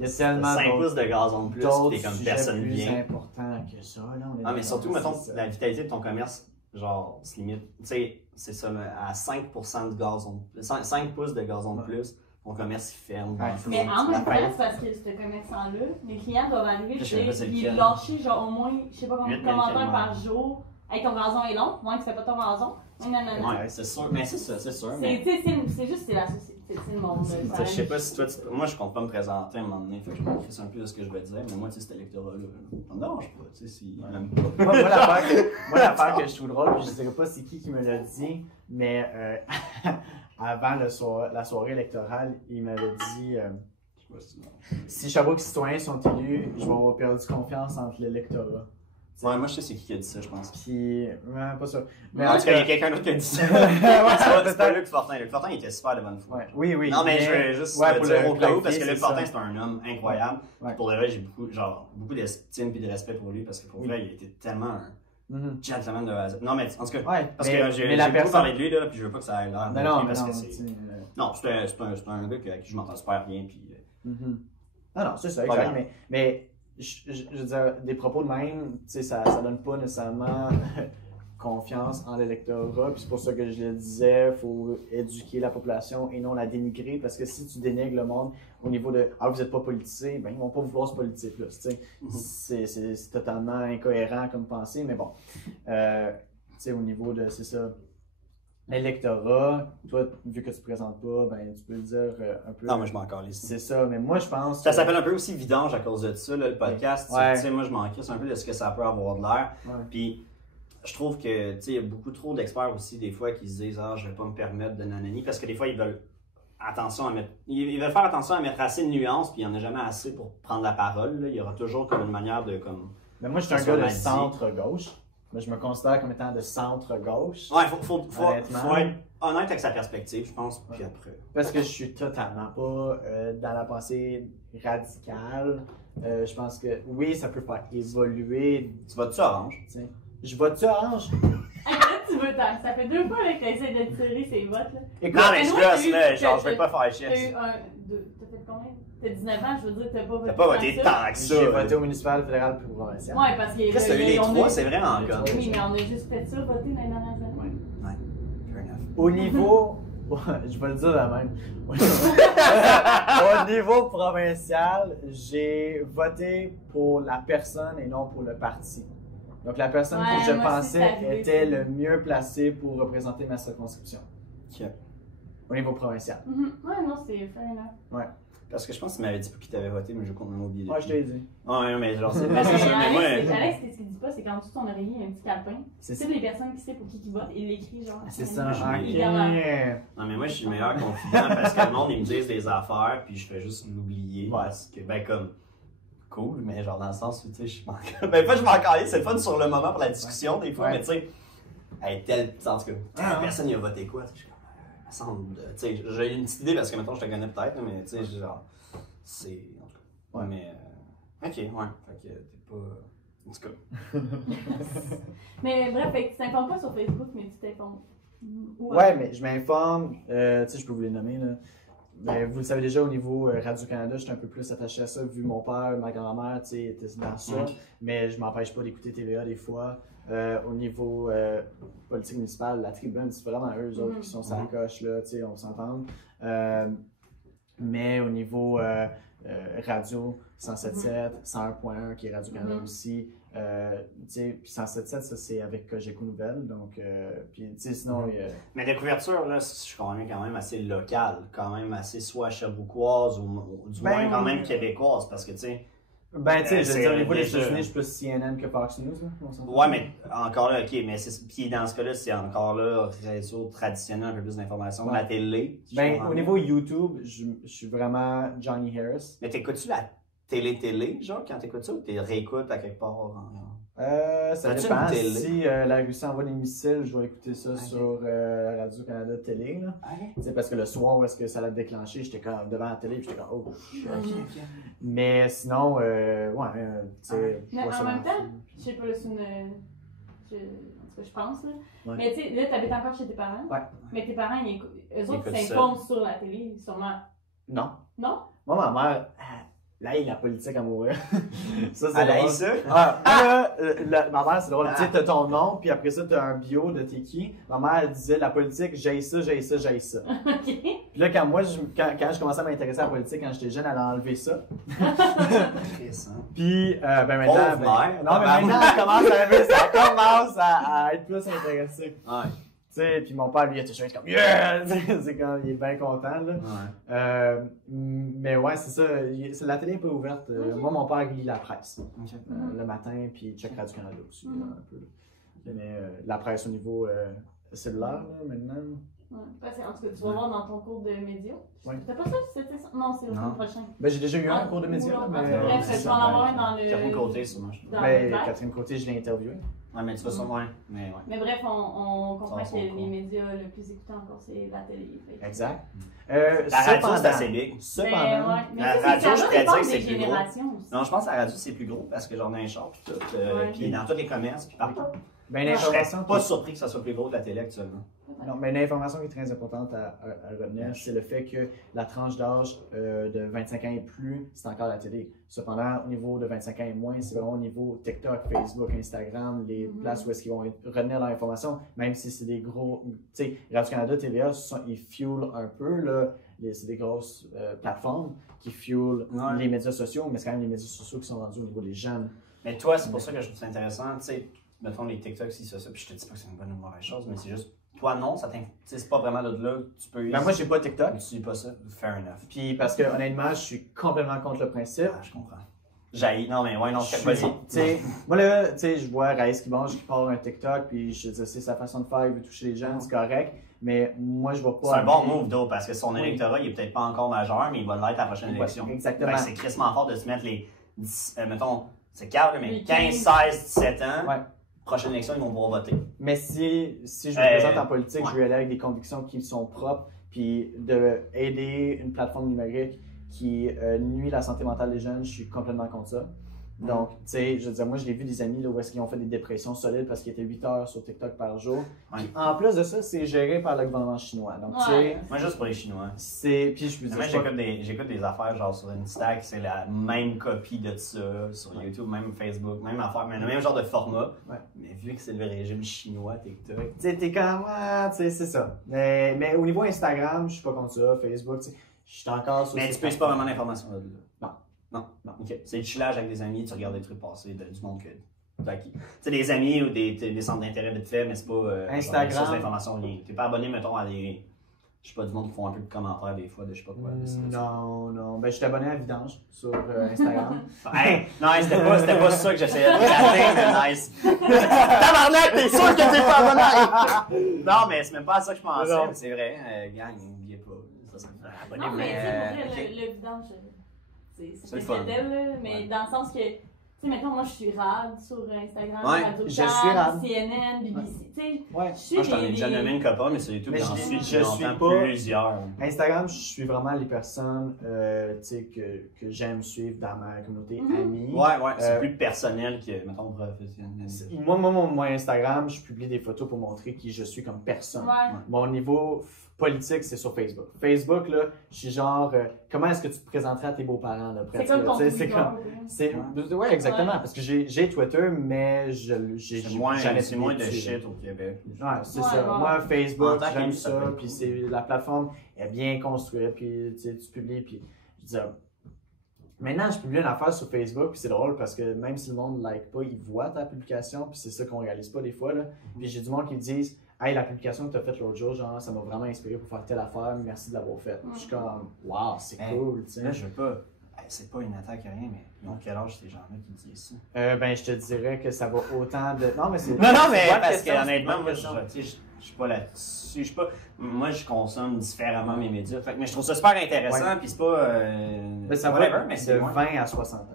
y a tellement 5 pouces de gazon de plus, puis t'es comme personne plus vient. important que ça, là. Ah, mais surtout, mettons, la vitalité de ton commerce, genre, se limite, tu sais, c'est ça, à 5% de gazon, 5 pouces de gazon de plus. Mon commerce, il ferme. Mais en même temps, c'est parce que ce commerçant-là, les clients doivent arriver et lâcher genre au moins, je sais pas combien de commentaires par jour. Hey, ton gazon est long, moi tu fais pas ton gazon. Non. Ouais, c'est sûr. Mais c'est ça, c'est sûr. C'est juste, c'est la société, c'est le monde. Je sais pas si toi, moi je compte pas me présenter à un moment donné, fait que je m'en crisse un peu de ce que je vais dire, mais moi, tu sais, cet électorat-là, ça me dérange pas, tu sais, s'il m'aime pas. Moi, l'affaire que je trouve drôle, puis je sais pas c'est qui me l'a dit, mais avant la soirée électorale, il m'avait dit si Sherbrooke citoyens sont élus, je vais avoir perdu confiance entre l'électorat. Ouais, moi je sais c'est qui a dit ça, je pense. Puis, pas sûr. Mais en tout cas, il y a quelqu'un d'autre qui a dit ça. C'est pas Luc Fortin. Luc Fortin, il était super de bonne foi. Ouais. Oui. Non, mais je veux juste le dire au cas où, parce que Luc Fortin, c'est un homme incroyable. Ouais. Pour le vrai, j'ai beaucoup d'estime et de respect pour lui, parce que pour vrai, il était tellement un gentleman de base. Non, mais en tout cas, parce que j'ai beaucoup parlé de lui, là, puis je veux pas que ça aille l'air de lui, parce que c'est. Non, c'est un gars avec qui je m'entends super bien, puis. Non, c'est ça, exact. Mais je veux dire, des propos de même, tu sais, ça donne pas nécessairement confiance en l'électorat. Puis c'est pour ça que je le disais, il faut éduquer la population et non la dénigrer. Parce que si tu dénigres le monde au niveau de « Ah, vous n'êtes pas politisé », ben ils vont pas vouloir ce politique-là. C'est totalement incohérent comme pensée, mais bon. Tu sais, au niveau de, c'est ça, l'électorat, toi, vu que tu ne te présentes pas, ben tu peux le dire un peu. Non, moi je m'en calisse. C'est ça, mais moi je pense. Ça s'appelle un peu aussi vidange à cause de ça, là, le podcast. Tu sais, moi je m'en crisse un peu de ce que ça peut avoir de l'air. Puis je trouve que, tu sais, il y a beaucoup trop d'experts aussi, des fois, qui se disent « Ah, je vais pas me permettre de nanani », parce que des fois, ils veulent faire attention à mettre assez de nuances, puis il n'y en a jamais assez pour prendre la parole. Là. Il y aura toujours comme une manière de comme. Mais moi, je suis un gars de centre-gauche. Mais je me considère comme étant de centre-gauche. Ouais, faut être honnête avec sa perspective, je pense, puis après. Parce que je suis totalement pas dans la pensée radicale. Je pense que oui, ça peut faire évoluer. Tu votes-tu orange? T'sais. Je vote-tu orange? Tu veux tant. Ça fait 2 fois que tu essaies de tirer ces votes. Là. Écoute, non, mais je gosse, là, genre, je vais pas faire chier. T'as fait combien? T'as 19 ans, je veux dire, t'as pas voté. T'as pas voté tant que ça. J'ai voté au municipal, fédéral, puis provincial. Ouais, parce que. Qu'est-ce que t'as eu les 3, c'est vraiment encore. Oui, mais on a juste fait ça, voter dans les dernières années. Ouais. Fair enough. Au niveau. Je vais le dire la même. Au niveau provincial, j'ai voté pour la personne et non pour le parti. Donc, la personne que je pensais était le mieux placée pour représenter ma circonscription. OK. Au niveau provincial. Ouais, non, c'est fair enough. Ouais. Parce que je pense que tu m'avais dit pour qui t'avais voté, mais je compte même oublié. Ouais, je te l'ai dit. Ouais, mais genre, c'est mais ça. Mais moi. Alex, ce qu'il dit pas, c'est qu'en dessous de ton oreiller, il y a un petit calepin. C'est les personnes qui savent pour qui votent, il l'écrit genre. C'est ça, Non, mais moi, je suis le meilleur confident parce que le monde, ils me disent des affaires, puis je fais juste l'oublier. Parce que, ben, comme. Cool, mais genre dans le sens où, tu sais, je m'en. Ben, pas je m'en calisse, c'est le fun sur le moment pour la discussion, des fois, mais tu sais, en tout cas, personne n'y a voté quoi, tu sais, me semble, tu sais, j'ai une petite idée parce que maintenant je te connais peut-être, mais tu sais, genre, c'est. En tout cas. Ouais, mais. Ok, ouais, fait que t'es pas. En tout cas. Mais bref, fait que tu t'informes pas sur Facebook, mais tu t'informes. Ouais, mais je m'informe, tu sais, je peux vous les nommer, là. Mais vous le savez déjà, au niveau Radio-Canada, je suis un peu plus attaché à ça, vu mon père, ma grand-mère, tu sais, étaient dans ça. Mais je m'empêche pas d'écouter TVA des fois. Au niveau politique municipale, la tribune, c'est vraiment eux autres qui sont sur la coche, là, tu sais, on s'entend. Mais au niveau radio, 107.7, 101.1 qui est Radio-Canada aussi. Tu sais, puis 107.7, ça c'est avec Cogeco Nouvelles, donc, puis tu sais, sinon... Mais la couverture, là, je suis quand même assez locale, quand même assez soit sherbrookoise ou du moins quand même québécoise, parce que tu sais... Ben, tu sais, je veux dire, au niveau des États-Unis, je suis plus CNN que Fox News, là. Ouais, mais encore là, ok, mais puis dans ce cas-là, c'est encore là réseau traditionnel, un peu plus d'informations. La télé. Ben, au niveau YouTube, je suis vraiment Johnny Harris. Mais t'écoutes-tu la télé, genre, quand t'écoutes ça, ou t'es réécoutes à quelque part? Ça dépend. Si la Russie envoie des missiles, je vais écouter ça sur Radio-Canada Télé. Là. Okay. Parce que le soir où est-ce que ça l'a déclenché, j'étais comme devant la télé et j'étais comme oh. Okay. Mais sinon, ouais, tu sais. Mais en même temps, je sais pas, c'est une. En tout cas, je pense. Là. Ouais. Mais tu sais, là, t'habites encore chez tes parents. Ouais. Mais tes parents, eux autres s'informent sur la télé, sûrement. Non. Non? Moi, ma mère. Là, il y a la politique à mourir. Ça, c'est drôle. Ça? Ma mère, c'est drôle. Tu sais, t'as ton nom, puis après ça, t'as un bio de t'es qui. Ma mère, elle disait, la politique, j'ai ça. OK. Puis là, quand je commençais à m'intéresser à la politique, quand j'étais jeune, elle a enlevé ça. Puis, ben maintenant... non, mais maintenant, elle commence à être plus intéressée. Ouais. Tu sais, puis mon père, lui, il a toujours été comme yeah! C'est comme, il est bien content, là. Ouais. Mais ouais, c'est ça. La télé est pas ouverte. Moi, mon père, il lit la presse. Le matin, puis il check Radio-Canada aussi, un peu. Mais la presse au niveau cellulaire, là, maintenant. Ouais. En tout cas, tu vas voir dans ton cours de médias. Ouais. T'as pas ça? C'était ça? Non, c'est le cours prochain. Ben, j'ai déjà eu un cours de médias. Bref, tu vas en avoir un dans le. Catherine Côté, sûrement. Ben, Catherine Côté, je l'ai interviewée. Ouais, mais tu fais ça, ouais. Mais bref, on comprend que les médias le plus écoutés encore, c'est la télé. Exact. La radio, c'est assez big. Cependant, la radio, je pourrais dire que c'est plus gros. Non, je pense que la radio, c'est plus gros parce que j'en ai un char, puis tout. Puis dans tous les commerces, puis partout. Ben, je serais pas surpris que ça soit plus gros que la télé actuellement. Non, mais l'information qui est très importante à retenir, c'est le fait que la tranche d'âge de 25 ans et plus, c'est encore la télé. Cependant, au niveau de 25 ans et moins, c'est vraiment au niveau TikTok, Facebook, Instagram, les places où est-ce qu'ils vont retenir leur information, même si c'est des gros... Tu sais, Radio-Canada, TVA, ils fuelent un peu, là, c'est des grosses plateformes qui fuelent les médias sociaux, mais c'est quand même les médias sociaux qui sont rendus au niveau des jeunes. Mais toi, c'est pour ça que je trouve ça intéressant, tu sais, mettons les TikTok, si ça, puis je te dis pas que c'est une bonne ou mauvaise chose, mais c'est juste... Toi, non, c'est pas vraiment de là que tu peux... Ben moi, j'ai pas TikTok. Tu dis pas ça. Fair enough. Puis parce que, honnêtement, je suis complètement contre le principe. Ah, je comprends. Non, mais ouais, non, vas-y. Moi, là, tu sais, je vois Raïs qui part un TikTok, puis je dis, c'est sa façon de faire, il veut toucher les jeunes, c'est correct. Mais moi, je vois pas... C'est un bon move, d'eau, parce que son électorat, il est peut-être pas encore majeur, mais il va l'être à la prochaine élection. Exactement. C'est crissement fort de se mettre les... mettons, c'est calme, mais 15, 16, 17 ans... Ouais. Prochaine élection, ils vont pouvoir voter. Mais si je me présente en politique, je vais aller avec des convictions qui sont propres, puis d'aider une plateforme numérique qui nuit la santé mentale des jeunes, je suis complètement contre ça. Donc, tu sais, je veux dire, moi, je l'ai vu des amis là, où est-ce qu'ils ont fait des dépressions solides parce qu'ils étaient 8 heures sur TikTok par jour. Puis, en plus de ça, c'est géré par le gouvernement chinois. Donc, tu sais... Moi, juste pour les Chinois. Puis, je me dis... j'écoute des affaires genre sur Instagram, c'est la même copie de ça, sur YouTube, même Facebook, même affaire, mais le même genre de format. Ouais. Mais vu que c'est le régime chinois, TikTok... Tu sais, t'es comme... tu sais, c'est ça. Mais au niveau Instagram, je suis pas contre ça. Facebook, tu sais, je suis encore sur... Mais tu peux pas vraiment l'information là-dedans. Non. Ok. C'est du chillage avec des amis, tu regardes des trucs passés du monde que t'as acquis. Tu sais, des amis ou des centres d'intérêt vite fait, mais c'est pas Instagram. Une source d'information liée. T'es pas abonné, mettons, à des. Je sais pas, du monde qui font un peu de commentaires des fois, de je sais pas quoi. Non. Ben, je suis abonné à Vidange sur Instagram. Non, c'était pas ça que j'essayais de regarder, mais nice. Tabarnak, t'es sûr que t'es pas abonné? Non, mais c'est même pas à ça que je pensais, mais c'est vrai. Gang, n'oubliez pas. Ça me fait abonner. Non, mais le Vidange. C'est fidèle, mais dans le sens que, tu Tu sais, mettons, moi, je suis rad sur Instagram, Ouais, Radio je suis rad. CNN, BBC, tu sais. Ouais. Moi, je t'en ai déjà nommé une copain, mais c'est tout. Mais J'en je suis suis pas pas- plusieurs. Instagram, je suis vraiment les personnes tu sais, que j'aime suivre dans ma communauté amis. Ouais, c'est plus personnel que, mettons, professionnel. Moi, Instagram, je publie des photos pour montrer qui je suis comme personne. Ouais. Mon niveau politique, c'est sur Facebook. Facebook, là, je suis genre, comment est-ce que tu te présenterais à tes beaux-parents, là, C'est presque, comme ton tu sais, c'est Twitter. comme, ouais, exactement, Ouais. parce que j'ai Twitter, mais j'ai C'est moins publié de dessus, shit au Québec. Ouais, c'est Ouais, ça. ouais. Moi, En Facebook, tant j'aime qu'ami, ça, ça peut être puis cool. c'est la plateforme est bien construite, puis tu sais, tu publies, puis je dis, maintenant, je publie une affaire sur Facebook, puis c'est drôle parce que même si le monde ne like pas, il voit ta publication, puis c'est ça qu'on réalise pas des fois, là. Puis j'ai du monde qui me disent, hey, la publication que tu as faite l'autre jour, genre, ça m'a vraiment inspiré pour faire telle affaire, merci de l'avoir faite. Puis je suis comme, wow, c'est Hey, cool, tu sais. Là, je veux pas. C'est pas une attaque à rien, mais ils ont quel âge ces gens-là qui disent ça? Ben, je te dirais que ça va autant de. Non, mais c'est. Non, mais c'est bonne parce question, que c'est honnêtement, bonne moi, question. je suis pas là-dessus. Je suis pas. Moi, je consomme différemment mes médias. Fait que, mais je trouve ça super intéressant, puis c'est pas. Mais ça whatever, va mais de c'est 20 moins. à 60 ans.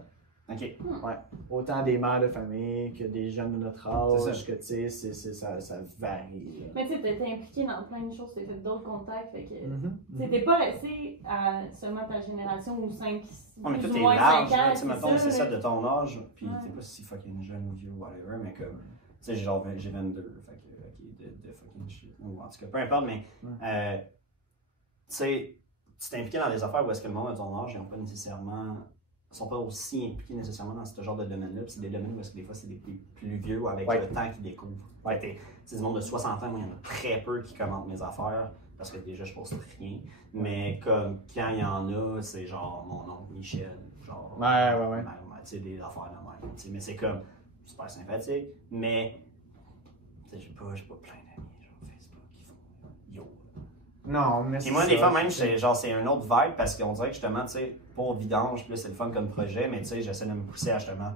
Ok. Ouais. Autant des mères de famille que des jeunes de notre C'est âge, que tu sais, ça varie. là. Mais tu sais, t'es impliqué dans plein de choses, t'as fait d'autres contacts, fait que. Mhm, Tu sais, mhm. t'es pas resté à seulement ta génération ou 5, Ouais, mais plus toi, ou t'es moins large, 5 là. ans. Tu sais, mettons, c'est ça là. de ton âge, puis Ouais. t'es pas si fucking jeune ou vieux ou whatever, mais comme. Tu sais, genre, j'ai 22, fait que, ok, de fucking shit. Ou en tout cas, peu importe, mais. Ouais. Tu sais, tu t'es impliqué dans des affaires où est-ce que le monde de ton âge, ils ont pas nécessairement. Sont pas aussi impliqués nécessairement dans ce genre de domaine-là. Puis c'est des domaines où est-ce que des fois c'est des plus vieux ou avec Ouais. le temps qu'ils découvrent. Ouais, c'est du monde de 60 ans, moi, il y en a très peu qui commentent mes affaires parce que déjà je poste rien. Mais comme quand il y en a, c'est genre mon oncle Michel, genre Ouais. tu sais, des affaires de même. Tu sais, mais c'est comme super sympathique. Mais tu sais, j'ai pas plein d'amis genre Facebook qui font yo. Non, mais Puis moi, des fois, même, c'est un autre vibe parce qu'on dirait que justement, tu sais, pour vidange, plus c'est le fun comme projet, mais tu sais, j'essaie de me pousser à justement,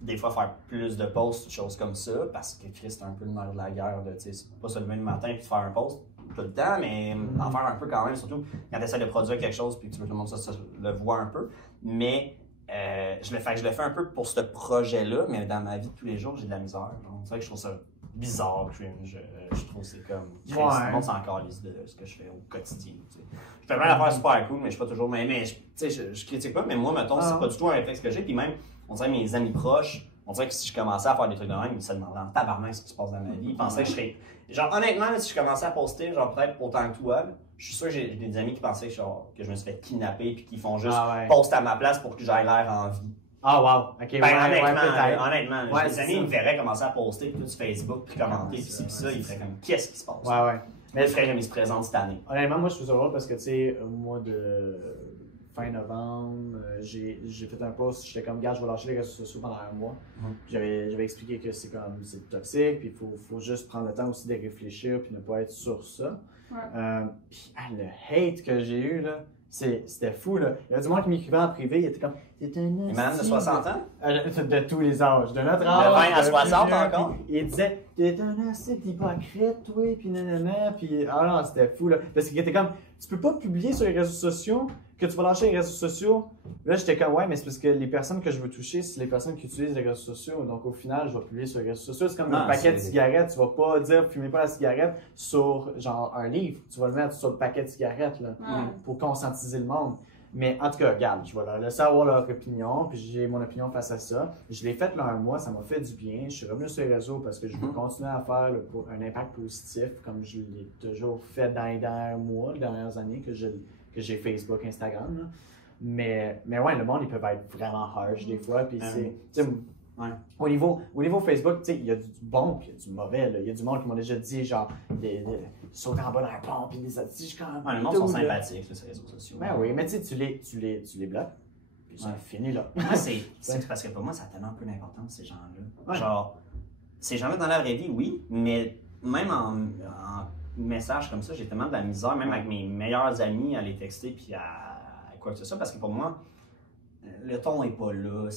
des fois, faire plus de posts, des choses comme ça, parce que Chris, c'est un peu le nerf de la guerre de, tu sais, pas se lever le matin puis de faire un post tout le temps, mais en faire un peu quand même, surtout quand tu essaies de produire quelque chose puis que tu veux que le monde ça le voit un peu. Mais je le fais un peu pour ce projet-là, mais dans ma vie de tous les jours, j'ai de la misère. C'est vrai que je trouve ça bizarre, cringe. Je trouve que c'est comme. Chris, le monde s'en calisse de ce que je fais au quotidien. Tu sais. Je fais plein d'affaires super cool, mais je suis pas toujours. Mais je critique pas, mais moi, mettons, c'est pas du tout un réflexe que j'ai. Puis même, on dirait mes amis proches, on dirait que si je commençais à faire des trucs de même, ils se demandaient en tabarnak ce qui se passe dans ma vie. Ils pensaient que je serais. Genre, honnêtement, si je commençais à poster, genre, peut-être autant que toi, je suis sûr que j'ai des amis qui pensaient que, genre, que je me suis fait kidnapper puis qui font juste poster à ma place pour que j'aille l'air en vie. Ah, wow. Ok, Ben, honnêtement, Ouais, mes c'est amis ça. ils me verraient commencer à poster tout sur Facebook puis commenter puis ci puis ça, ils feraient comme qu'est-ce qui se passe? Ouais. Mais le frère il se présente cette année. Honnêtement, moi, je trouve ça drôle parce que, tu sais, au mois de fin novembre, j'ai fait un post, j'étais comme, gars, je vais lâcher les réseaux sociaux pendant un mois. Puis j'avais expliqué que c'est toxique, puis il faut juste prendre le temps aussi de réfléchir puis ne pas être sur ça. Ouais. Puis le hate que j'ai eu, là, c'était fou, là. Il y a du monde qui m'écrivait en privé, il était comme, t'es un Une madame de 60 ans? De tous les âges, de notre âge. De 20 à 60 plus vieux, encore? puis il disait, t'es un assez hypocrite, toi, puis nanana, puis ah non, c'était fou, là. Parce qu'il était comme, tu peux pas publier sur les réseaux sociaux que tu vas lâcher les réseaux sociaux. Là, j'étais comme, ouais, mais c'est parce que les personnes que je veux toucher, c'est les personnes qui utilisent les réseaux sociaux. Donc, au final, je vais publier sur les réseaux sociaux. C'est comme un paquet de cigarettes. Tu vas pas dire, fumez pas la cigarette sur, genre, un livre. Tu vas le mettre sur le paquet de cigarettes, là, pour conscientiser le monde. Mais en tout cas, regarde, je vais leur laisser avoir leur opinion, puis j'ai mon opinion face à ça. Je l'ai fait là un mois, ça m'a fait du bien. Je suis revenu sur les réseaux parce que je veux continuer à faire un impact positif, comme je l'ai toujours fait dans les derniers mois, les dernières années que j'ai Facebook, Instagram. Là. Mais ouais, le monde, ils peuvent être vraiment harsh des fois. Puis au niveau Facebook, il y a du bon puis il y a du mauvais. Il y a du monde qui m'ont déjà dit, genre, sauter en bas d'un pont puis des astuces. Le monde sont sympathiques sur les réseaux sociaux. Ben oui, mais tu les bloques. Puis c'est fini là. Moi, c'est parce que pour moi, ça a tellement peu d'importance, ces gens-là. Genre, ces gens-là dans la vraie vie, oui, mais même en message comme ça, j'ai tellement de la misère, même avec mes meilleurs amis, à les texter puis à quoi que ce soit, parce que pour moi, le ton n'est pas là,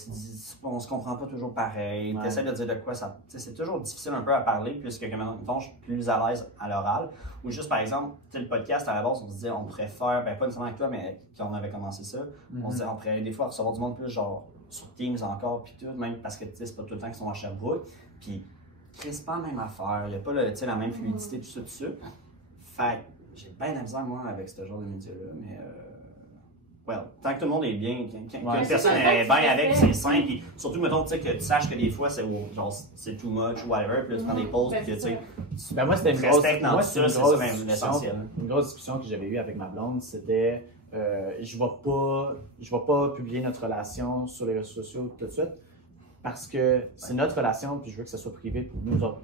on se comprend pas toujours pareil, tu essaies de dire de quoi ça. C'est toujours difficile un peu à parler, puisque mettons, je suis plus à l'aise à l'oral. Ou juste par exemple, le podcast à la base, on se disait on pourrait faire, ben pas nécessairement avec toi, mais quand on avait commencé ça, on se disait on pourrait des fois recevoir du monde plus genre sur Teams encore, puis tout, même parce que c'est pas tout le temps qu'ils sont à Sherbrooke. Puis, c'est pas la même affaire, il n'y a pas la même fluidité, tout ça. Fait que j'ai bien de la misère, moi, avec ce genre de médias-là, mais. Tant que tout le monde est bien, qu'une personne est bien avec, c'est simple. Puis surtout, mettons, que tu saches que des fois, c'est too much ou whatever, puis là, tu prends des pauses, puis que tu moi, c'était une grosse l'essentiel. Une grosse discussion que j'avais eue avec ma blonde, c'était je vais pas publier notre relation sur les réseaux sociaux tout de suite parce que c'est notre relation, puis je veux que ça soit privé pour nous autres.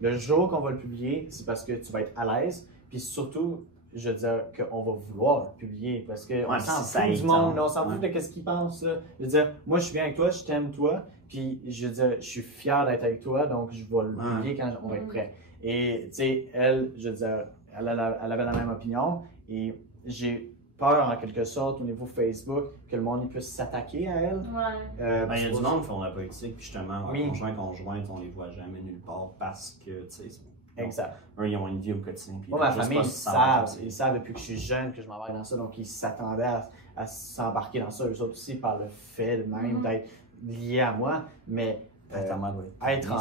Le jour qu'on va le publier, c'est parce que tu vas être à l'aise, puis surtout, je veux dire qu'on va vouloir le publier parce qu'on s'en fout du monde, on s'en fout de ce qu'ils pensent. Là. Je veux dire, moi je suis bien avec toi, je t'aime toi, puis je veux dire, je suis fier d'être avec toi, donc je vais le publier quand on va être prêt. Et tu sais, elle, je veux dire, elle avait la même opinion et j'ai peur en quelque sorte au niveau Facebook que le monde puisse s'attaquer à elle. Il y a du monde qui font la politique, puis justement, conjointe, on les voit jamais nulle part parce que, tu sais, exact. Ils ont une vie au quotidien. Moi, ma famille, ils savent depuis que je suis jeune que je m'embarque dans ça, donc ils s'attendaient à s'embarquer dans ça, eux autres aussi, par le fait même d'être liés à moi, mais être en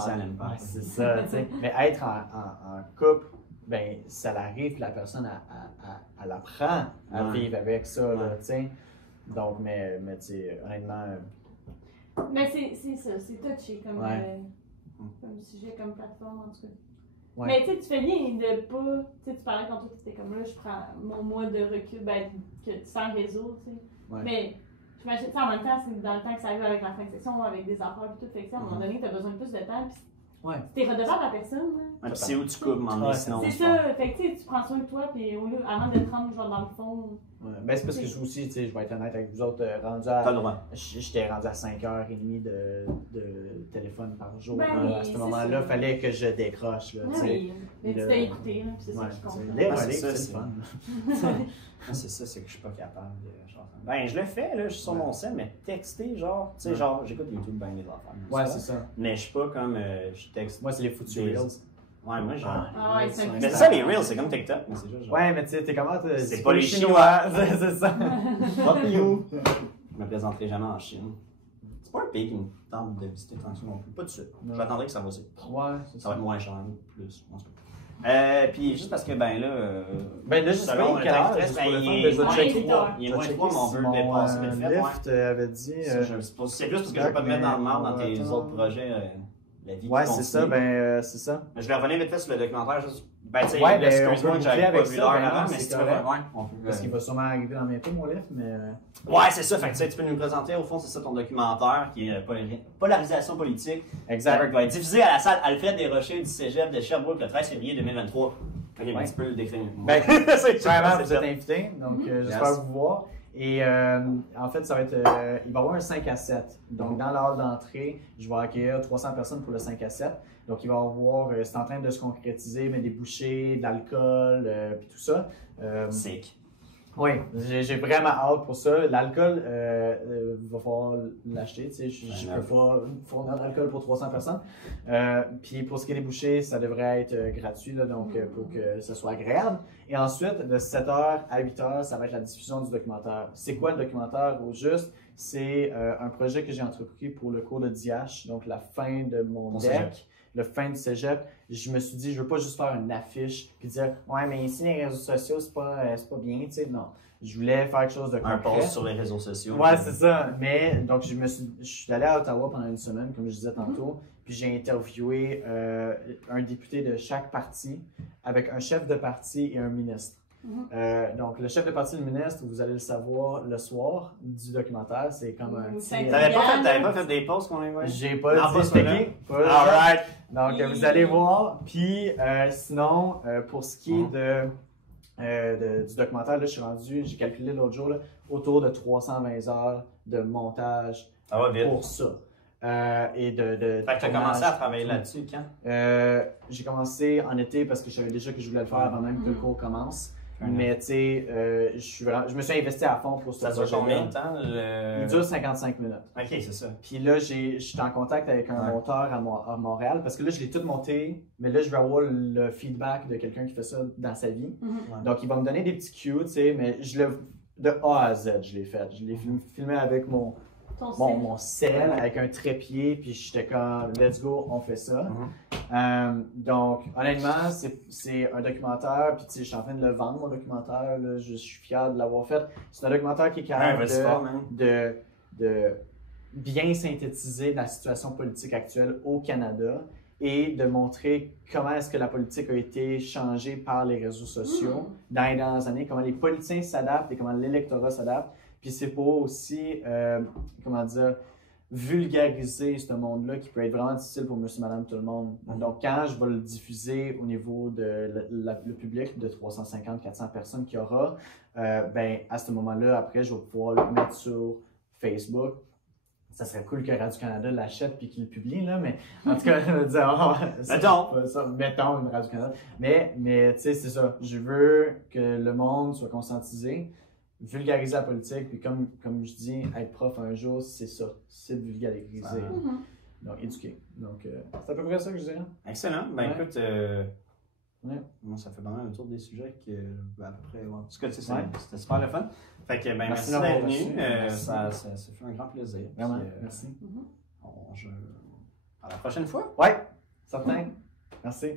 couple, ben ça l'arrive, puis la personne, elle apprend à vivre avec ça, tu sais. Donc, mais tu sais, honnêtement... Mais c'est ça, c'est touché comme sujet, comme plateforme, en tout cas. Mais tu fais bien de pas. Tu parlais tantôt, tu étais comme là, je prends mon mois de recul, sans réseau, tu sais. Mais j'imagine, en même temps, c'est dans le temps que ça arrive avec la fin de section, avec des affaires et tout, fait que à un moment donné, tu as besoin de plus de temps, puis t'es redevable à la personne. Puis c'est où tu coupes, sinon. C'est ça, fait que tu prends soin de toi, puis avant de te rendre genre dans le fond. Ben c'est parce que je aussi, tu sais, je vais être honnête avec vous autres, j'étais rendu à 5h30 de téléphone par jour. À ce moment-là, il fallait que je décroche. Là, mais tu t'as écouté, c'est ça qui compte. C'est le fun. C'est ça, c'est que je suis pas capable de je le fais, là, je suis sur mon sel, mais texter, genre, tu sais, genre, j'écoute YouTube bien des affaires. C'est ça. Mais je suis pas comme, je texte. Moi, c'est les foutus Reels. Ouais, moi, genre. c'est mais ça, les Reels, c'est comme TikTok, mais c'est juste genre. Ouais, mais tu sais, t'es comment? C'est pas les Chinois. C'est ça. Fuck you. Je me présenterai jamais en Chine. C'est pas un pays qui me tente de visiter tant que ça non plus. Pas de suite. J'attendrai que ça va aussi. Ça va être moins cher, plus. Puis juste parce que, ben là, je sais pas quelle heure, il est moins 3, mais on veut le dépasser vite fait. Lift avait dit... C'est plus parce que je veux pas te mettre dans le marbre dans tes autres projets. La vie c'est ça, c'est ça. Mais je vais revenir vite fait sur le documentaire, juste. Ben, tu sais, on peut j'avais pas vu l'heure avant, mais si tu veux, parce qu'il va sûrement arriver dans bientôt, mon livre, mais... Ouais, c'est ça. Fait que tu peux nous présenter, au fond, c'est ça ton documentaire, qui est Polarisation politique. Exact. Qui va être diffusé à la salle Alfred Desrochers du Cégep de Sherbrooke le 13 février 2023. Ok, tu peux le décrire. Ben, vraiment, vous êtes invités, donc j'espère vous voir. Et en fait, ça va être, il va y avoir un 5 à 7. Donc, dans l'heure d'entrée, je vais accueillir 300 personnes pour le 5 à 7. Donc, il va y avoir, c'est en train de se concrétiser, mais des bouchées, de l'alcool, puis tout ça. Sick. Oui, j'ai vraiment hâte pour ça. L'alcool, il va falloir l'acheter. Tu sais, je peux pas fournir de l'alcool pour 300 personnes. Puis pour ce qui est des bouchées, ça devrait être gratuit, là, donc pour que ce soit agréable. Et ensuite, de 7h à 8h, ça va être la diffusion du documentaire. C'est quoi le documentaire au juste? C'est un projet que j'ai entrepris pour le cours de DIH, donc la fin de mon DEC. Le fin du cégep, je me suis dit, je veux pas juste faire une affiche puis dire, ouais, mais ici, les réseaux sociaux, c'est pas bien, tu sais, non. Je voulais faire quelque chose de concret. Un post sur les réseaux sociaux. Ouais, c'est ça. Mais, donc, je suis allé à Ottawa pendant une semaine, comme je disais tantôt, puis j'ai interviewé un député de chaque parti avec un chef de parti et un ministre. Donc, le chef de parti et le ministre, vous allez le savoir le soir du documentaire. C'est comme un petit... T'avais pas fait des posts qu'on les voit? J'ai pas dit expliqué. Alright. Donc, vous allez voir. Puis, sinon, pour ce qui est du documentaire, là, j'ai calculé l'autre jour, là, autour de 320 heures de montage pour ça. Fait que t'as commencé à travailler là-dessus quand? J'ai commencé en été parce que je savais déjà que je voulais le faire avant même que le cours commence. Mais tu sais, je me suis investi à fond pour ce projet. Ça dure combien de temps? Il dure 55 minutes. Ok, c'est ça. Puis là, je suis en contact avec un monteur à Montréal parce que là, je l'ai tout monté, mais là, je vais avoir le feedback de quelqu'un qui fait ça dans sa vie. Donc, il va me donner des petits cues, tu sais, mais de A à Z, je l'ai fait. Je l'ai filmé avec mon mon sel avec un trépied, puis j'étais comme let's go, on fait ça. Donc, honnêtement, c'est un documentaire, puis tu sais, je suis en train de le vendre, mon documentaire, là, je suis fier de l'avoir fait. C'est un documentaire qui est capable de bien synthétiser la situation politique actuelle au Canada et de montrer comment est-ce que la politique a été changée par les réseaux sociaux dans les dernières années, comment les politiciens s'adaptent et comment l'électorat s'adapte. Puis c'est pour aussi, comment dire, vulgariser ce monde-là qui peut être vraiment difficile pour monsieur, madame, tout le monde. Donc, quand je vais le diffuser au niveau de le public de 350-400 personnes qu'il y aura, ben, à ce moment-là, après, je vais pouvoir le mettre sur Facebook. Ça serait cool que Radio-Canada l'achète puis qu'il le publie, là, mais en tout cas, je veux dire, mettons Radio-Canada. Mais tu sais, c'est ça. Je veux que le monde soit conscientisé, vulgariser la politique, puis comme je dis, être prof un jour, c'est ça. C'est de vulgariser. Donc, éduquer. Donc, c'est à peu près ça que je dirais. Excellent. Ben écoute, moi, ça fait vraiment un tour des sujets que, à peu près, en tout cas, c'était super le fun. Fait que, ben, merci d'être venu. Ça fait un grand plaisir. Vraiment, merci. À la prochaine fois. Ouais, certain. Merci.